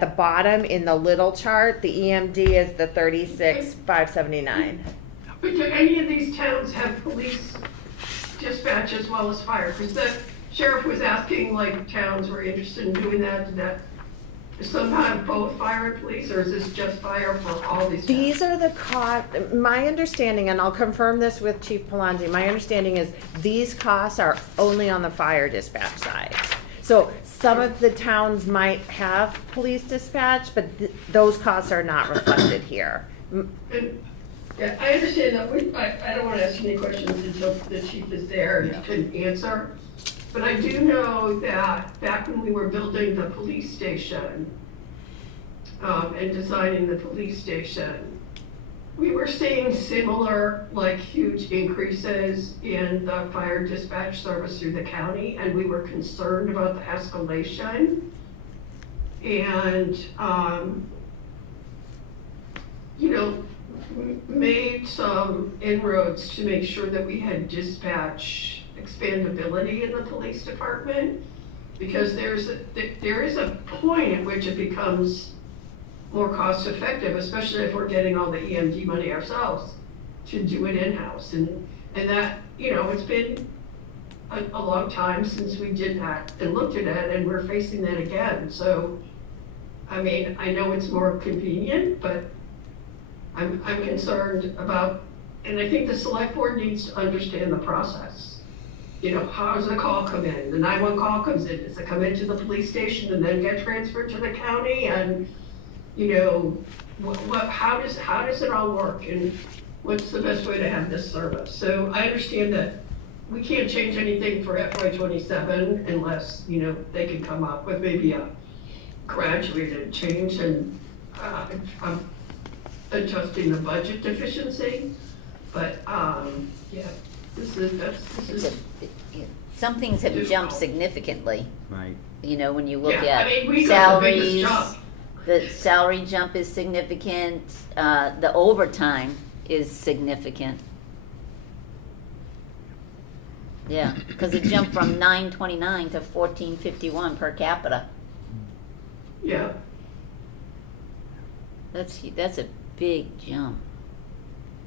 the bottom in the little chart. The EMD is the 36,579. But do any of these towns have police dispatch as well as fire? Because the sheriff was asking, like, towns were interested in doing that. Did that somehow both fire and police, or is this just fire for all these towns? These are the my understanding, and I'll confirm this with Chief Palazzi, my understanding is these costs are only on the fire dispatch side. So some of the towns might have police dispatch, but those costs are not reflected here. Yeah, I understand that. I don't want to ask any questions until the chief is there and can answer. But I do know that back when we were building the police station and designing the police station, we were seeing similar, like, huge increases in the fire dispatch service through the county, and we were concerned about the escalation. And, made some inroads to make sure that we had dispatch expandability in the police department, because there is a point at which it becomes more cost effective, especially if we're getting all the EMD money ourselves, to do it in-house. And that, it's been a long time since we did that and looked at it, and we're facing that again. So, I mean, I know it's more convenient, but I'm concerned about, and I think the select board needs to understand the process. How does the call come in? The 911 call comes in. Does it come into the police station and then get transferred to the county? And, how does it all work? And what's the best way to have this service? So I understand that we can't change anything for FY27 unless, they can come up with maybe a graduated change and adjusting the budget deficiency. But, this is some things have jumped significantly. Right. When you look Yeah, at I mean, we got the biggest salaries, jump. the salary jump is significant, the overtime is significant. Yeah, because it jumped from 929 to 1451 per capita. Yeah. That's a big jump.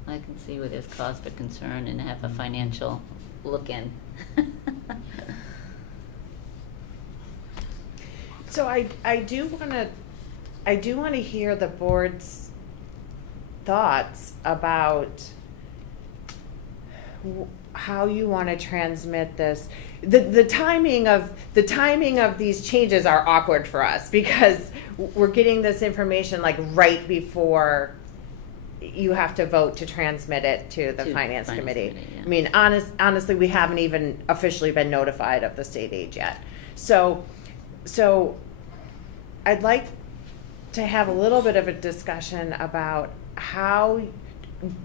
I can see where there's cause for concern and have a financial look in. So I do want to hear the board's thoughts about how you want to transmit this. The timing of these changes are awkward for us because we're getting this information like right before you have to vote to transmit it to the To finance Finance committee. Committee, yeah. I mean, honestly, we haven't even officially been notified of the state aid yet. So I'd like to have a little bit of a discussion about how,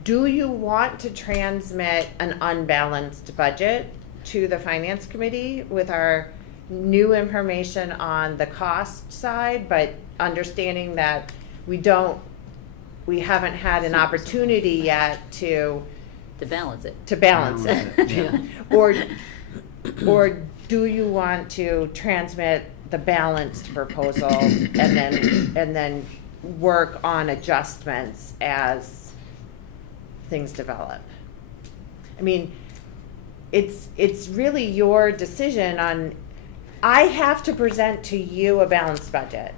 do you want to transmit an unbalanced budget to the finance committee with our new information on the cost side, but understanding that we haven't had an opportunity yet to balance it. Yeah. Or do you want to transmit the balanced proposal and then work on adjustments as things develop? I mean, it's really your decision on, I have to present to you a balanced budget.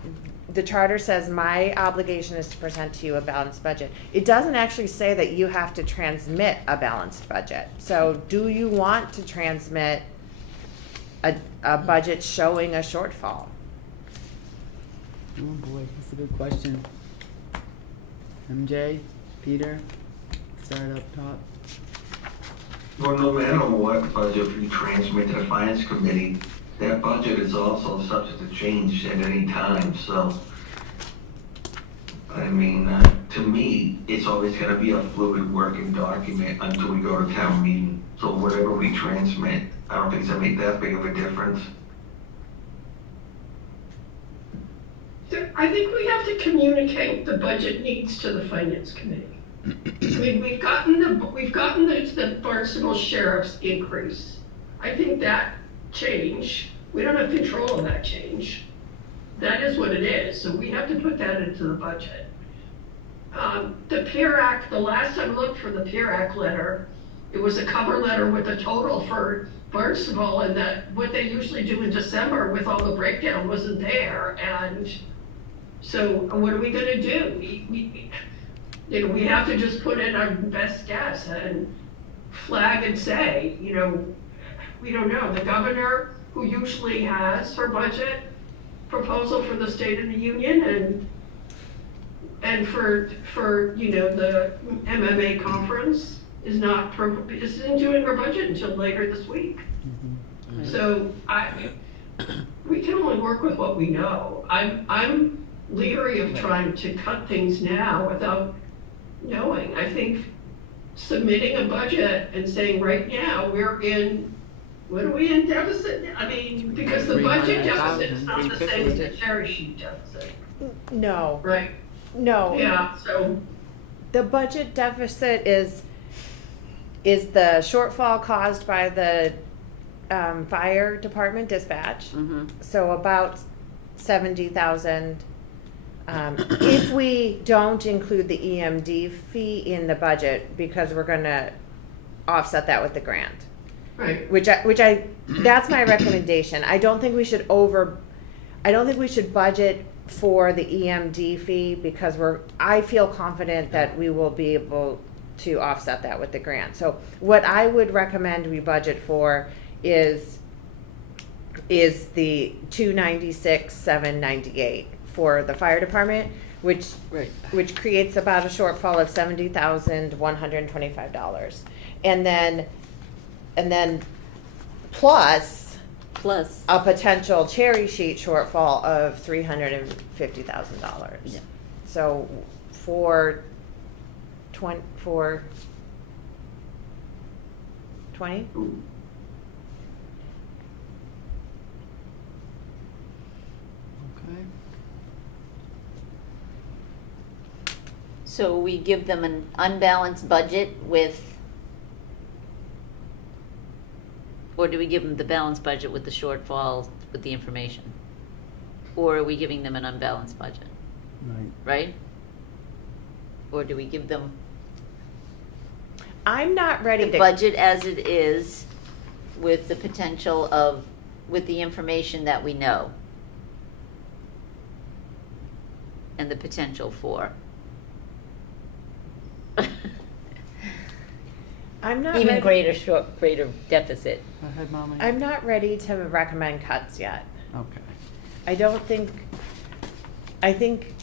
The charter says my obligation is to present to you a balanced budget. It doesn't actually say that you have to transmit a balanced budget. So do you want to transmit a budget showing a shortfall? Oh boy, that's a good question. MJ, Peter, start up top. Well, no matter what budget we transmit to the finance committee, that budget is also subject to change at any time, so. I mean, to me, it's always gonna be a fluid working document until we go to town meeting. So whatever we transmit, I don't think it's gonna make that big of a difference. I think we have to communicate the budget needs to the finance committee. I mean, we've gotten the Barnstable Sheriff's increase. I think that change, we don't have control of that change. That is what it is, so we have to put that into the budget. The PEER Act, the last time I looked for the PEER Act letter, it was a cover letter with a total for Barnstable, and that what they usually do in December with all the breakdown wasn't there, and so what are we gonna do? We have to just put in our best guess and flag and say, we don't know. The governor, who usually has her budget proposal for the State of the Union and for the MMA conference isn't doing her budget until later this week. Mm-hmm. So we can only work with what we know. I'm leery of trying to cut things now without knowing. I think submitting a budget and saying right now what are we in deficit? I mean, because the budget deficit is not the same as the cherry sheet deficit. No. Right. No. Yeah, so. The budget deficit is the shortfall caused by the fire department dispatch. Mm-hmm. So about 70,000. If we don't include the EMD fee in the budget, because we're gonna offset that with the grant. Right. That's my recommendation. I don't think we should budget for the EMD fee because I feel confident that we will be able to offset that with the grant. So what I would recommend we budget for is the 296,798 for the fire department, which creates about a shortfall of $70,125. And then plus a potential cherry sheet shortfall of $350,000. Yeah. So for 20? Okay. So we give them an unbalanced budget or do we give them the balanced budget with the shortfall with the information? Or are we giving them an unbalanced budget? Right? Or do we give them I'm not ready the to budget as it is with the potential with the information that we know? And the potential for? I'm not even ready. greater deficit. Go ahead, Mommy. I'm not ready to recommend cuts yet. Okay. I think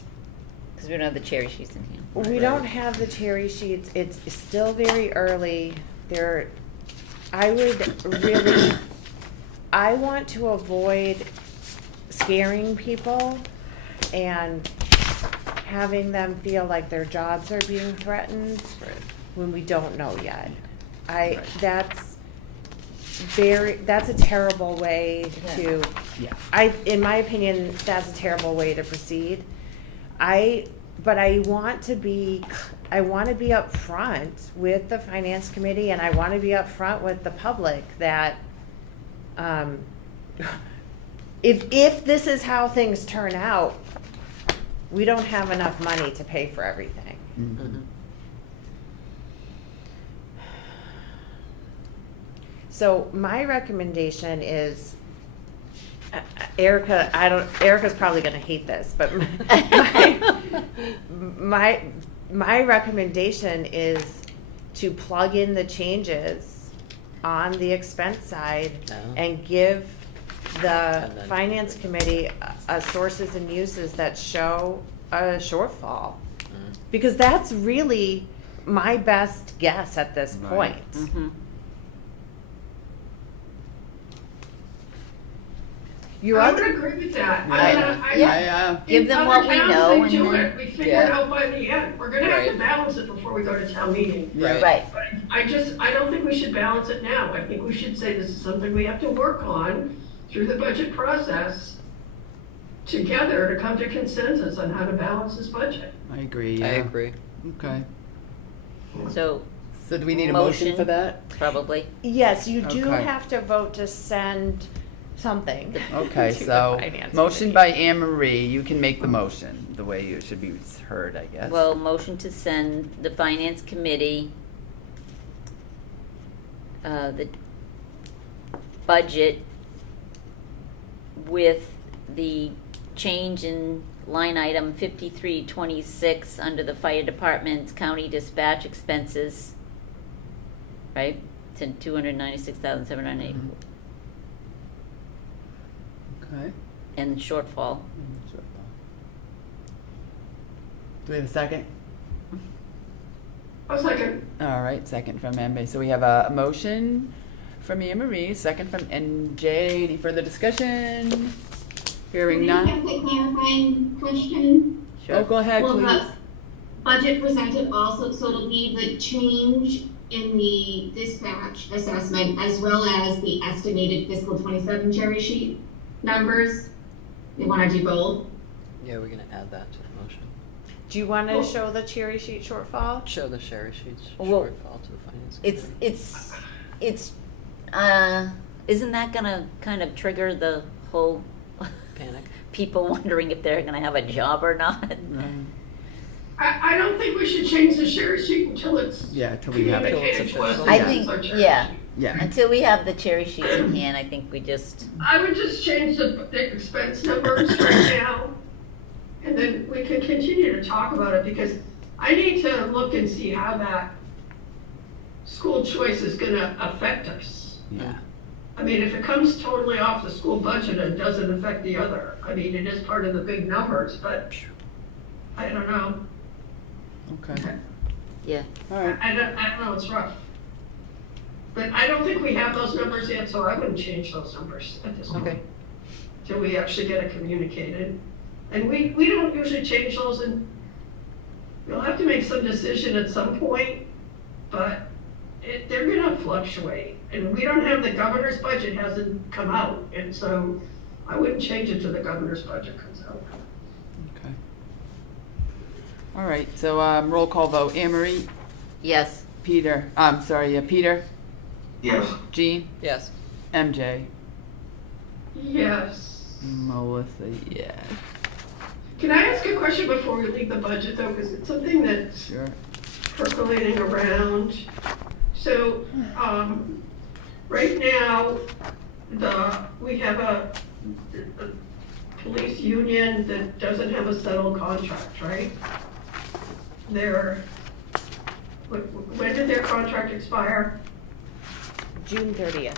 Because we don't have the cherry sheets in hand. We don't have the cherry sheets. It's still very early. I want to avoid scaring people and having them feel like their jobs are being threatened when we don't know yet. That's a terrible way to, in my opinion, that's a terrible way to proceed. But I want to be upfront with the finance committee, and I want to be upfront with the public that if this is how things turn out, we don't have enough money to pay for everything. Mm-hmm. So my recommendation is, Erica's probably gonna hate this, but my recommendation is to plug in the changes on the expense side and give the finance committee sources and uses that show a shortfall. Because that's really my best guess at this point. I would agree with that. Give them what we know. They do it. We figure it out by the end. We're gonna have to balance it before we go to town meeting. Right. But I don't think we should balance it now. I think we should say this is something we have to work on through the budget process together to come to consensus on how to balance this budget. I agree. I agree. Okay. So do we need a motion for that? Probably. Yes, you do Okay. have to vote to send something. Okay, to the so finance motion committee. by Anne Marie. You can make the motion the way it should be heard, I guess. Well, motion to send the finance committee the budget with the change in line item 5326 under the fire department's county dispatch expenses, right, to 296,708. Okay. And shortfall. Do we have a second? A second. All right, second from Anne. So we have a motion from Anne Marie, second from NJ. Any further discussion? Hearing Can I none. ask a clarifying question? Oh, go ahead, Will please. the budget presented also, so it'll be the change in the dispatch assessment as well as the estimated fiscal 27 cherry sheet numbers? You want to do both? Yeah, we're gonna add that to the motion. Do you want to show the cherry sheet shortfall? Show the cherry sheets Well, shortfall to the finance committee. It's isn't that gonna kind of trigger the whole Panic. people wondering if they're gonna have a job or not? I don't think we should change the share sheet until it's Till we have it. communicated to us. I that think, it's our cherry yeah. sheet. Yeah. Until we have the cherry sheets in hand, I think we just, I would just change the expense numbers right now, and then we can continue to talk about it, because I need to look and see how that school choice is gonna affect us. Yeah. I mean, if it comes totally off the school budget and doesn't affect the other, I mean, it is part of the big numbers, but I don't know. Okay. yeah. All right. I don't know, it's rough. But I don't think we have those numbers yet, so I wouldn't change those numbers at this point. Okay. Till we actually get it communicated. And we don't usually change those, and we'll have to make some decision at some point, but they're gonna fluctuate. And we don't have, the governor's budget hasn't come out, and so I wouldn't change it till the governor's budget comes out. Okay. All right, so roll call vote. Anne Marie? Yes. Peter? Peter? Yes. Jean? Yes. MJ? Yes. Melissa, yes. Can I ask a question before we leave the budget, though, because it's something that's Sure. percolating around. So, right now, we have a police union that doesn't have a settled contract, right? When did their contract expire? June 30th.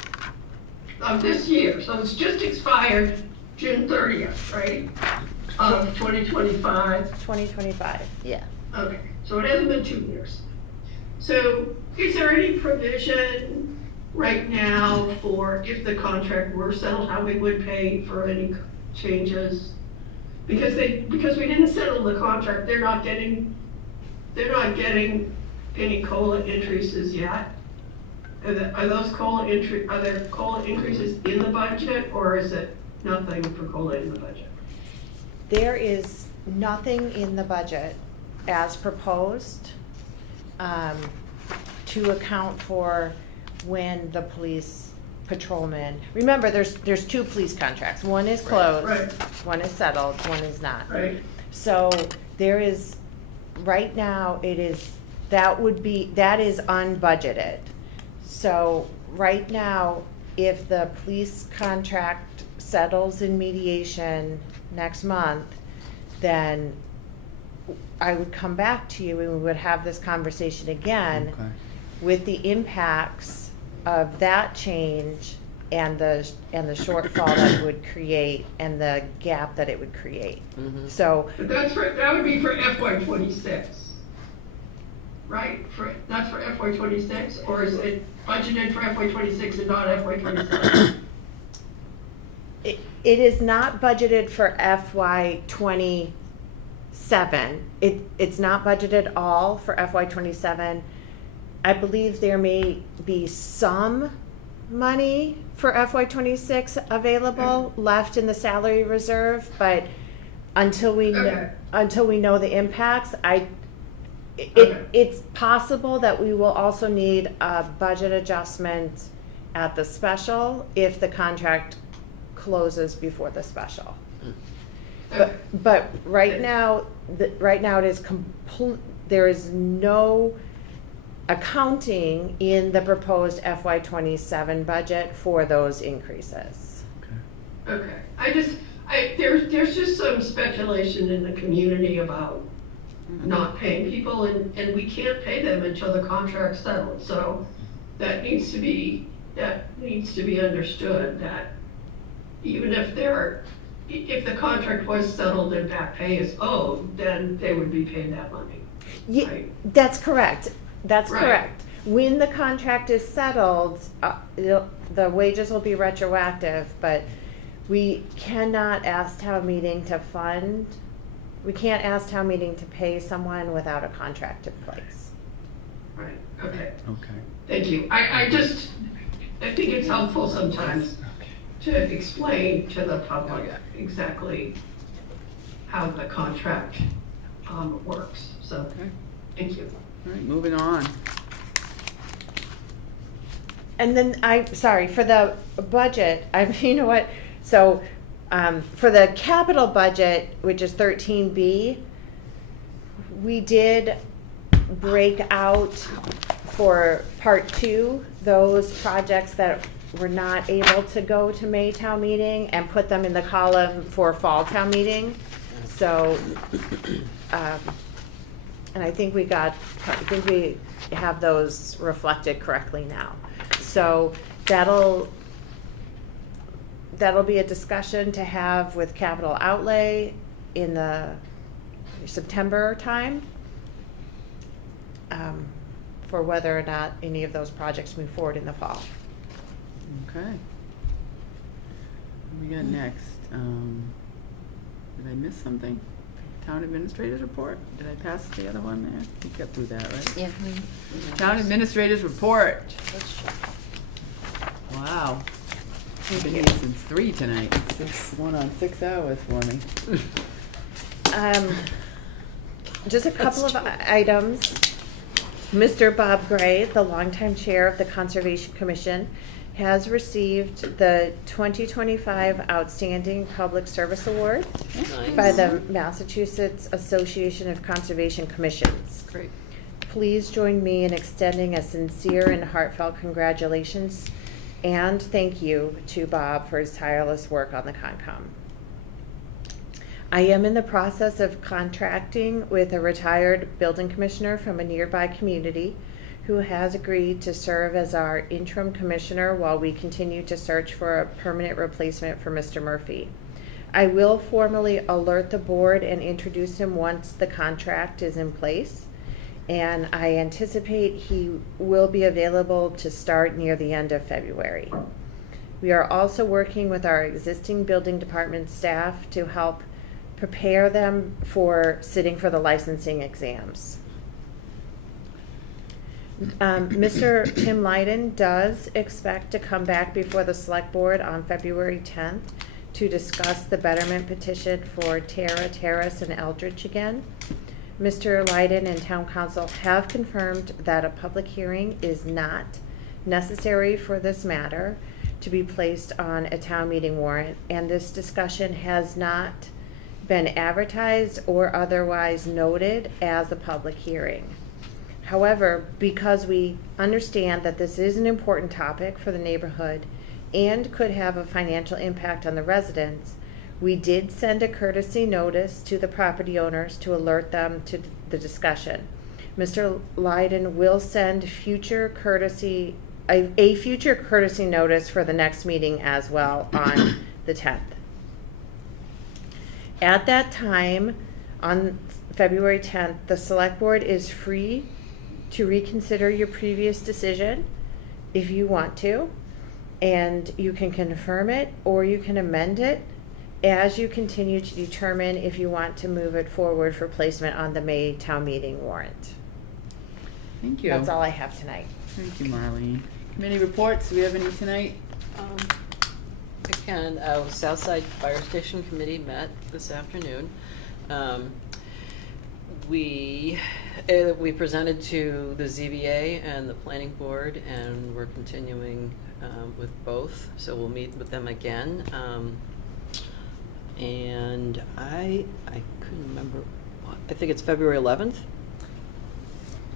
Of this year, so it's just expired June 30th, right? Of 2025. 2025. Yeah. Okay, so it hasn't been 2 years. So is there any provision right now for if the contract were settled, how we would pay for any changes? Because we didn't settle the contract, they're not getting any COLA increases yet. Are there COLA increases in the budget, or is it nothing for COLA in the budget? There is nothing in the budget as proposed to account for when the police patrolman, remember, there's 2 police contracts. One is closed, Right. one is settled, one is not. Right. So there is, right now, that is unbudgeted. So right now, if the police contract settles in mediation next month, then I would come back to you and we would have this conversation again with the impacts of that change and the shortfall that it would create and the gap that it would create. So But that would be for FY '26, right? That's for FY '26, or is it budgeted for FY '26 and not FY '27? it is not budgeted for FY '27. It's not budgeted all for FY '27. I believe there may be some money for FY '26 available left in the salary reserve, but until we know the impacts, it's possible that we will also need a budget adjustment at the special if the contract closes before the special. But right now it is there is no accounting in the proposed FY '27 budget for those increases. Okay, there's just some speculation in the community about not paying people, and we can't pay them until the contract's settled, so that needs to be understood, that even if the contract was settled and back pay is owed, then they would be paid that money. Yeah, right? That's correct. That's Right. correct. When the contract is settled, the wages will be retroactive, but we cannot ask town meeting to fund, we can't ask town meeting to pay someone without a contract in place. Right, okay. Okay. Thank you. I think it's helpful sometimes to explain to the public exactly how the contract works, so, thank you. All right, moving on. And then for the budget, you know what, so, for the capital budget, which is 13B, we did break out for part 2, those projects that were not able to go to May town meeting and put them in the column for fall town meeting. So, and I think we have those reflected correctly now. So that'll be a discussion to have with capital outlay in the September time, for whether or not any of those projects move forward in the fall. Okay. What we got next? Did I miss something? Town administrators report? Did I pass the other one there? We got through that, right? Yeah. Town administrators report. Wow. We've been here since 3 tonight. It's going on 6 hours for me. Just a couple of items. Mr. Bob Gray, the longtime chair of the Conservation Commission, has received the 2025 Outstanding Public Service Award by the Massachusetts Association of Conservation Commissions. Great. Please join me in extending a sincere and heartfelt congratulations and thank you to Bob for his tireless work on the Concom. I am in the process of contracting with a retired building commissioner from a nearby community who has agreed to serve as our interim commissioner while we continue to search for a permanent replacement for Mr. Murphy. I will formally alert the board and introduce him once the contract is in place. And I anticipate he will be available to start near the end of February. We are also working with our existing building department staff to help prepare them for sitting for the licensing exams. Mr. Tim Lydon does expect to come back before the select board on February 10th to discuss the betterment petition for Tara, Terrace, and Eldridge again. Mr. Lydon and town council have confirmed that a public hearing is not necessary for this matter to be placed on a town meeting warrant, and this discussion has not been advertised or otherwise noted as a public hearing. However, because we understand that this is an important topic for the neighborhood and could have a financial impact on the residents, we did send a courtesy notice to the property owners to alert them to the discussion. Mr. Lydon will send a future courtesy notice for the next meeting as well on the 10th. At that time, on February 10th, the select board is free to reconsider your previous decision if you want to, and you can confirm it or you can amend it as you continue to determine if you want to move it forward for placement on the May town meeting warrant. Thank you. That's all I have tonight. Thank you, Marlene. Committee reports, do we have any tonight? Again, Southside Fire Station Committee met this afternoon. We presented to the ZBA and the planning board, and we're continuing with both, so we'll meet with them again. And I couldn't remember, I think it's February 11th?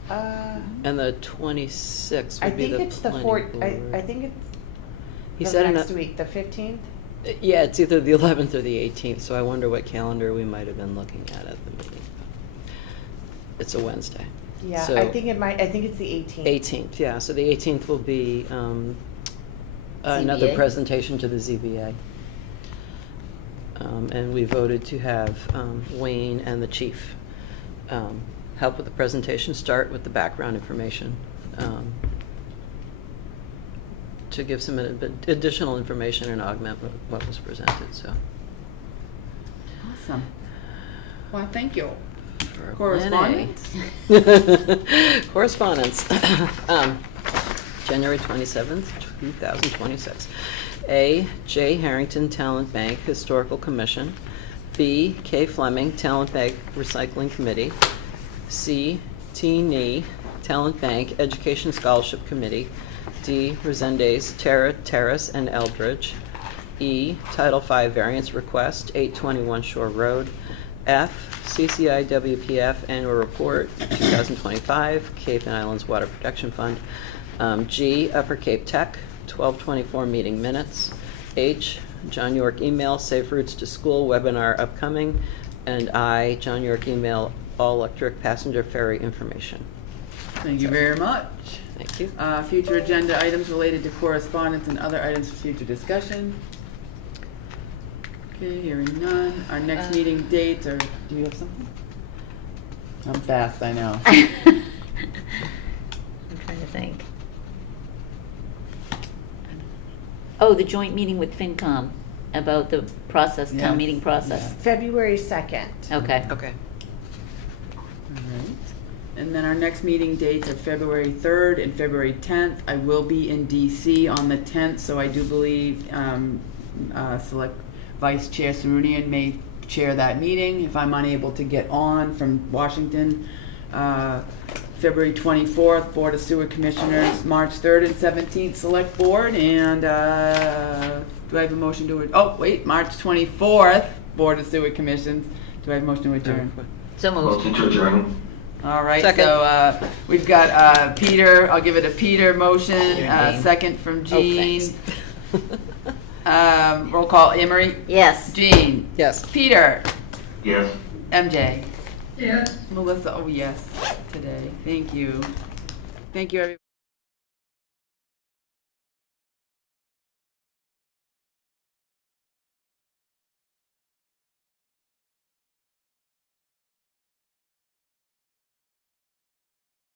And the 26th would be the planning board. I think it's He the said next week, the 15th? Yeah, it's either the 11th or the 18th, so I wonder what calendar we might have been looking at the meeting. It's a Wednesday. Yeah, So- I think it's the 18th. 18th, yeah, so the 18th will be another ZBA? presentation to the ZBA. And we voted to have Wayne and the chief help with the presentation, start with the background information, to give some additional information and augment what was presented, so. Awesome. Well, thank you. For Correspondence? Correspondence. January 27th, 2026. A, J. Harrington Talent Bank Historical Commission. B, K. Fleming Talent Bank Recycling Committee. C, T. Nee Talent Bank Education Scholarship Committee. D, Resendez Terrace and Eldridge. E, Title V Variance Request, 821 Shore Road. F, CCI WPF Annual Report 2025, Cape and Islands Water Protection Fund. G, Upper Cape Tech, 1224 meeting minutes. H, John York email, Safe Routes to School webinar upcoming. And I, John York email, all electric passenger ferry information. Thank you very much. Thank you. Future agenda items related to correspondence and other items for future discussion. Okay, hearing none. Our next meeting dates are, do you have something? I'm fast, I know. I'm trying to think. Oh, the joint meeting with FinCom about the process, Yes. town meeting process. February 2nd. Okay. Okay. Alright. And then our next meeting dates are February 3rd and February 10th. I will be in DC on the 10th, so I do believe Select Vice Chair Sarunian may chair that meeting if I'm unable to get on from Washington. February 24th, Board of Sewer Commissioners, March 3rd and 17th, Select Board, and do I have a motion to, March 24th, Board of Sewer Commissions. Do I have a motion to adjourn? So moved. Motion to adjourn. All right, Second. so we've got Peter, I'll give it a Peter motion, Jean. second from Oh, Jean. thanks. Roll call, Emery, Yes. Jean, Yes. Peter, Yes. MJ, Yes. Melissa, oh yes, today. Thank you. Thank you, everybody.